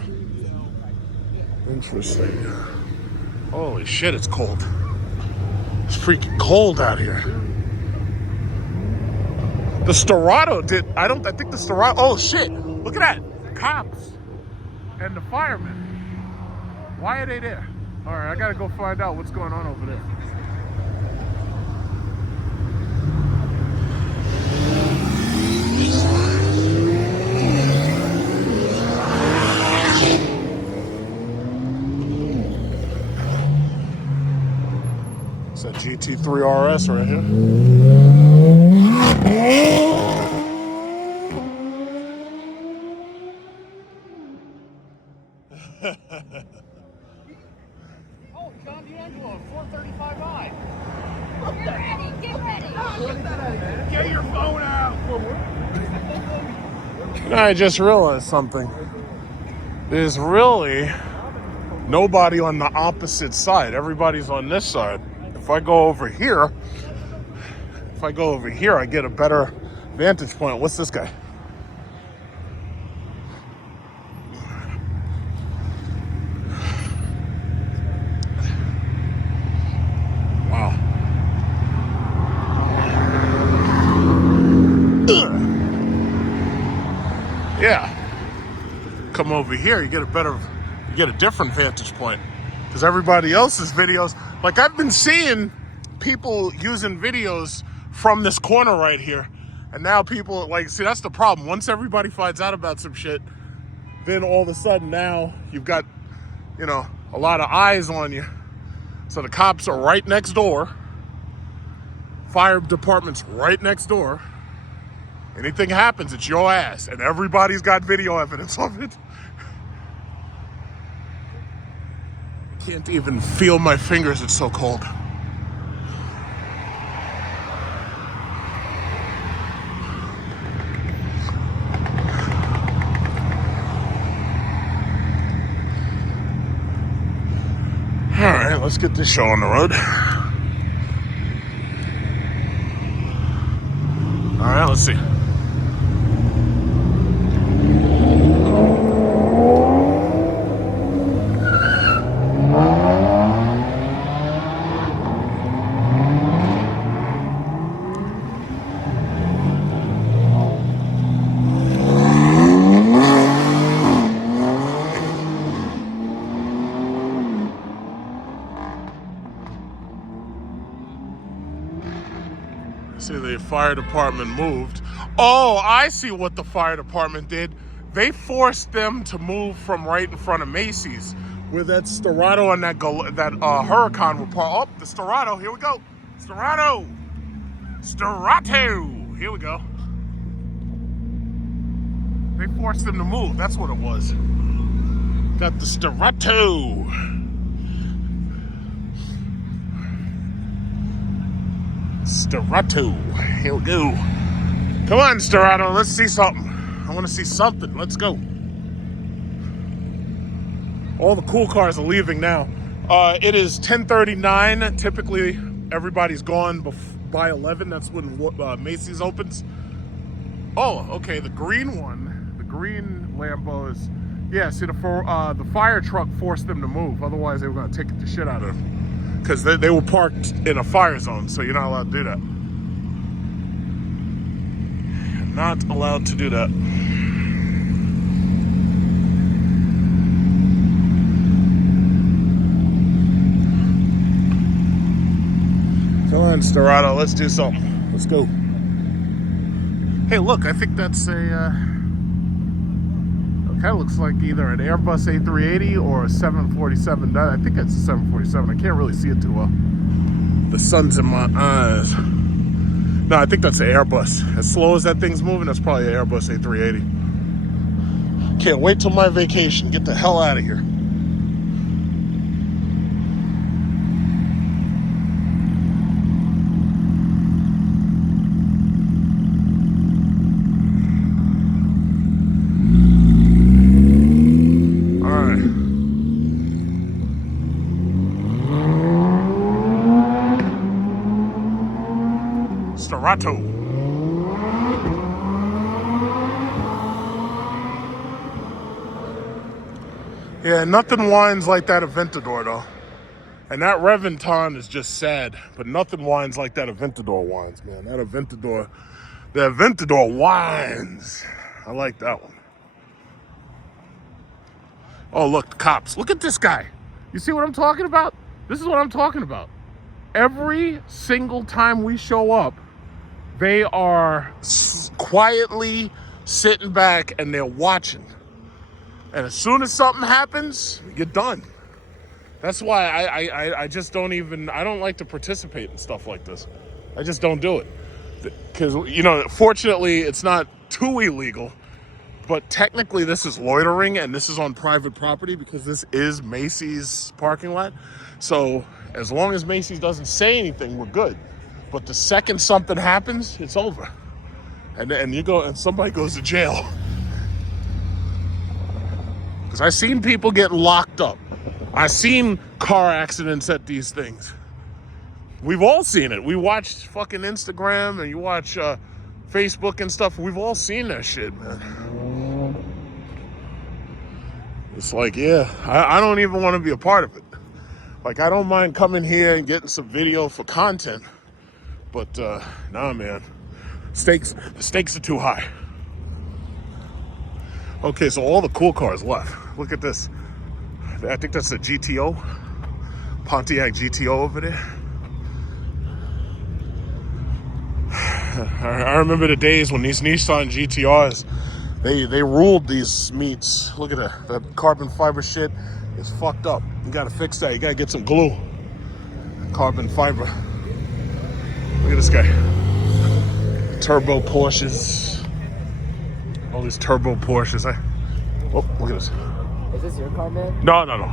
interesting. Holy shit, it's cold. It's freaking cold out here. The Storado I think the Storado, oh shit, look at that. Cops and the firemen. Why are they there? All right, I gotta go find out what's going on over there. It's a GT3 RS right here. Oh, John D'Angelo, 435i. Get ready. Get your phone out. I just realized something. There's really nobody on the opposite side. Everybody's on this side. If I go over here, I get a better vantage point. What's this guy? over here, you get a different vantage point. Because everybody else's videos, like I've been seeing people using videos from this corner right here. And now people, like, see, that's the problem. Once everybody finds out about some shit, then all of a sudden now you've got, you know, a lot of eyes on you. So the cops are right next door. Fire department's right next door. Anything happens, it's your ass. And everybody's got video evidence of it. I can't even feel my fingers, it's so cold. All right, let's get this show on the road. All right, let's see. See, the fire department moved. Oh, I see what the fire department did. They forced them to move from right in front of Macy's, where that Sterrato and that Huracan were parked. Oh, the Sterrato, here we go. Sterrato! Here we go. They forced them to move, that's what it was. Got the Sterrato. Sterrato. Here we go. Come on, Sterrato. Let's see something. I want to see something. Let's go. All the cool cars are leaving now. It is 10:39. Typically, everybody's gone by 11. That's when Macy's opens. Oh, okay. The green one, the green Lambo is... Yeah, see, the fire truck forced them to move. Otherwise, they were going to take the shit out of them. Because they were parked in a fire zone, so you're not allowed to do that. You're not allowed to do that. Come on, Sterrato, let's do something. Let's go. Hey, look, I think that's a... kind of looks like either an Airbus A380 or a 747. I think it's a 747. I can't really see it too well. The sun's in my eyes. No, I think that's an Airbus. As slow as that thing's moving, that's probably an Airbus A380. Can't wait till my vacation. Get the hell out of here. Sterrato. Yeah, nothing whines like that Aventador though. And that Reventon is just sad, but nothing whines like that Aventador whines, man. That Aventador, the Aventador whines. I like that one. Oh, look, the cops. Look at this guy. You see what I'm talking about? This is what I'm talking about. Every single time we show up, they are quietly sitting back and they're watching. And as soon as something happens, you're done. That's why I just don't even, I don't like to participate in stuff like this. I just don't do it. Because, you know, fortunately, it's not too illegal. But technically, this is loitering, and this is on private property because this is Macy's parking lot. So as long as Macy's doesn't say anything, we're good. But the second something happens, it's over. And you go, and somebody goes to jail. Because I've seen people get locked up. I've seen car accidents at these things. We've all seen it. We watch fucking Instagram and you watch Facebook and stuff. We've all seen that shit, man. It's like, yeah, I don't even want to be a part of it. Like, I don't mind coming here and getting some video for content. But, nah, man. The stakes are too high. Okay, so all the cool cars left. Look at this. I think that's a GTO. Pontiac GTO over there. I remember the days when these Nissan GTRs, they ruled these meets. Look at that. That carbon fiber shit is fucked up. You gotta fix that. You gotta get some glue. Carbon fiber. Look at this guy. Turbo Porsches. All these turbo Porsches. Oh, look at this. Is this your car, man? No. No.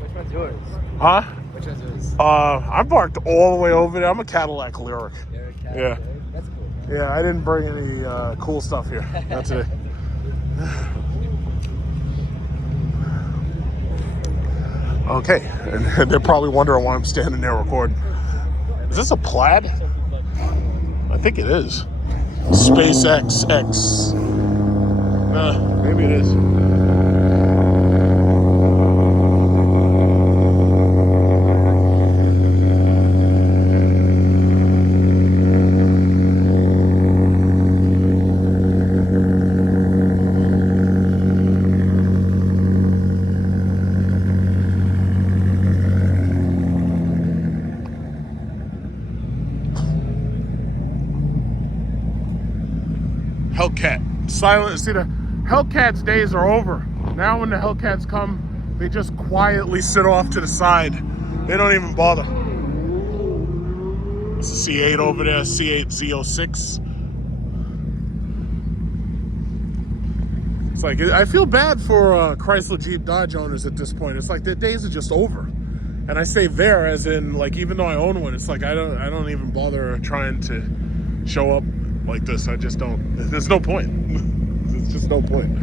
Which one's yours? Huh? Which one's yours? I parked all the way over there. I'm a Cadillac Lyric. You're a Cadillac Yeah. Lyric? That's cool. Yeah, I didn't bring any cool stuff here. That's it. Okay, and they're probably wondering why I'm standing there recording. Is this a plaid? I think it is. SpaceX X. Maybe it is. Hellcat. Silent. See, the Hellcats days are over. Now when the Hellcats come, they just quietly sit off to the side. They don't even bother. It's a C8 over there, C8 Z06. It's like, I feel bad for Chrysler Jeep Dodge owners at this point. It's like their days are just over. And I say there as in, like, even though I own one, it's like I don't even bother trying to show up like this. I just don't. There's no point. There's just no point.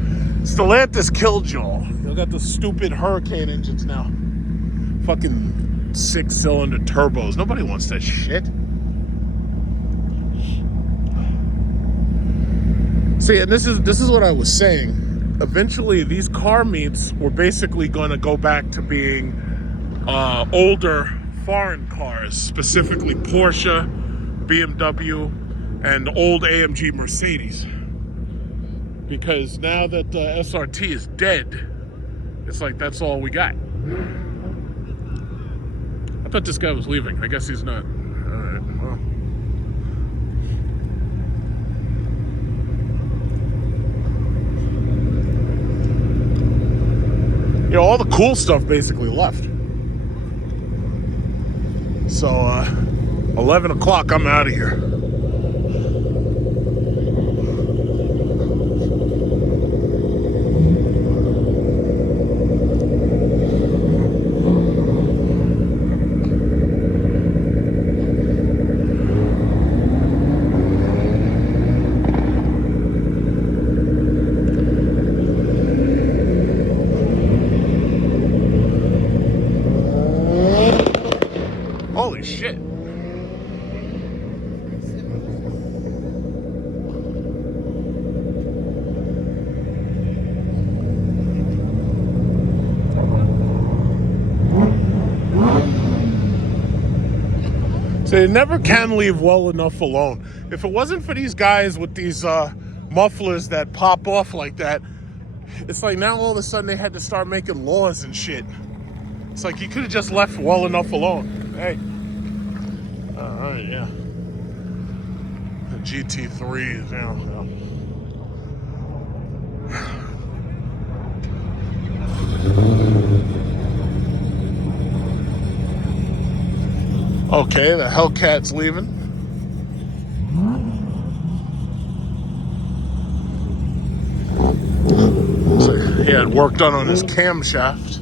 Stellantis killed y'all. They got the stupid Hurricane engines now. Fucking 6-cylinder turbos. Nobody wants that shit. See, and this is what I was saying. Eventually, these car meets were basically going to go back to being older foreign cars, specifically Porsche, BMW, and old AMG Mercedes. Because now that the SRT is dead, it's like that's all we got. I thought this guy was leaving. I guess he's not. Alright, well. You know, all the cool stuff basically left. So, 11 o'clock, I'm out of here. Holy shit. So you never can leave well enough alone. If it wasn't for these guys with these mufflers that pop off like that, it's like now all of a sudden they had to start making laws and shit. It's like you could have just left well enough alone. Hey. Alright, yeah. The GT3, yeah. Okay, the Hellcat's leaving. So he had work done on his camshaft.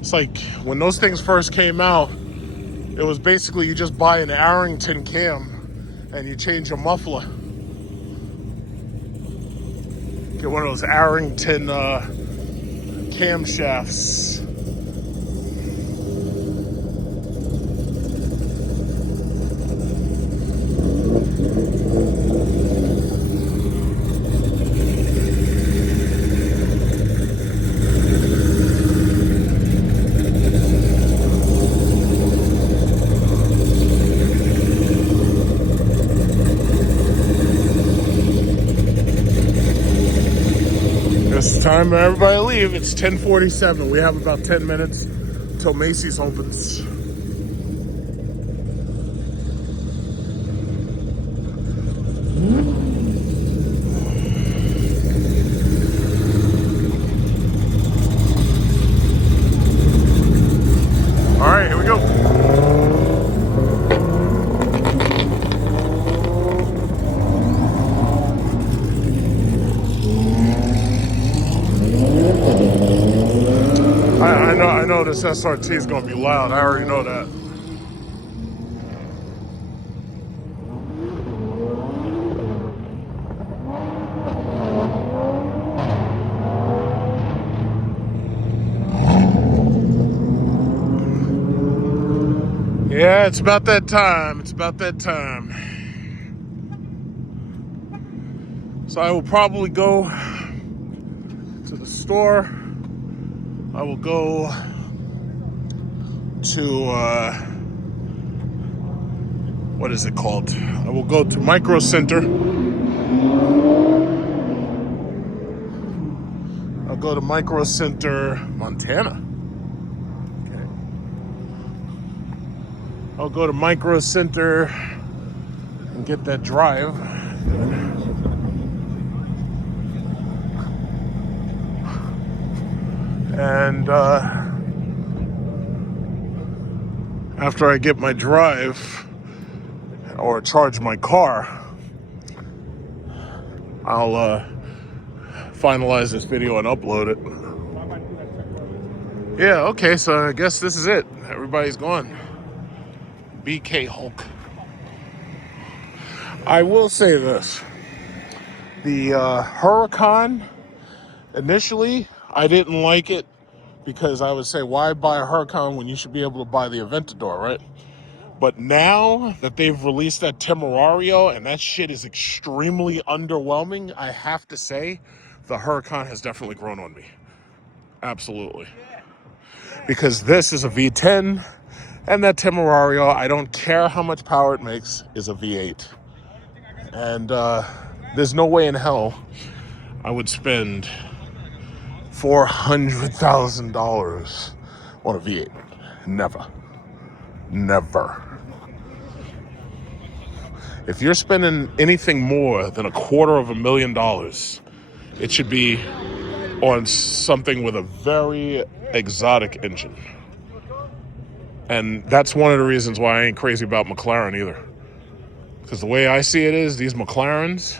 It's like when those things first came out, it was basically you just buy an Arrington cam and you change your muffler. Get one of those Arrington camshafts. time for everybody to leave. It's 10:47. We have about 10 minutes till Macy's opens. All right, here we go. I know this SRT is going to be loud. I already know that. Yeah, it's about that time. It's about that time. So I will probably go to the store. I will go to, what is it called? I will go to Micro Center. I'll go to Micro Center, Montana. Okay. I'll go to Micro Center and get that drive. And after I get my drive or charge my car, I'll finalize this video and upload it. Yeah, okay, so I guess this is it. Everybody's gone. BK Hulk. I will say this. The Huracan, initially, I didn't like it because I would say, why buy a Huracan when you should be able to buy the Aventador, right? But now that they've released that Temerario and that shit is extremely underwhelming, I have to say the Huracan has definitely grown on me. Absolutely. Because this is a V10 and that Temerario, I don't care how much power it makes, is a V8. And there's no way in hell I would spend $400,000 on a V8. Never. Never. If you're spending anything more than $250,000, it should be on something with a very exotic engine. And that's one of the reasons why I ain't crazy about McLaren either. Because the way I see it is, these McLarens,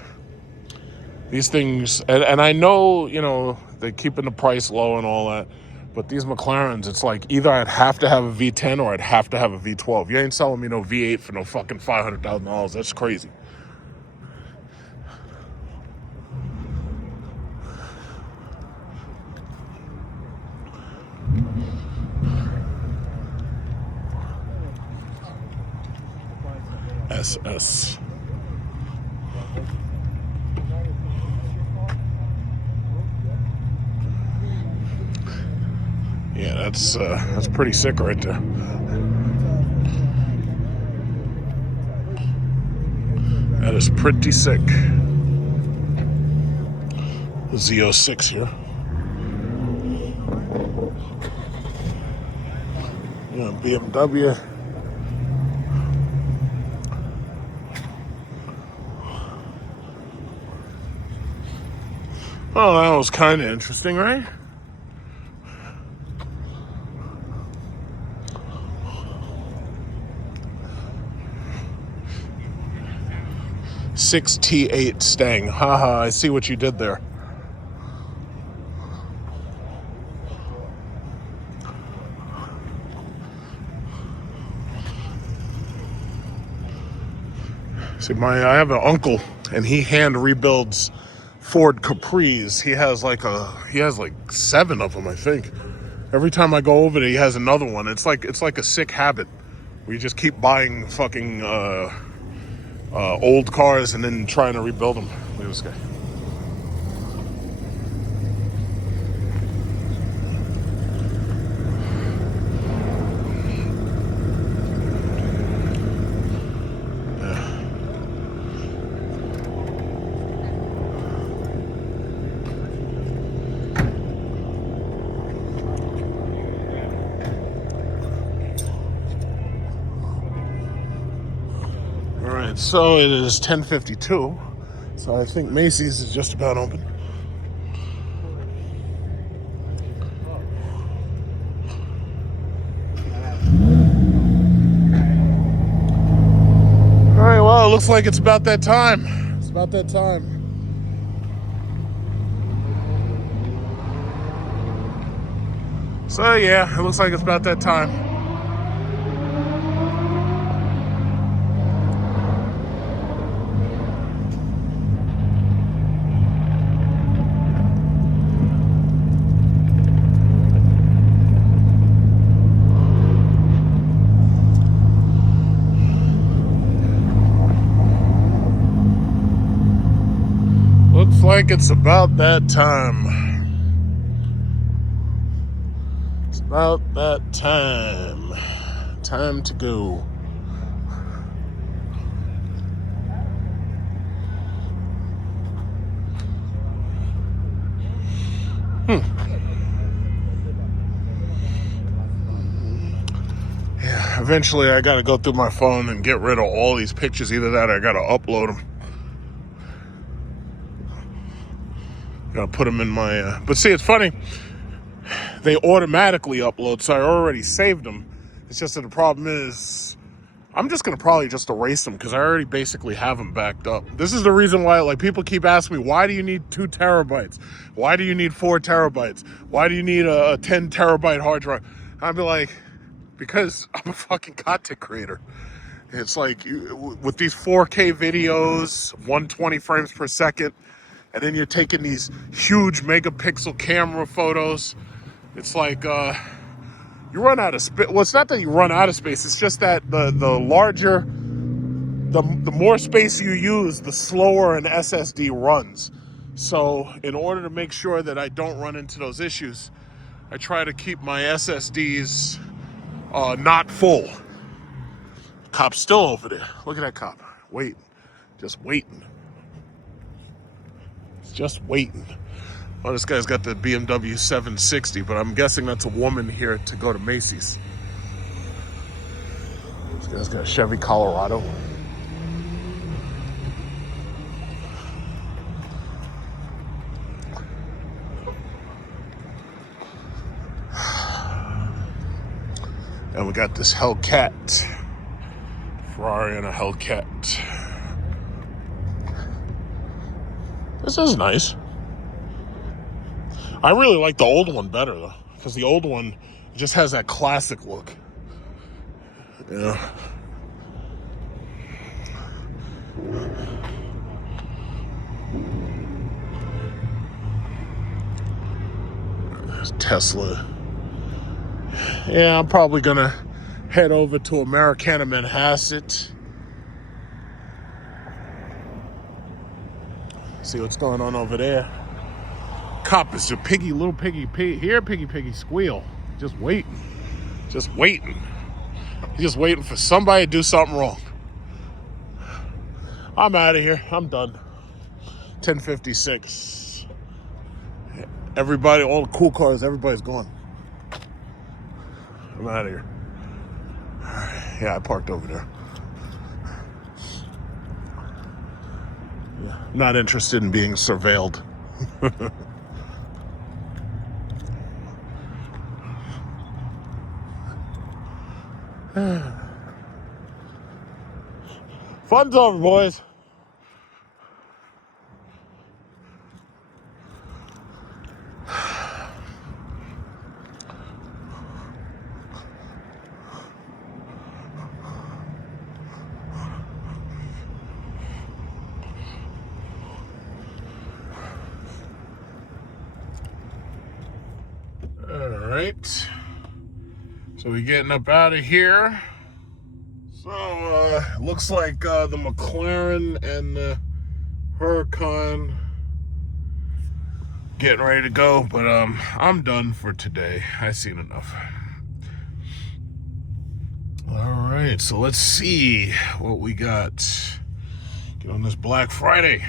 these things, and I know, you know, they're keeping the price low and all that, but these McLarens, it's like either I'd have to have a V10 or I'd have to have a V12. You ain't selling me no V8 for no fucking $500,000. That's crazy. SS. Yeah, that's pretty sick right there. That is pretty sick. The Z06 here. Yeah, BMW. Oh, that was kind of interesting, right? T8 Stang. Haha, I see what you did there. See, I have an uncle, and he hand rebuilds Ford Capris. He has like 7 of them, I think. Every time I go over there, he has another one. It's like a sick habit. We just keep buying fucking old cars and then trying to rebuild them. Look at this guy. so it is 10:52. So I think Macy's is just about open. All right, well, it looks like it's about that time. It's about that time. So yeah, it looks like it's about that time. Looks like it's about that time. It's about that time. Time to go. Yeah, eventually I gotta go through my phone and get rid of all these pictures. Either that or I gotta upload them. Gotta put them in my... But see, it's funny. They automatically upload, so I already saved them. It's just that the problem is I'm just gonna probably just erase them because I already basically have them backed up. This is the reason why, like, people keep asking me, why do you need 2 terabytes? Why do you need 4 terabytes? Why do you need a 10 terabyte hard drive? I'd be like, because I'm a fucking content creator. It's like, with these 4K videos, 120 frames per second, and then you're taking these huge megapixel camera photos. It's like, you run out of space. Well, it's not that you run out of space. It's just that the larger, the more space you use, the slower an SSD runs. So in order to make sure that I don't run into those issues, I try to keep my SSDs not full. Cop's still over there. Look at that cop. Waiting. Just waiting. It's just waiting. Oh, this guy's got the BMW 760, but I'm guessing that's a woman here to go to Macy's. This guy's got a Chevy Colorado. And we got this Hellcat. Ferrari and a Hellcat. This is nice. I really like the old one better, though, because the old one just has that classic look. Yeah. There's Tesla. Yeah, I'm probably gonna head over to Americana Manhasset. See what's going on over there. Cop is a little piggy here, piggy squeal. Just waiting. Just waiting. He's just waiting for somebody to do something wrong. I'm out of here. I'm done. 10:56. Everybody, all the cool cars, everybody's gone. I'm out of here. Yeah, I parked over there. Yeah, not interested in being surveilled. Fun's over, boys. All right. So we're getting up out of here. So, looks like the McLaren and the Huracan getting ready to go, but I'm done for today. I've seen enough. All right, so let's see what we got. Get on this Black Friday.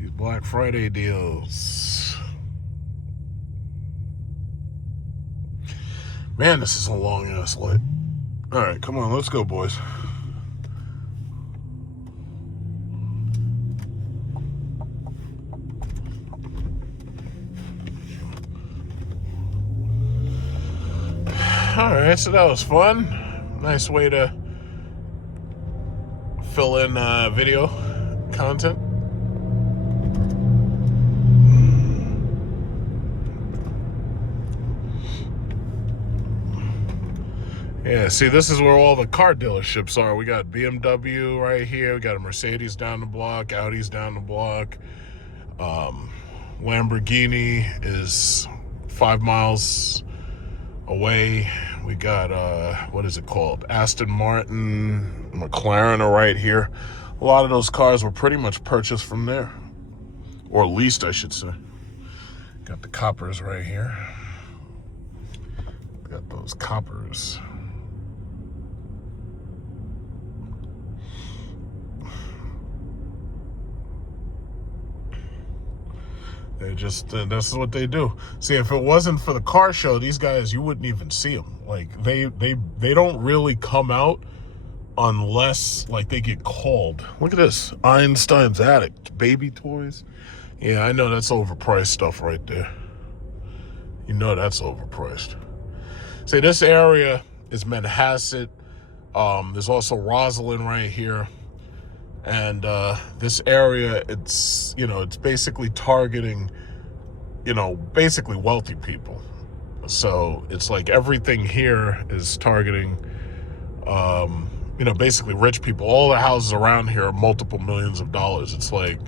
These Black Friday deals. Man, this is a long ass light. All right, come on, let's go, boys. All right, so that was fun. Nice way to fill in video content. Yeah, see, this is where all the car dealerships are. We got BMW right here. We got a Mercedes down the block. Audi's down the block. Lamborghini is 5 miles away. We got, what is it called? Aston Martin, McLaren are right here. A lot of those cars were pretty much purchased from there. Or leased, I should say. Got the coppers right here. Got those coppers. They just, that's what they do. See, if it wasn't for the car show, these guys, you wouldn't even see them. Like, they don't really come out unless, like, they get called. Look at this. Einstein's Attic. Baby toys. Yeah, I know that's overpriced stuff right there. You know that's overpriced. See, this area is Manhasset. There's also Rosslyn right here. And this area, it's, you know, it's basically targeting, you know, basically wealthy people. So it's like everything here is targeting, you know, basically rich people. All the houses around here are multiple millions of dollars. It's like,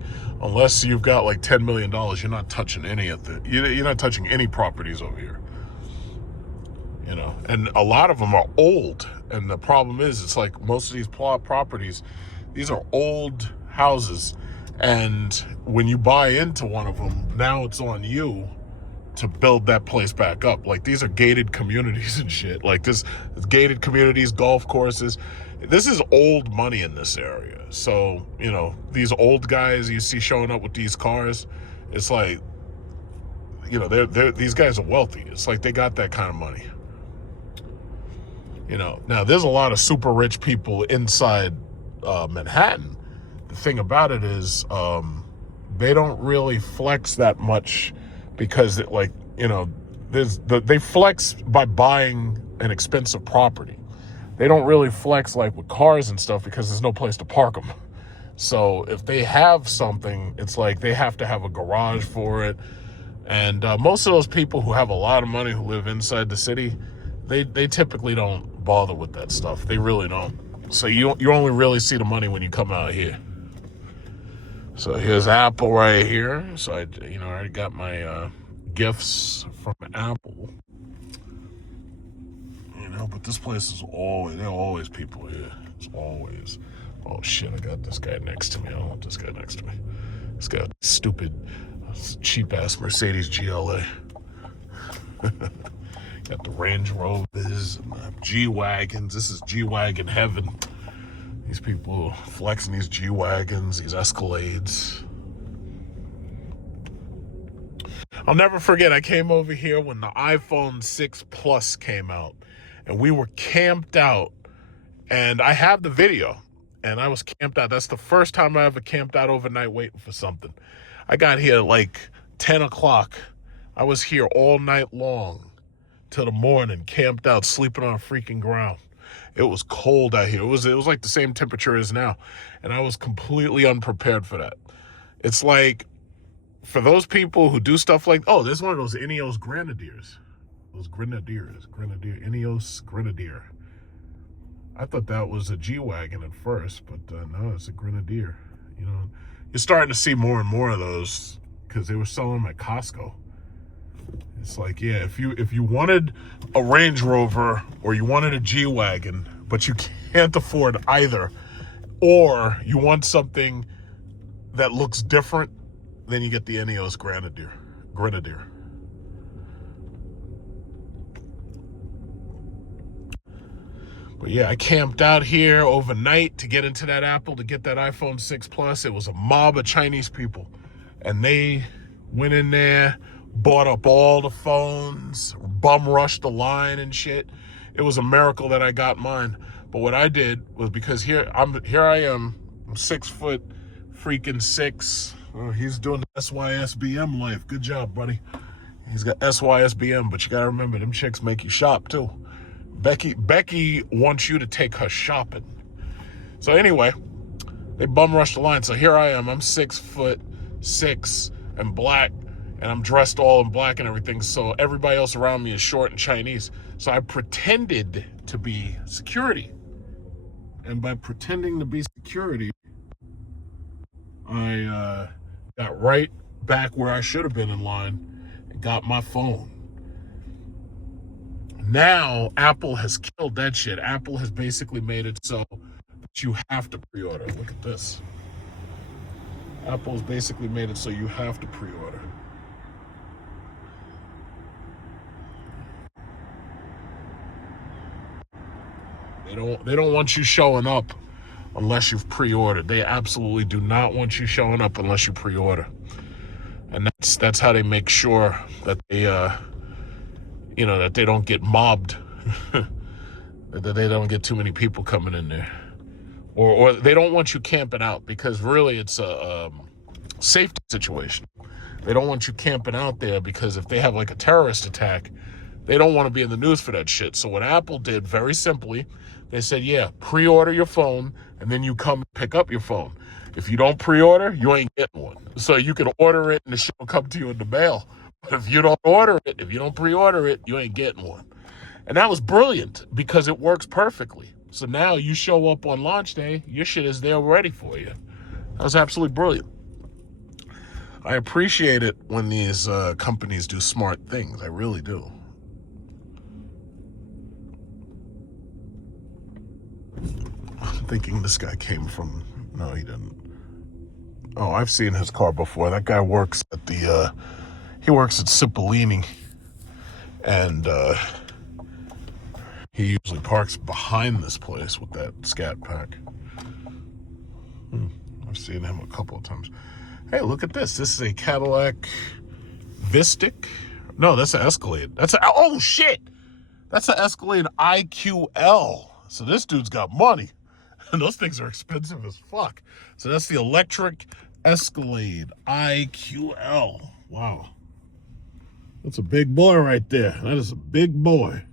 unless you've got like $10 million, you're not touching any of the, you're not touching any properties over here. You know, and a lot of them are old. And the problem is, it's like most of these properties, these are old houses, and when you buy into one of them, now it's on you to build that place back up. Like, these are gated communities and shit. Like, this gated communities, golf courses. This is old money in this area. So, you know, these old guys you see showing up with these cars, it's like, you know, these guys are wealthy. It's like they got that kind of money. You know, now there's a lot of super rich people inside Manhattan. The thing about it is, they don't really flex that much because, like, you know, they flex by buying an expensive property. They don't really flex like with cars and stuff because there's no place to park them. So if they have something, it's like they have to have a garage for it. And most of those people who have a lot of money who live inside the city, they typically don't bother with that stuff. They really don't. So you only really see the money when you come out here. So here's Apple right here. So I already got my gifts from Apple. You know, but this place is there are always people here. It's always. Oh shit! I got this guy next to me. I don't want this guy next to me. This guy, stupid, cheap ass Mercedes GLA. Got the Range Rovers and the G-Wagons. This is G-Wagon heaven. These people flexing these G-Wagons, these Escalades. I'll never forget, I came over here when the iPhone 6 Plus came out. And we were camped out. And I have the video. And I was camped out. That's the first time I ever camped out overnight waiting for something. I got here at like 10 o'clock. I was here all night long. Till the morning, camped out, sleeping on a freaking ground. It was cold out here. It was like the same temperature as now. And I was completely unprepared for that. It's like, for those people who do stuff like, oh, there's one of those Ineos Grenadiers. Those Ineos Grenadier. I thought that was a G-Wagon at first, but no, it's a Grenadier. You know, you're starting to see more and more of those because they were selling them at Costco. It's like, yeah, if you wanted a Range Rover or you wanted a G-Wagon, but you can't afford either, or you want something that looks different, then you get the Ineos Grenadier. But yeah, I camped out here overnight to get into that Apple, to get that iPhone 6 Plus. It was a mob of Chinese people, and they went in there, bought up all the phones, bum rushed the line and shit. It was a miracle that I got mine. But what I did was, because here I am, I'm 6 foot freaking 6. Oh, he's doing the SYSBM life. Good job, buddy. He's got SYSBM, but you gotta remember, them chicks make you shop too. Becky wants you to take her shopping. So anyway, they bum rushed the line. So here I am. I'm 6'6" and black, and I'm dressed all in black and everything. So everybody else around me is short and Chinese. So I pretended to be security. And by pretending to be security, I got right back where I should have been in line and got my phone. Now, Apple has killed that shit. Apple has basically made it so that you have to pre-order. Look at this. Apple's basically made it so you have to pre-order. They don't want you showing up unless you've pre-ordered. They absolutely do not want you showing up unless you pre-order. And that's how they make sure that they that they don't get mobbed. That they don't get too many people coming in there. Or they don't want you camping out, because really it's a safety situation. They don't want you camping out there because if they have like a terrorist attack, they don't want to be in the news for that shit. So what Apple did, very simply, they said, yeah, pre-order your phone and then you come pick up your phone. If you don't pre-order, you ain't getting one. So you can order it and the shit will come to you in the mail. But if you don't order it, if you don't pre-order it, you ain't getting one. And that was brilliant because it works perfectly. So now you show up on launch day, your shit is there ready for you. That was absolutely brilliant. I appreciate it when these companies do smart things. I really do. I'm thinking this guy came from... No, he didn't. Oh, I've seen his car before. That guy works at the... he works at Cipollini. And he usually parks behind this place with that Scat Pack. I've seen him a couple of times. Hey, look at this. This is a Cadillac Vistic. No, that's an Escalade. Oh, shit! That's an Escalade IQL. So this dude's got money. And those things are expensive as fuck. So that's the electric Escalade IQL. Wow. That's a big boy right there. That is a big boy.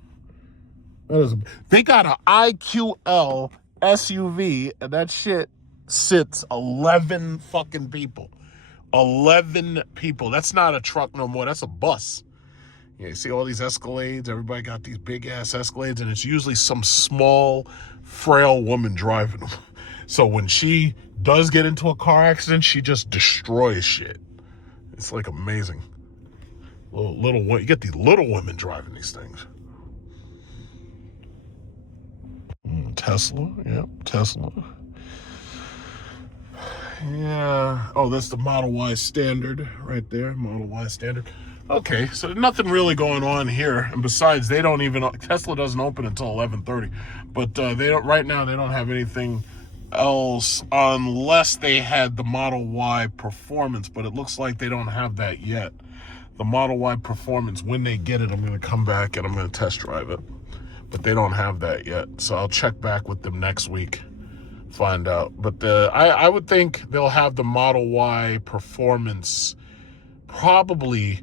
They got an IQL SUV, and that shit sits 11 fucking people. 11 people. That's not a truck no more. That's a bus. Yeah, you see all these Escalades. Everybody got these big ass Escalades, and it's usually some small, frail woman driving them. So when she does get into a car accident, she just destroys shit. It's like amazing. You get these little women driving these things. Tesla, yep, Tesla. Yeah. Oh, that's the Model Y Standard right there. Model Y Standard. Okay, so nothing really going on here. And besides, Tesla doesn't open until 11:30. But right now they don't have anything else unless they had the Model Y Performance. But it looks like they don't have that yet. The Model Y Performance, when they get it, I'm going to come back and I'm going to test drive it. But they don't have that yet. So I'll check back with them next week, find out. But I would think they'll have the Model Y Performance probably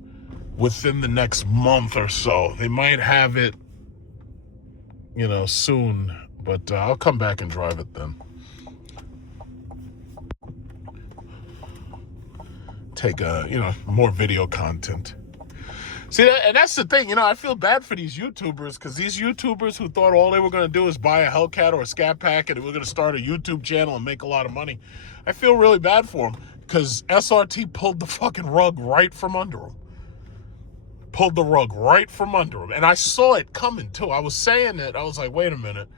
within the next month or so. They might have it, soon. But I'll come back and drive it then. Take more video content. See, and that's the thing, I feel bad for these YouTubers, because these YouTubers who thought all they were going to do is buy a Hellcat or a Scat Pack and they were going to start a YouTube channel and make a lot of money. I feel really bad for them, because SRT pulled the fucking rug right from under them. Pulled the rug right from under them. And I saw it coming, too. I was saying it. I was like, wait a minute.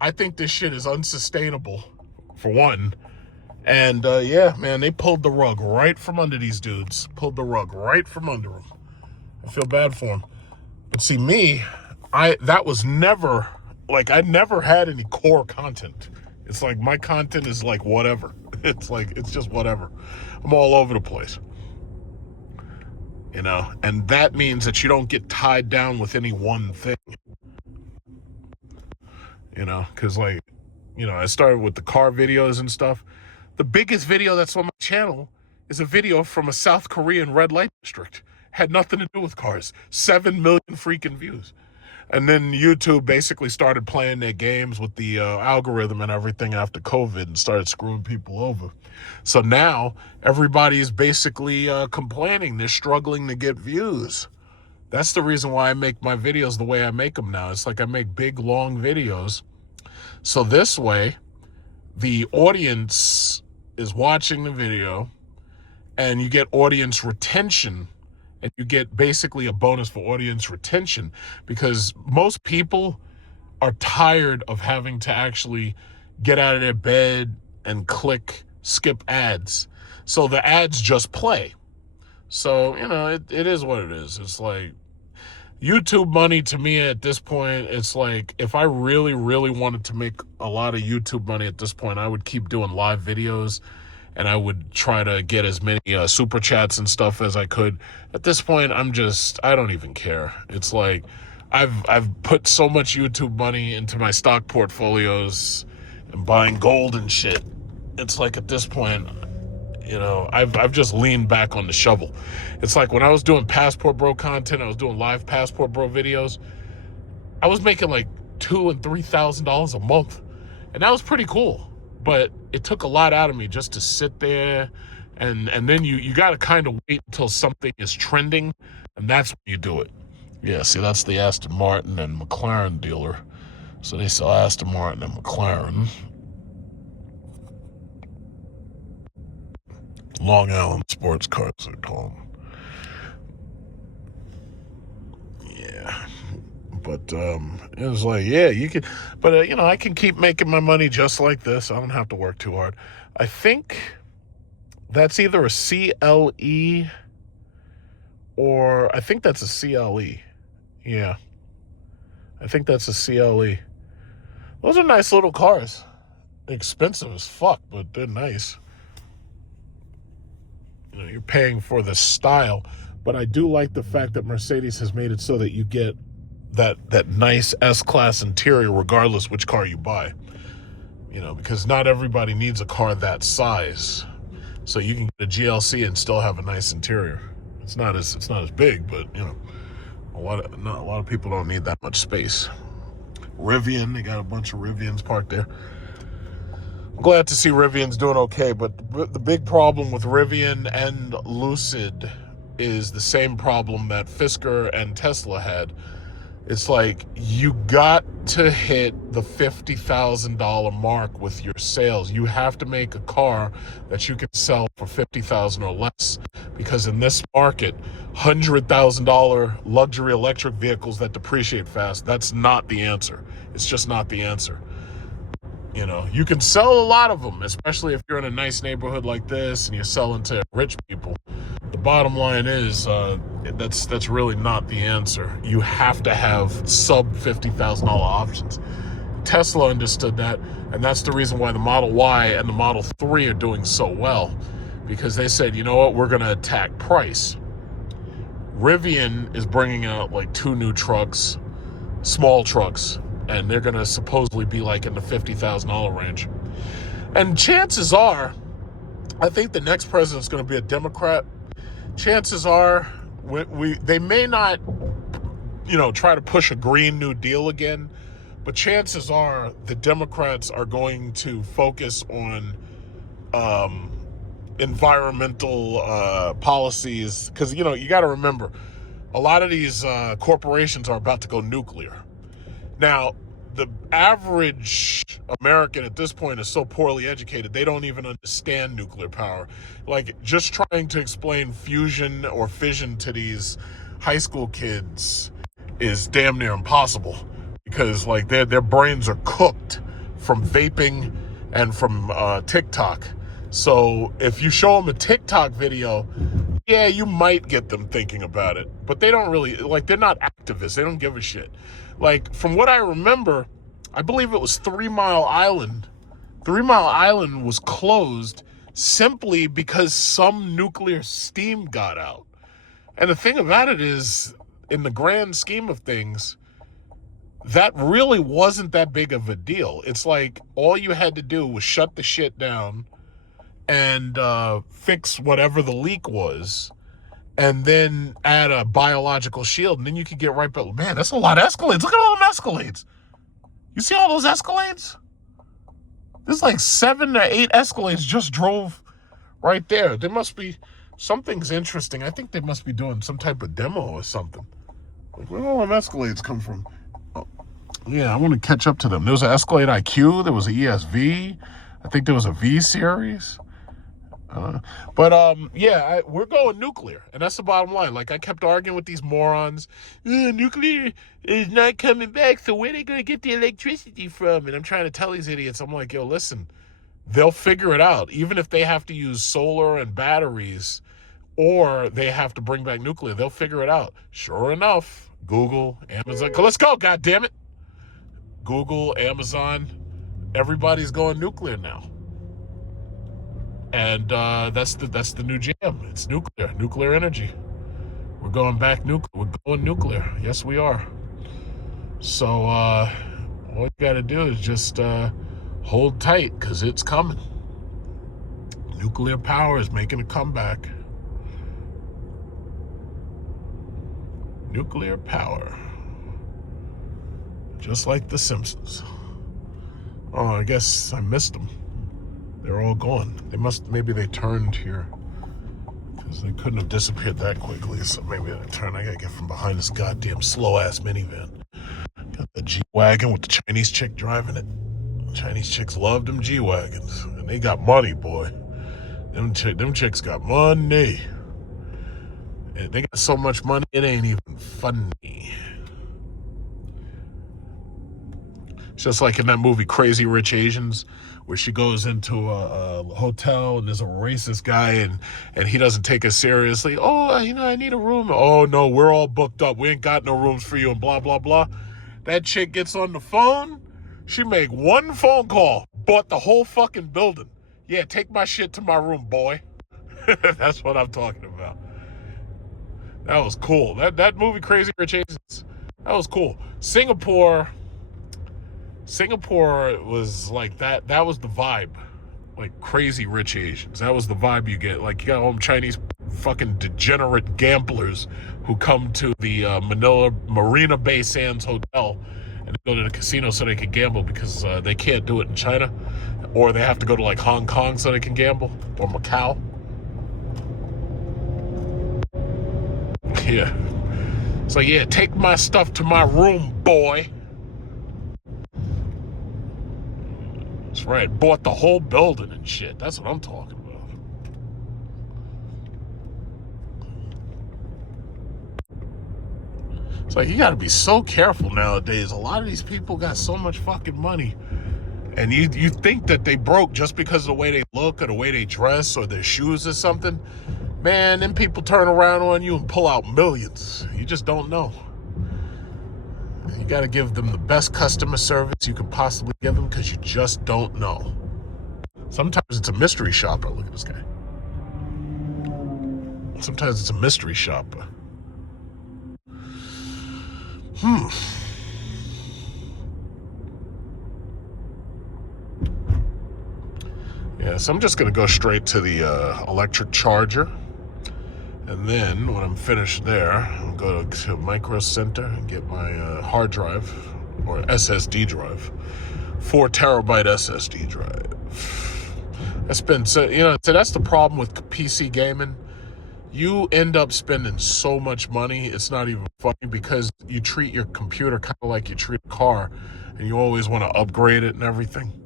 I think this shit is unsustainable, for one. And, yeah, man, they pulled the rug right from under these dudes. Pulled the rug right from under them. I feel bad for him. But see, me, that was never, I never had any core content. It's like my content is like whatever. It's just whatever. I'm all over the place. And that means that you don't get tied down with any one thing. Because I started with the car videos and stuff. The biggest video that's on my channel is a video from a South Korean red light district. Had nothing to do with cars. 7 million freaking views. And then YouTube basically started playing their games with the algorithm and everything after COVID and started screwing people over. So now everybody is basically complaining. They're struggling to get views. That's the reason why I make my videos the way I make them now. It's like I make big, long videos. So this way, the audience is watching the video and you get audience retention, and you get basically a bonus for audience retention, because most people are tired of having to actually get out of their bed and click skip ads. So the ads just play. So, you know, it is what it is. It's like YouTube money to me at this point, it's like if I really, really wanted to make a lot of YouTube money at this point, I would keep doing live videos and I would try to get as many super chats and stuff as I could. At this point, I don't even care. It's like I've put so much YouTube money into my stock portfolios and buying gold and shit. It's like at this point, you know, I've just leaned back on the shovel. It's like when I was doing Passport Bro content, I was doing live Passport Bro videos, I was making like $2,000 and $3,000 a month. And that was pretty cool. But it took a lot out of me just to sit there, and then you got to kind of wait until something is trending, and that's when you do it. Yeah, see, that's the Aston Martin and McLaren dealer. So they sell Aston Martin and McLaren. Long Island sports cars, they call them. Yeah. But it was like, yeah, you can, but you know, I can keep making my money just like this. I don't have to work too hard. I think that's either a CLE or I think that's a CLE. Yeah. I think that's a CLE. Those are nice little cars. Expensive as fuck, but they're nice. You know, you're paying for the style, but I do like the fact that Mercedes has made it so that you get that nice S-Class interior regardless which car you buy. You know, because not everybody needs a car that size. So you can get a GLC and still have a nice interior. It's not as big, but you know, a lot of people don't need that much space. Rivian, they got a bunch of Rivians parked there. I'm glad to see Rivian's doing okay, but the big problem with Rivian and Lucid is the same problem that Fisker and Tesla had. It's like you got to hit the $50,000 mark with your sales. You have to make a car that you can sell for $50,000 or less, because in this market, $100,000 luxury electric vehicles that depreciate fast, that's not the answer. It's just not the answer. You know, you can sell a lot of them, especially if you're in a nice neighborhood like this and you're selling to rich people. The bottom line is that's really not the answer. You have to have sub $50,000 options. Tesla understood that, and that's the reason why the Model Y and the Model 3 are doing so well, because they said, you know what, we're going to attack price. Rivian is bringing out like 2 new trucks, small trucks, and they're going to supposedly be like in the $50,000 range. And chances are, I think the next president's going to be a Democrat. Chances are, they may not, you know, try to push a Green New Deal again, but chances are the Democrats are going to focus on environmental policies, because, you know, you got to remember, a lot of these corporations are about to go nuclear. Now, the average American at this point is so poorly educated, they don't even understand nuclear power. Like, just trying to explain fusion or fission to these high school kids is damn near impossible, because like their brains are cooked from vaping and from TikTok. So if you show them a TikTok video, yeah, you might get them thinking about it, but they don't really, like, they're not activists. They don't give a shit. Like, from what I remember, I believe it was 3 Mile Island. 3 Mile Island was closed simply because some nuclear steam got out. And the thing about it is, in the grand scheme of things, that really wasn't that big of a deal. It's like all you had to do was shut the shit down and fix whatever the leak was, and then add a biological shield, and then you can get right back. Man, that's a lot of Escalades. Look at all them Escalades. You see all those Escalades? There's like 7 or 8 Escalades just drove right there. There must be, something's interesting. I think they must be doing some type of demo or something. Like, where do all them Escalades come from? Oh, yeah, I want to catch up to them. There was an Escalade IQ. There was an ESV. I think there was a V series. We're going nuclear, and that's the bottom line. Like, I kept arguing with these morons. Nuclear is not coming back, so where are they going to get the electricity from? And I'm trying to tell these idiots, I'm like, yo, listen, they'll figure it out. Even if they have to use solar and batteries, or they have to bring back nuclear, they'll figure it out. Sure enough, Google, Amazon, let's go, goddammit. Google, Amazon, everybody's going nuclear now. And that's the new jam. It's nuclear energy. We're going back nuclear. We're going nuclear. Yes, we are. So all you got to do is just hold tight, because it's coming. Nuclear power is making a comeback. Nuclear power. Just like The Simpsons. Oh, I guess I missed them. They're all gone. Maybe they turned here, because they couldn't have disappeared that quickly. So maybe they turned. I gotta get from behind this goddamn slow-ass minivan. Got the G-Wagon with the Chinese chick driving it. Chinese chicks love them G-Wagons. And they got money, boy. Them chicks got money. And they got so much money, it ain't even funny. It's just like in that movie Crazy Rich Asians, where she goes into a hotel and there's a racist guy and he doesn't take her seriously. Oh, I need a room. Oh, no, we're all booked up. We ain't got no rooms for you and blah, blah, blah. That chick gets on the phone. She make one phone call, bought the whole fucking building. Yeah, take my shit to my room, boy. That's what I'm talking about. That was cool. That movie Crazy Rich Asians, that was cool. Singapore was like that. That was the vibe. Like Crazy Rich Asians. That was the vibe you get. Like, you got all them Chinese fucking degenerate gamblers who come to the Manila Marina Bay Sands Hotel and they go to the casino so they can gamble, because they can't do it in China. Or they have to go to like Hong Kong so they can gamble. Or Macau. Yeah. It's like, yeah, take my stuff to my room, boy. That's right. Bought the whole building and shit. That's what I'm talking about. It's like, you got to be so careful nowadays. A lot of these people got so much fucking money. And you think that they broke just because of the way they look or the way they dress or their shoes or something. Man, them people turn around on you and pull out millions. You just don't know. You got to give them the best customer service you can possibly give them, because you just don't know. Sometimes it's a mystery shopper. Look at this guy. Sometimes it's a mystery shopper. Yeah, so I'm just going to go straight to the electric charger. And then, when I'm finished there, I'll go to Micro Center and get my hard drive, or SSD drive. 4 terabyte SSD drive. So that's the problem with PC gaming. You end up spending so much money, it's not even funny, because you treat your computer kind of like you treat a car, and you always want to upgrade it and everything.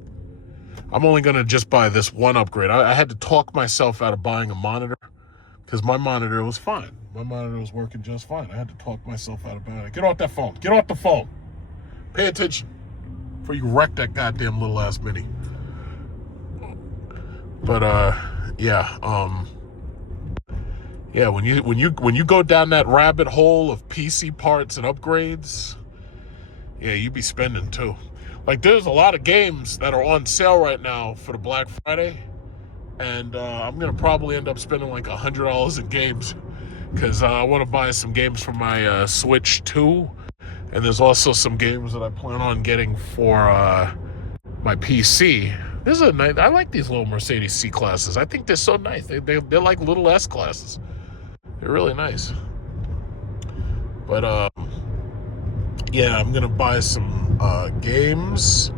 I'm only going to just buy this one upgrade. I had to talk myself out of buying a monitor, because my monitor was fine. My monitor was working just fine. I had to talk myself out of buying it. Get off that phone. Get off the phone. Pay attention before you wreck that goddamn little ass mini. But when you go down that rabbit hole of PC parts and upgrades, yeah, you be spending too. Like, there's a lot of games that are on sale right now for the Black Friday. And I'm going to probably end up spending like $100 in games, because I want to buy some games for my Switch 2. And there's also some games that I plan on getting for my PC. I like these little Mercedes C-classes. I think they're so nice. They're like little S-classes. They're really nice. But yeah, I'm gonna buy some games,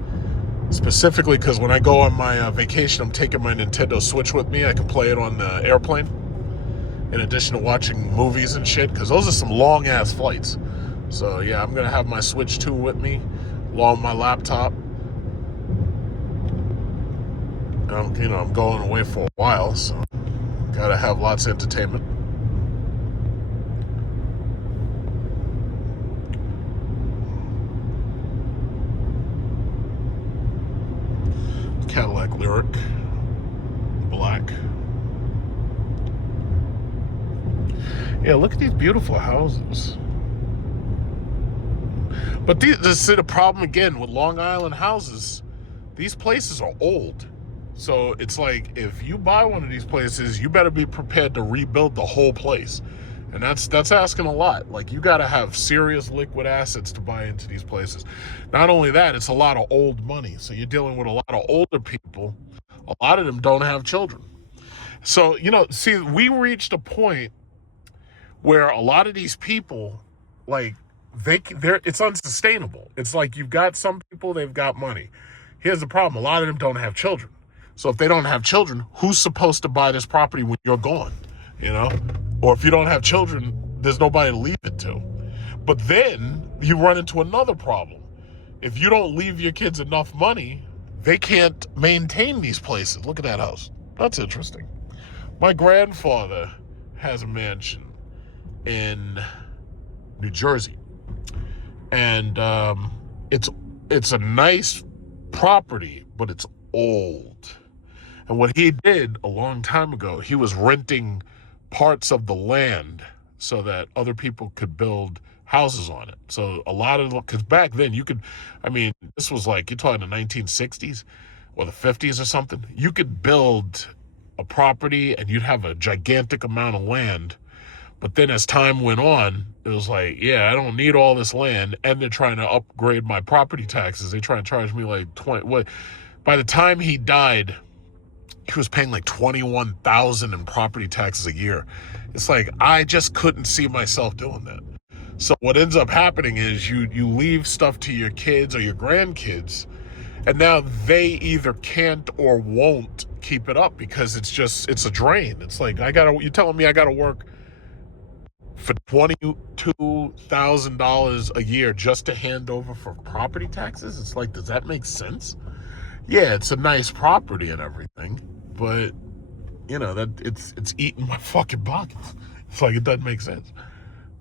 specifically because when I go on my vacation, I'm taking my Nintendo Switch with me. I can play it on the airplane, in addition to watching movies and shit, because those are some long ass flights. So yeah, I'm gonna have my Switch 2 with me, along with my laptop. I'm going away for a while, so gotta have lots of entertainment. Cadillac Lyric, black. Yeah, look at these beautiful houses. But this is the problem again with Long Island houses. These places are old. So it's like, if you buy one of these places, you better be prepared to rebuild the whole place. And that's asking a lot. Like, you got to have serious liquid assets to buy into these places. Not only that, it's a lot of old money. So you're dealing with a lot of older people. A lot of them don't have children. So, see, we reached a point where a lot of these people, like, it's unsustainable. It's like, you've got some people, they've got money. Here's the problem. A lot of them don't have children. So if they don't have children, who's supposed to buy this property when you're gone? Or if you don't have children, there's nobody to leave it to. But then you run into another problem. If you don't leave your kids enough money, they can't maintain these places. Look at that house. That's interesting. My grandfather has a mansion in New Jersey. And it's a nice property, but it's old. And what he did a long time ago, he was renting parts of the land so that other people could build houses on it. So a lot of, because back then this was like, you're talking the 1960s or the 50s or something. You could build a property and you'd have a gigantic amount of land. But then as time went on, it was like, yeah, I don't need all this land. And they're trying to upgrade my property taxes. They try and charge me like 20. What? By the time he died, he was paying like $21,000 in property taxes a year. It's like, I just couldn't see myself doing that. So what ends up happening is you leave stuff to your kids or your grandkids, and now they either can't or won't keep it up because it's a drain. It's like, you're telling me I gotta work for $22,000 a year just to hand over for property taxes? It's like, does that make sense? Yeah, it's a nice property and everything, but that it's eating my fucking pockets. It's like, it doesn't make sense.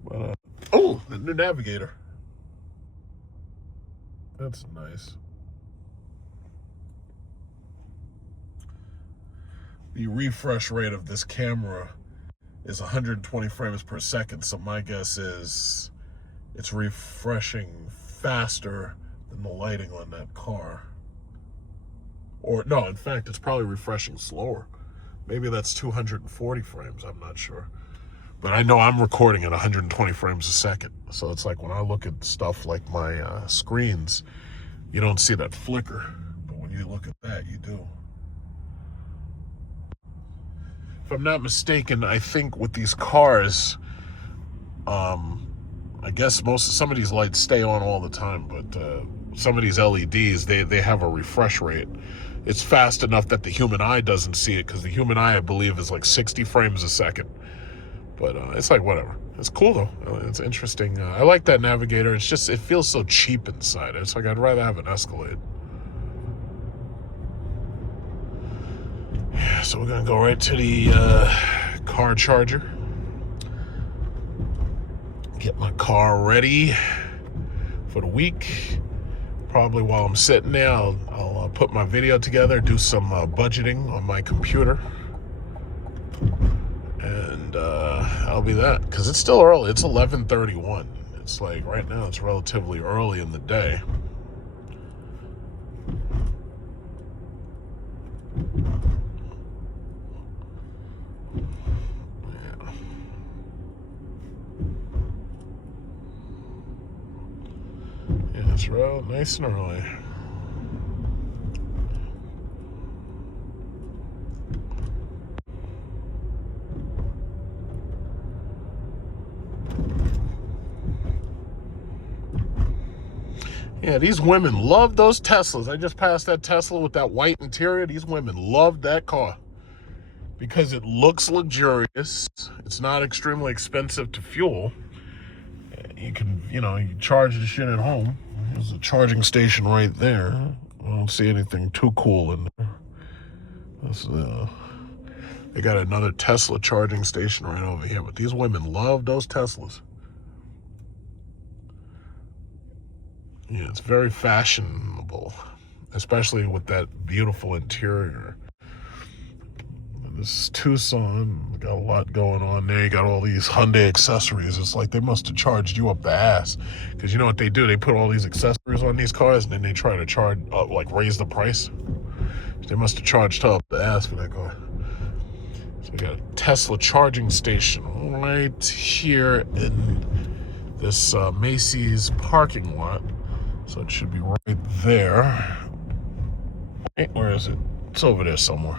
But the new Navigator. That's nice. The refresh rate of this camera is 120 frames per second, so my guess is it's refreshing faster than the lighting on that car. Or no, in fact, it's probably refreshing slower. Maybe that's 240 frames, I'm not sure. But I know I'm recording at 120 frames a second. So it's like, when I look at stuff like my screens, you don't see that flicker. But when you look at that, you do. If I'm not mistaken, I think with these cars, I guess some of these lights stay on all the time, but some of these LEDs, they have a refresh rate. It's fast enough that the human eye doesn't see it, because the human eye, I believe, is like 60 frames a second. But it's like, whatever. It's cool, though. It's interesting. I like that Navigator. It's just, it feels so cheap inside. It's like, I'd rather have an Escalade. Yeah, so we're going to go right to the car charger. Get my car ready for the week. Probably while I'm sitting there, I'll put my video together, do some budgeting on my computer. And that'll be that. Because it's still early. It's 11:31. It's like, right now, it's relatively early in the day. Yeah, it's real nice and early. Yeah, these women love those Teslas. I just passed that Tesla with that white interior. These women love that car because it looks luxurious. It's not extremely expensive to fuel. You can, you charge the shit at home. There's a charging station right there. I don't see anything too cool in there. They got another Tesla charging station right over here, but these women love those Teslas. Yeah, it's very fashionable, especially with that beautiful interior. And this is Tucson, got a lot going on there. You got all these Hyundai accessories. It's like they must have charged you up the ass. Because you know what they do? They put all these accessories on these cars and then they try to charge, raise the price. They must have charged up the ass for that car. So we got a Tesla charging station right here in this Macy's parking lot. So it should be right there. Where is it? It's over there somewhere.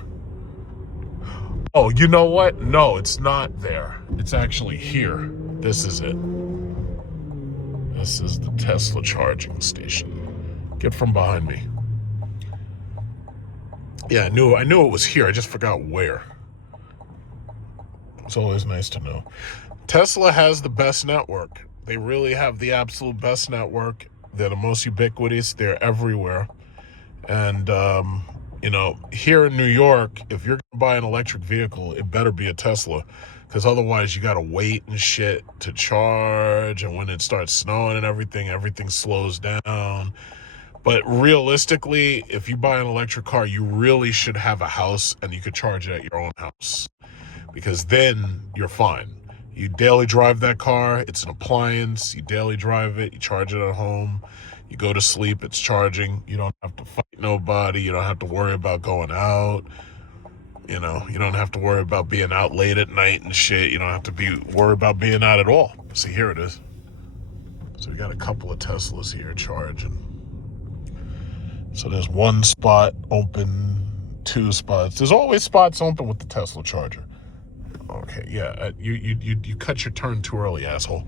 Oh, you know what? No, it's not there. It's actually here. This is it. This is the Tesla charging station. Get from behind me. Yeah, I knew it was here. I just forgot where. It's always nice to know. Tesla has the best network. They really have the absolute best network. They're the most ubiquitous. They're everywhere. And, here in New York, if you're going to buy an electric vehicle, it better be a Tesla. Because otherwise, you got to wait and shit to charge. And when it starts snowing and everything slows down. But realistically, if you buy an electric car, you really should have a house and you could charge it at your own house. Because then you're fine. You daily drive that car, it's an appliance, you daily drive it, you charge it at home, you go to sleep, it's charging, you don't have to fight nobody, you don't have to worry about going out, you don't have to worry about being out late at night and shit, you don't have to worry about being out at all. See, here it is. So we got a couple of Teslas here charging. So there's one spot open, 2 spots. There's always spots open with the Tesla charger. Okay, yeah, you cut your turn too early, asshole.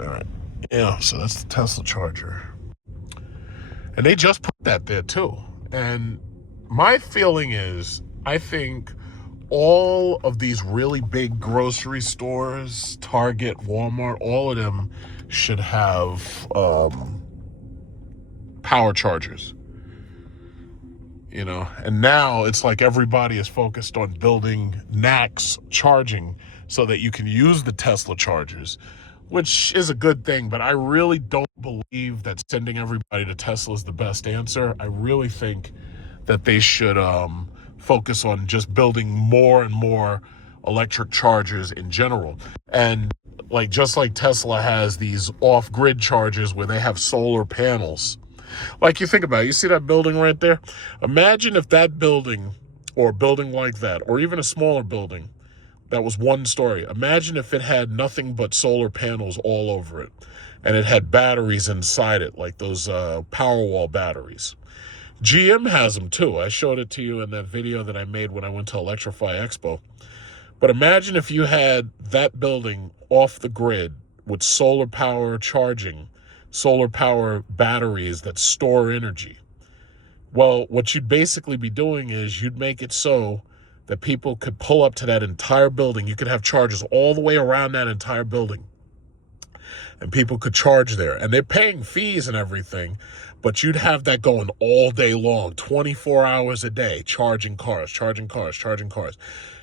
All right, yeah, so that's the Tesla charger. And they just put that there too. And my feeling is, I think all of these really big grocery stores, Target, Walmart, all of them should have power chargers. And now it's like everybody is focused on building NACS charging so that you can use the Tesla chargers, which is a good thing. But I really don't believe that sending everybody to Tesla is the best answer. I really think that they should focus on just building more and more electric chargers in general. And just like Tesla has these off-grid chargers where they have solar panels. Like, you think about it, you see that building right there? Imagine if that building, or a building like that, or even a smaller building that was 1 story. Imagine if it had nothing but solar panels all over it, and it had batteries inside it, like those Powerwall batteries. GM has them too. I showed it to you in that video that I made when I went to Electrify Expo. But imagine if you had that building off the grid with solar power charging, solar power batteries that store energy. Well, what you'd basically be doing is you'd make it so that people could pull up to that entire building. You could have chargers all the way around that entire building. And people could charge there. And they're paying fees and everything, but you'd have that going all day long, 24 hours a day, charging cars.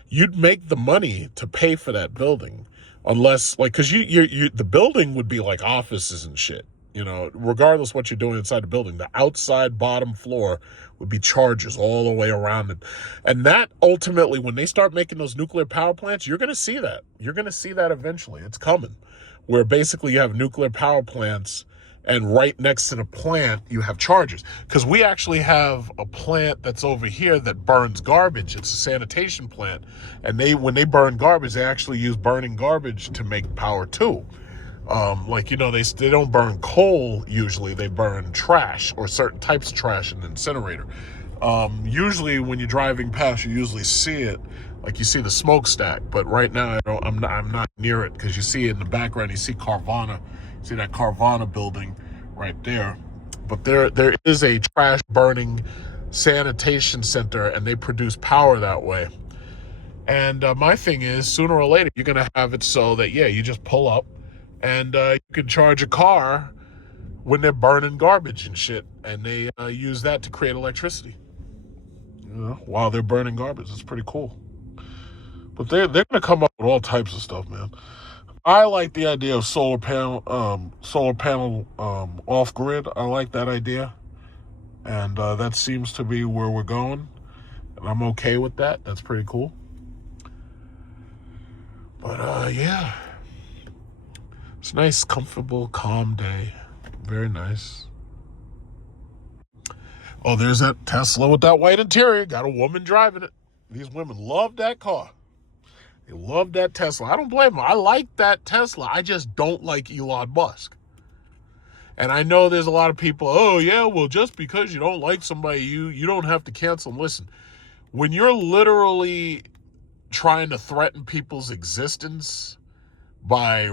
You'd make the money to pay for that building. Unless, because the building would be like offices and shit. Regardless what you're doing inside the building, the outside bottom floor would be chargers all the way around it. And that ultimately, when they start making those nuclear power plants, you're going to see that. You're going to see that eventually. It's coming. Where basically you have nuclear power plants and right next to the plant you have chargers. Because we actually have a plant that's over here that burns garbage. It's a sanitation plant. And when they burn garbage, they actually use burning garbage to make power too. They don't burn coal usually, they burn trash or certain types of trash in an incinerator. Usually when you're driving past, you usually see it, like you see the smokestack, but right now I'm not near it because you see it in the background, you see Carvana, see that Carvana building right there. but there is a trash burning sanitation center, and they produce power that way. And my thing is, sooner or later, you're going to have it so that, yeah, you just pull up and you can charge a car when they're burning garbage and shit. And they use that to create electricity, while they're burning garbage. It's pretty cool. But they're going to come up with all types of stuff, man. I like the idea of solar panel off grid. I like that idea. And that seems to be where we're going. And I'm okay with that. That's pretty cool. But yeah, it's a nice, comfortable, calm day. Very nice. Oh, there's that Tesla with that white interior. Got a woman driving it. These women love that car. They love that Tesla. I don't blame them. I like that Tesla. I just don't like Elon Musk. And I know there's a lot of people, oh yeah, well, just because you don't like somebody, you don't have to cancel them. Listen, when you're literally trying to threaten people's existence by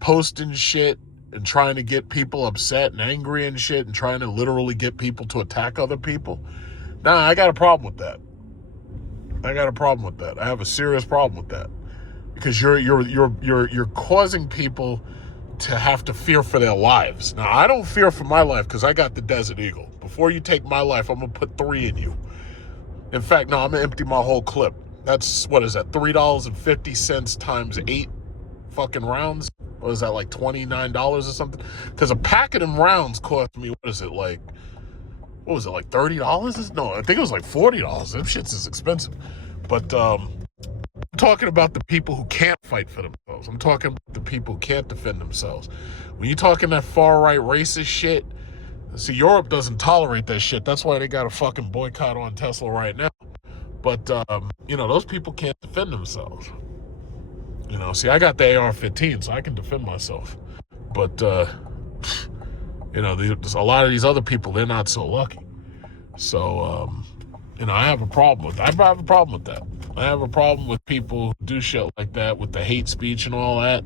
posting shit and trying to get people upset and angry and shit and trying to literally get people to attack other people, nah, I got a problem with that. I have a serious problem with that, because you're causing people to have to fear for their lives. Now, I don't fear for my life because I got the Desert Eagle. Before you take my life, I'm gonna put 3 in you. In fact, no, I'm gonna empty my whole clip. That's, what is that, $3.50 times 8 fucking rounds? Or is that like $29 or something? Because a packet of rounds cost me, what was it, like $30? No, I think it was like $40. Them shits is expensive. But I'm talking about the people who can't fight for themselves. I'm talking about the people who can't defend themselves. When you're talking that far-right racist shit, see, Europe doesn't tolerate that shit. That's why they got a fucking boycott on Tesla right now. But, those people can't defend themselves. See, I got the AR-15, so I can defend myself. But, a lot of these other people, they're not so lucky. So, I have a problem with that. I have a problem with that. I have a problem with people who do shit like that, with the hate speech and all that.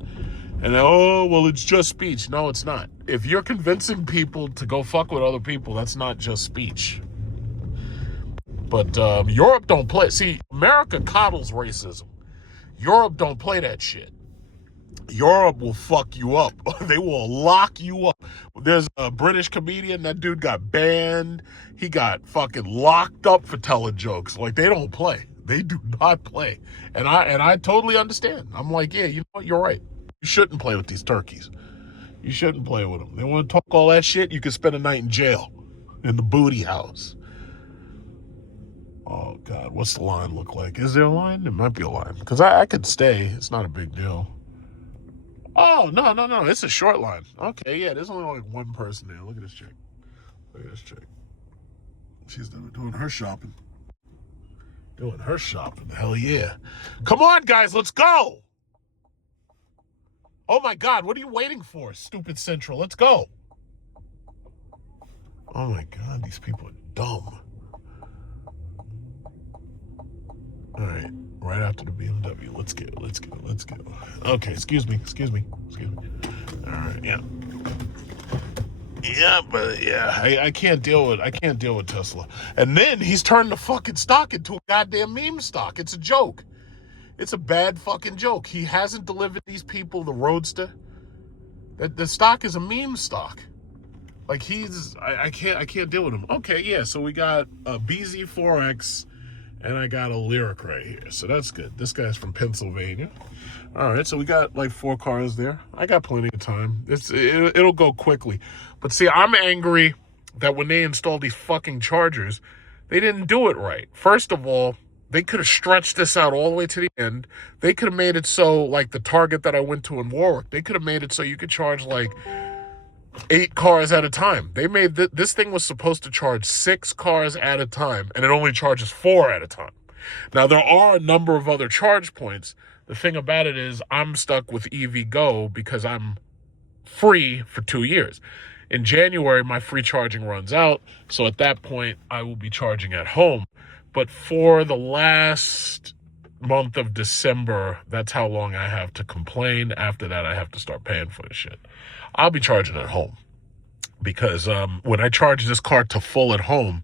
And oh, well, it's just speech. No, it's not. If you're convincing people to go fuck with other people, that's not just speech. But Europe don't play. See, America coddles racism. Europe don't play that shit. Europe will fuck you up. They will lock you up. There's a British comedian, that dude got banned. He got fucking locked up for telling jokes. Like, they don't play. They do not play. And I totally understand. I'm like, yeah, you know what? You're right. You shouldn't play with these turkeys. You shouldn't play with them. They want to talk all that shit, you can spend a night in jail. In the booty house. Oh, God. What's the line look like? Is there a line? There might be a line. Because I could stay. It's not a big deal. Oh, no. It's a short line. Okay, yeah. There's only like one person there. Look at this chick. She's doing her shopping. Hell yeah. Come on, guys. Let's go. Oh, my God. What are you waiting for, stupid Central? Let's go. Oh, my God. These people are dumb. All right, right after the BMW. Let's go. Okay, excuse me. All right, yeah. Yeah, but yeah, I can't deal with Tesla. And then he's turned the fucking stock into a goddamn meme stock. It's a joke. It's a bad fucking joke. He hasn't delivered these people the Roadster. The stock is a meme stock. Like, I can't deal with him. Okay, yeah, so we got a BZ4X. And I got a Lyric right here. So that's good. This guy's from Pennsylvania. All right, so we got like 4 cars there. I got plenty of time. It'll go quickly. But see, I'm angry that when they installed these fucking chargers, they didn't do it right. First of all, they could have stretched this out all the way to the end. They could have made it so, like the Target that I went to in Warwick, they could have made it so you could charge like 8 cars at a time. They made this thing was supposed to charge 6 cars at a time, and it only charges 4 at a time. Now, there are a number of other charge points. The thing about it is I'm stuck with EVgo because I'm free for 2 years. In January, my free charging runs out, so at that point, I will be charging at home. But for the last month of December, that's how long I have to complain. After that, I have to start paying for this shit. I'll be charging at home. because when I charge this car to full at home,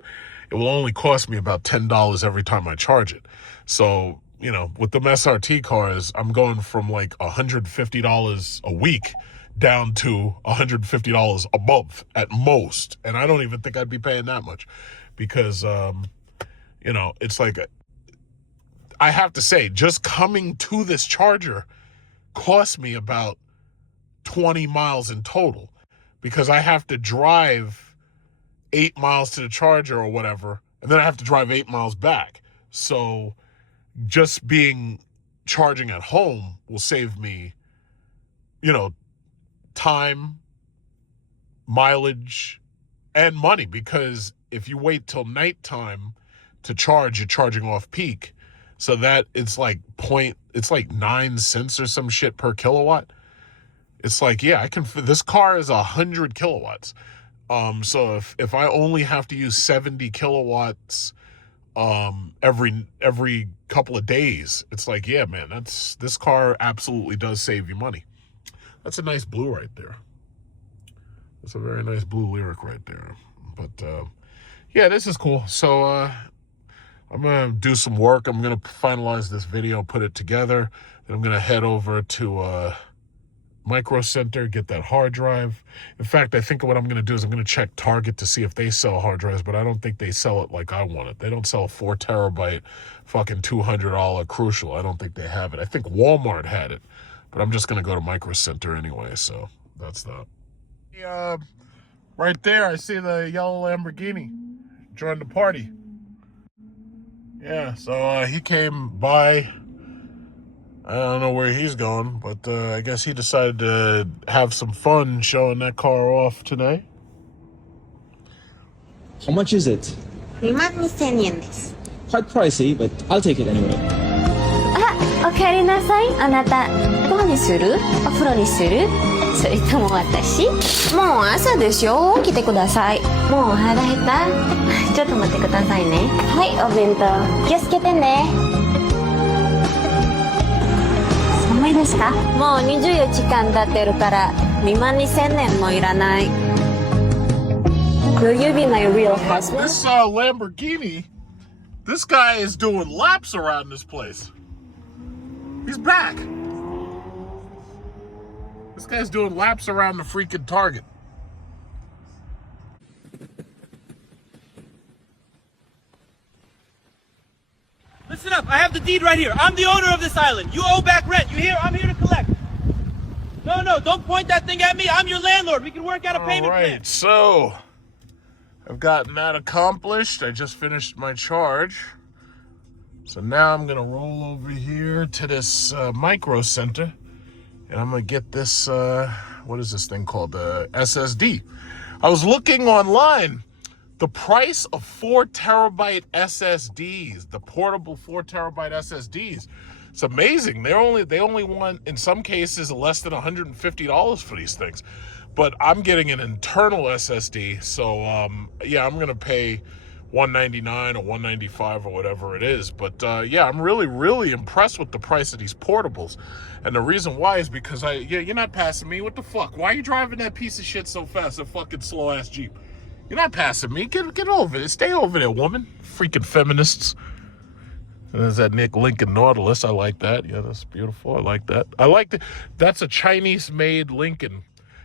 it will only cost me about $10 every time I charge it. So, you know, with them SRT cars, I'm going from like $150 a week down to $150 a month at most. And I don't even think I'd be paying that much because, you know, it's like, I have to say, just coming to this charger cost me about 20 miles in total because I have to drive 8 miles to the charger or whatever, and then I have to drive 8 miles back. So just charging at home will save me, you know, time, mileage, and money, because if you wait till nighttime to charge, you're charging off peak. So that it's like 9 cents or some shit per kilowatt. It's like, yeah, this car is 100 kilowatts. So if I only have to use 70 kilowatts every couple of days, it's like, yeah, man, this car absolutely does save you money. That's a nice blue right there. That's a very nice blue Lyric right there. But yeah, this is cool. So I'm gonna do some work. I'm gonna finalize this video, put it together, then I'm gonna head over to Micro Center, get that hard drive. In fact, I think what I'm going to do is I'm going to check Target to see if they sell hard drives, but I don't think they sell it like I want it. They don't sell a 4 terabyte fucking $200 Crucial. I don't think they have it. I think Walmart had it, but I'm just going to go to Micro Center anyway, so that's that. Right there, I see the yellow Lamborghini. Joined the party. Yeah, so he came by. I don't know where he's going, but I guess he decided to have some fun showing that car off today. How much is it? 22,000 円です。 Quite pricey, but I'll take it anyway. あ、おかえりなさい。あなた、どこにする？お風呂にする？それとも私？もう朝ですよ。起きてください。もう腹減った？ちょっと待ってくださいね。はい、お弁当。気をつけてね。寒いですか？もう24時間経ってるから22,000円もいらない。Will you be my real husband? This Lamborghini, this guy is doing laps around this place. He's back. This guy's doing laps around the freaking Target. Listen up, I have the deed right here. I'm the owner of this island. You owe back rent. You hear? I'm here to collect. No, don't point that thing at me. I'm your landlord. We can work out a payment plan. All right, so I've gotten that accomplished. I just finished my charge. So now I'm gonna roll over here to this Micro Center, and I'm gonna get this, what is this thing called? The SSD. I was looking online. The price of 4 terabyte SSDs, the portable 4 terabyte SSDs, it's amazing. They only want, in some cases, less than $150 for these things. But I'm getting an internal SSD, so yeah, I'm gonna pay $199 or $195 or whatever it is. But yeah, I'm really impressed with the price of these portables. And the reason why is because you're not passing me. What the fuck? Why are you driving that piece of shit so fast, a fucking slow ass Jeep? You're not passing me. Get over it. Stay over there, woman. Freaking feminists. And there's that Nick Lincoln Nautilus. I like that. Yeah, that's beautiful. I like that. I like that. That's a Chinese-made Lincoln.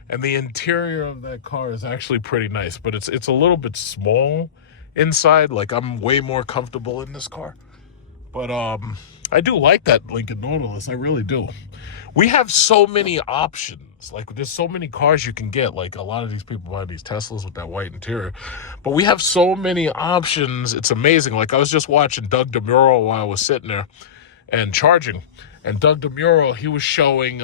And the interior of that car is actually pretty nice. But it's a little bit small inside. Like, I'm way more comfortable in this car. But I do like that Lincoln Nautilus. I really do. We have so many options. Like, there's so many cars you can get. Like, a lot of these people buy these Teslas with that white interior. But we have so many options. It's amazing. Like, I was just watching Doug DeMuro while I was sitting there and charging. And Doug DeMuro, he was showing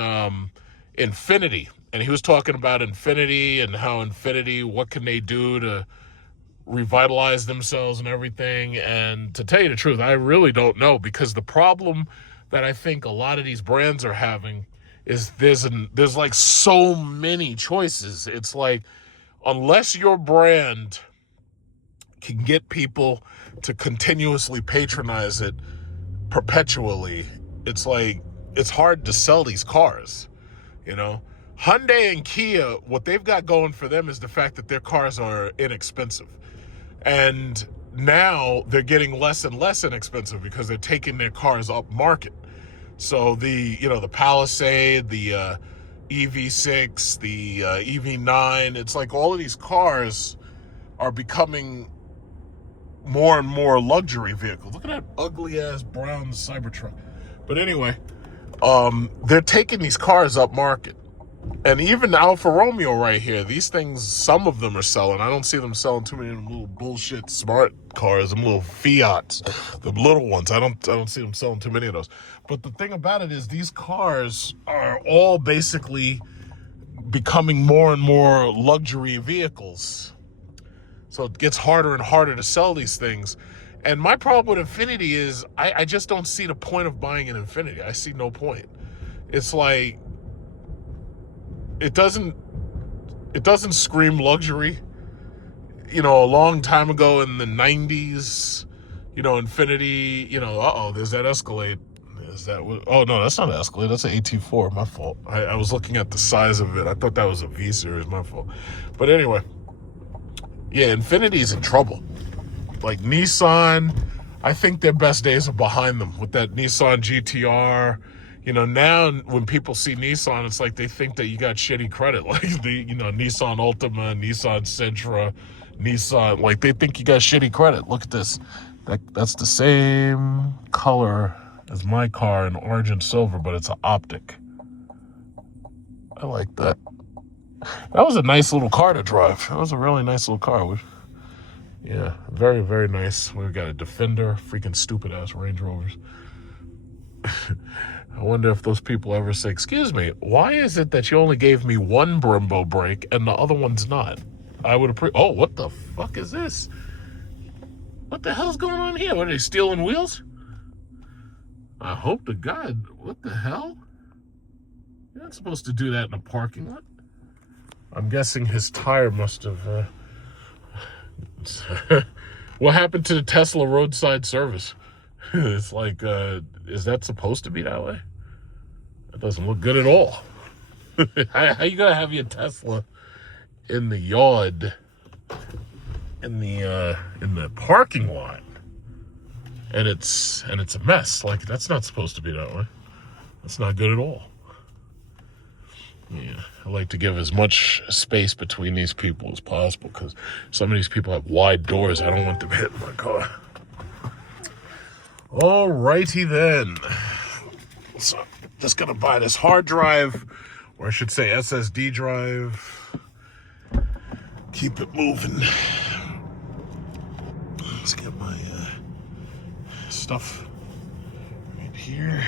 Infinity. And he was talking about Infinity and how Infinity, what can they do to revitalize themselves and everything. And to tell you the truth, I really don't know, because the problem that I think a lot of these brands are having is there's like so many choices. It's like, unless your brand can get people to continuously patronize it perpetually, it's like, it's hard to sell these cars, you know? Hyundai and Kia, what they've got going for them is the fact that their cars are inexpensive. And now they're getting less and less inexpensive because they're taking their cars up market. So the Palisade, the EV6, the EV9, it's like all of these cars are becoming more and more luxury vehicles. Look at that ugly ass brown Cybertruck. But anyway, they're taking these cars up market. And even Alfa Romeo right here, these things, some of them are selling. I don't see them selling too many of them little bullshit smart cars, them little Fiats, the little ones. I don't see them selling too many of those. But the thing about it is these cars are all basically becoming more and more luxury vehicles. So it gets harder and harder to sell these things. And my problem with Infiniti is I just don't see the point of buying an Infiniti. I see no point. It's like, it doesn't scream luxury. You know, a long time ago in the 90s, you know, Infiniti, you know, there's that Escalade. Is that what? Oh, no, that's not an Escalade. That's an AT4. My fault. I was looking at the size of it. I thought that was a V series. My fault. But anyway, yeah, Infiniti's in trouble. Like Nissan, I think their best days are behind them with that Nissan GTR. You know, now when people see Nissan, it's like they think that you got shitty credit. Like Nissan Altima, Nissan Sentra, Nissan, like they think you got shitty credit. Look at this. That's the same color as my car in orange and silver, but it's an optic. I like that. That was a nice little car to drive. That was a really nice little car. Yeah, very, very nice. We've got a Defender, freaking stupid ass Range Rovers. I wonder if those people ever say, excuse me, why is it that you only gave me one Brembo brake and the other one's not? I would appreciate. Oh, what the fuck is this? What the hell's going on here? What, are they stealing wheels? I hope to God. What the hell? You're not supposed to do that in a parking lot. I'm guessing his tire must have... What happened to the Tesla roadside service? It's like, is that supposed to be that way? That doesn't look good at all. How you gonna have your Tesla in the yard, in the parking lot, and it's a mess? Like, that's not supposed to be that way. That's not good at all. Yeah, I like to give as much space between these people as possible because some of these people have wide doors. I don't want them hitting my car. Alrighty then. So, just gonna buy this hard drive, or I should say SSD drive. Keep it moving. Let's get my stuff right here.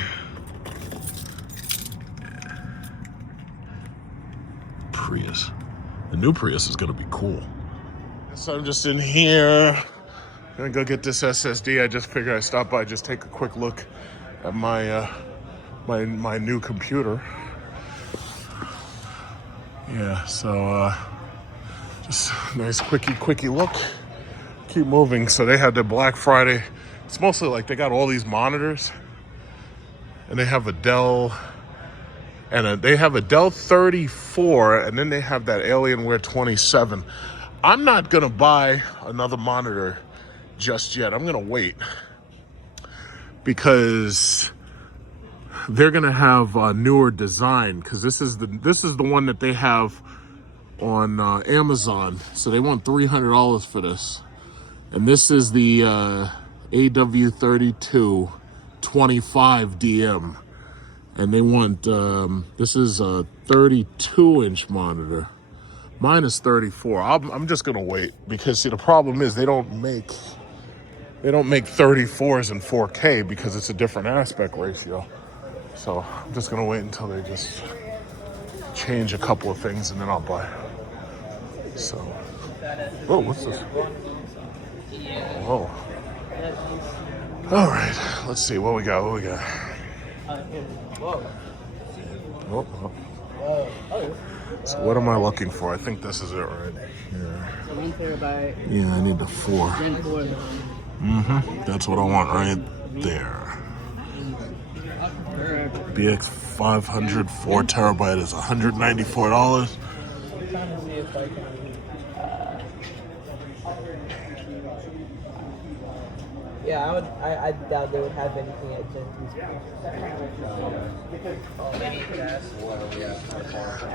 Prius. The new Prius is gonna be cool. So I'm just in here. Gonna go get this SSD. I just figured I'd stop by, just take a quick look at my my new computer. Yeah, so just nice quickie look. Keep moving. So they had their Black Friday. It's mostly like they got all these monitors, and they have a Dell. And they have a Dell 34, and then they have that Alienware 27. I'm not gonna buy another monitor just yet. I'm gonna wait because they're gonna have a newer design. Because this is the one that they have on Amazon. So they want $300 for this, and this is the AW32 25DM. And they want, this is a 32-inch monitor. Mine is 34. I'm just gonna wait because, see, the problem is they don't make 34s in 4K because it's a different aspect ratio. So I'm just gonna wait until they just change a couple of things and then I'll buy. So, oh, what's this? Whoa. All right, let's see what we got. Oh. So what am I looking for? I think this is it, right? Yeah, I need the 4. That's what I want right there. BX 500, 4 terabyte is $194. Yeah, I doubt they would have anything at Gen 2.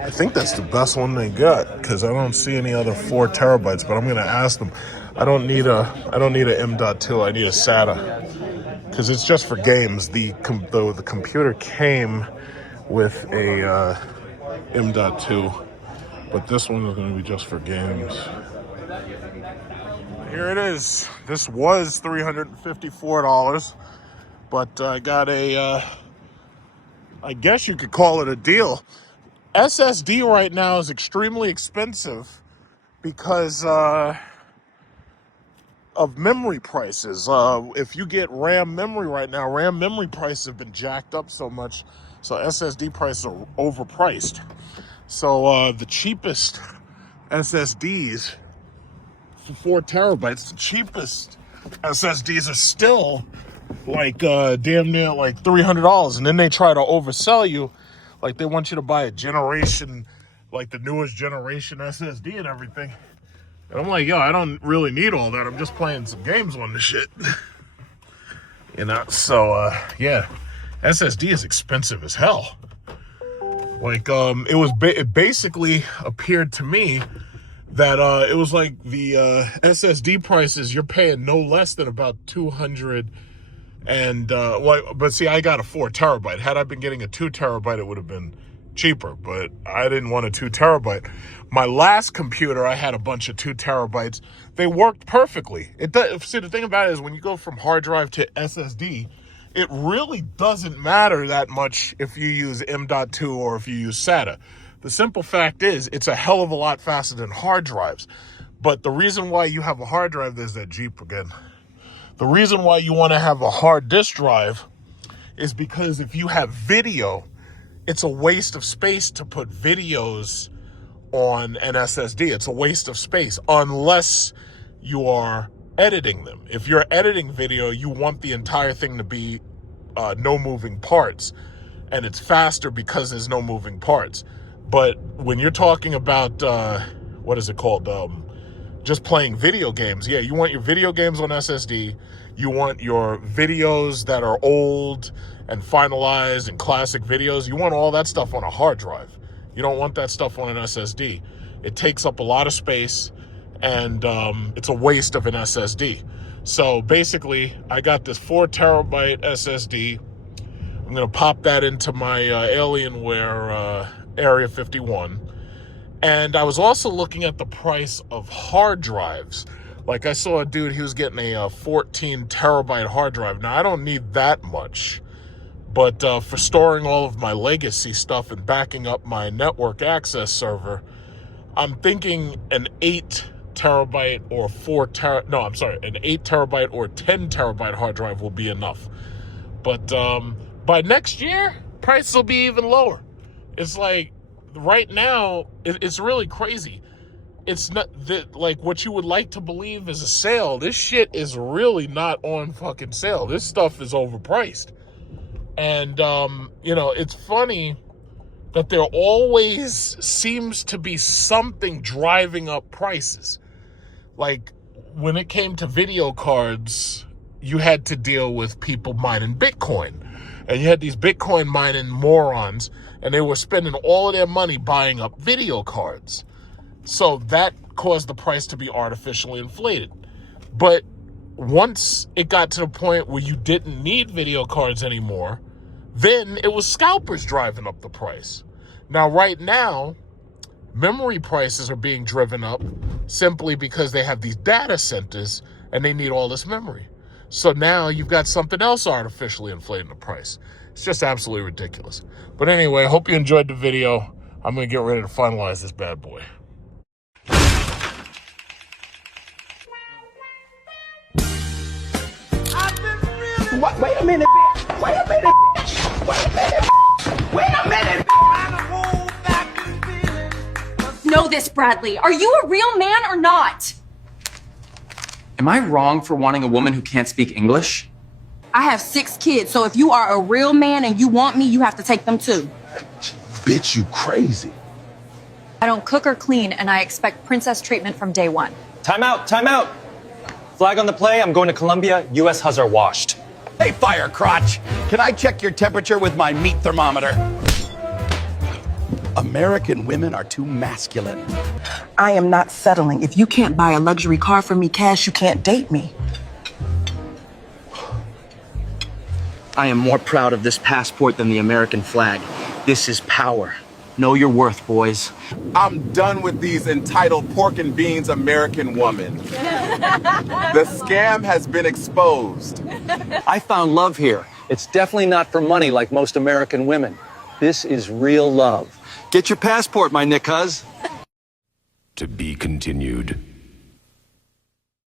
I think that's the best one they got because I don't see any other 4 terabytes. But I'm gonna ask them. I don't need a M.2. I need a SATA because it's just for games. The computer came with a M.2, but this one is going to be just for games. Here it is. This was $354, but I got a, I guess you could call it a deal. SSD right now is extremely expensive because of memory prices. If you get RAM memory right now, RAM memory prices have been jacked up so much, so SSD prices are overpriced. So the cheapest SSDs, 4 terabytes, the cheapest SSDs are still like damn near like $300, and then they try to oversell you, like they want you to buy a generation, like the newest generation SSD and everything. And I'm like, yo, I don't really need all that. I'm just playing some games on this shit. You know, so yeah, SSD is expensive as hell. Like it basically appeared to me that it was like the SSD prices, you're paying no less than about 200 and but see, I got a 4 terabyte. Had I been getting a 2 terabyte, it would have been cheaper, but I didn't want a 2 terabyte. My last computer, I had a bunch of 2 terabytes. They worked perfectly. See, the thing about it is when you go from hard drive to SSD, it really doesn't matter that much if you use M.2 or if you use SATA. The simple fact is, it's a hell of a lot faster than hard drives. But the reason why you have a hard drive, there's that Jeep again. The reason why you want to have a hard disk drive is because if you have video, it's a waste of space to put videos on an SSD. It's a waste of space unless you are editing them. If you're editing video, you want the entire thing to be no moving parts, and it's faster because there's no moving parts. But when you're talking about what is it called, just playing video games, yeah, you want your video games on SSD. You want your videos that are old and finalized and classic videos, you want all that stuff on a hard drive. You don't want that stuff on an SSD. It takes up a lot of space, and it's a waste of an SSD. So basically, I got this 4 terabyte SSD. I'm gonna pop that into my Alienware Area 51. And I was also looking at the price of hard drives. Like I saw a dude, he was getting a 14 terabyte hard drive. Now I don't need that much, but for storing all of my legacy stuff and backing up my network access server, I'm thinking an 8 terabyte or an 8 terabyte or 10 terabyte hard drive will be enough. But by next year, prices will be even lower. It's like right now, it's really crazy. It's not that like what you would like to believe is a sale. This shit is really not on fucking sale. This stuff is overpriced. And, you know, it's funny that there always seems to be something driving up prices. Like when it came to video cards, you had to deal with people mining Bitcoin. And you had these Bitcoin mining morons, and they were spending all of their money buying up video cards. So that caused the price to be artificially inflated. But once it got to the point where you didn't need video cards anymore, then it was scalpers driving up the price. Now, right now, memory prices are being driven up simply because they have these data centers and they need all this memory. So now you've got something else artificially inflating the price. It's just absolutely ridiculous. But anyway, I hope you enjoyed the video. I'm going to get ready to finalize this bad boy. What? Wait a minute, bitch. Wait a minute, bitch. Wait a minute, bitch. Wait a minute, bitch. Know this, Bradley. Are you a real man or not? Am I wrong for wanting a woman who can't speak English? I have 6 kids, so if you are a real man and you want me, you have to take them too. Bitch, you crazy. I don't cook or clean, and I expect princess treatment from day one. Time out, time out. Flag on the play, I'm going to Colombia. U.S. has our washed. Hey, fire crotch. Can I check your temperature with my meat thermometer? American women are too masculine. I am not settling. If you can't buy a luxury car for me cash, you can't date me. I am more proud of this passport than the American flag. This is power. Know your worth, boys. I'm done with these entitled pork and beans American women. The scam has been exposed. I found love here. It's definitely not for money like most American women. This is real love. Get your passport, my Nick-huz. To be continued.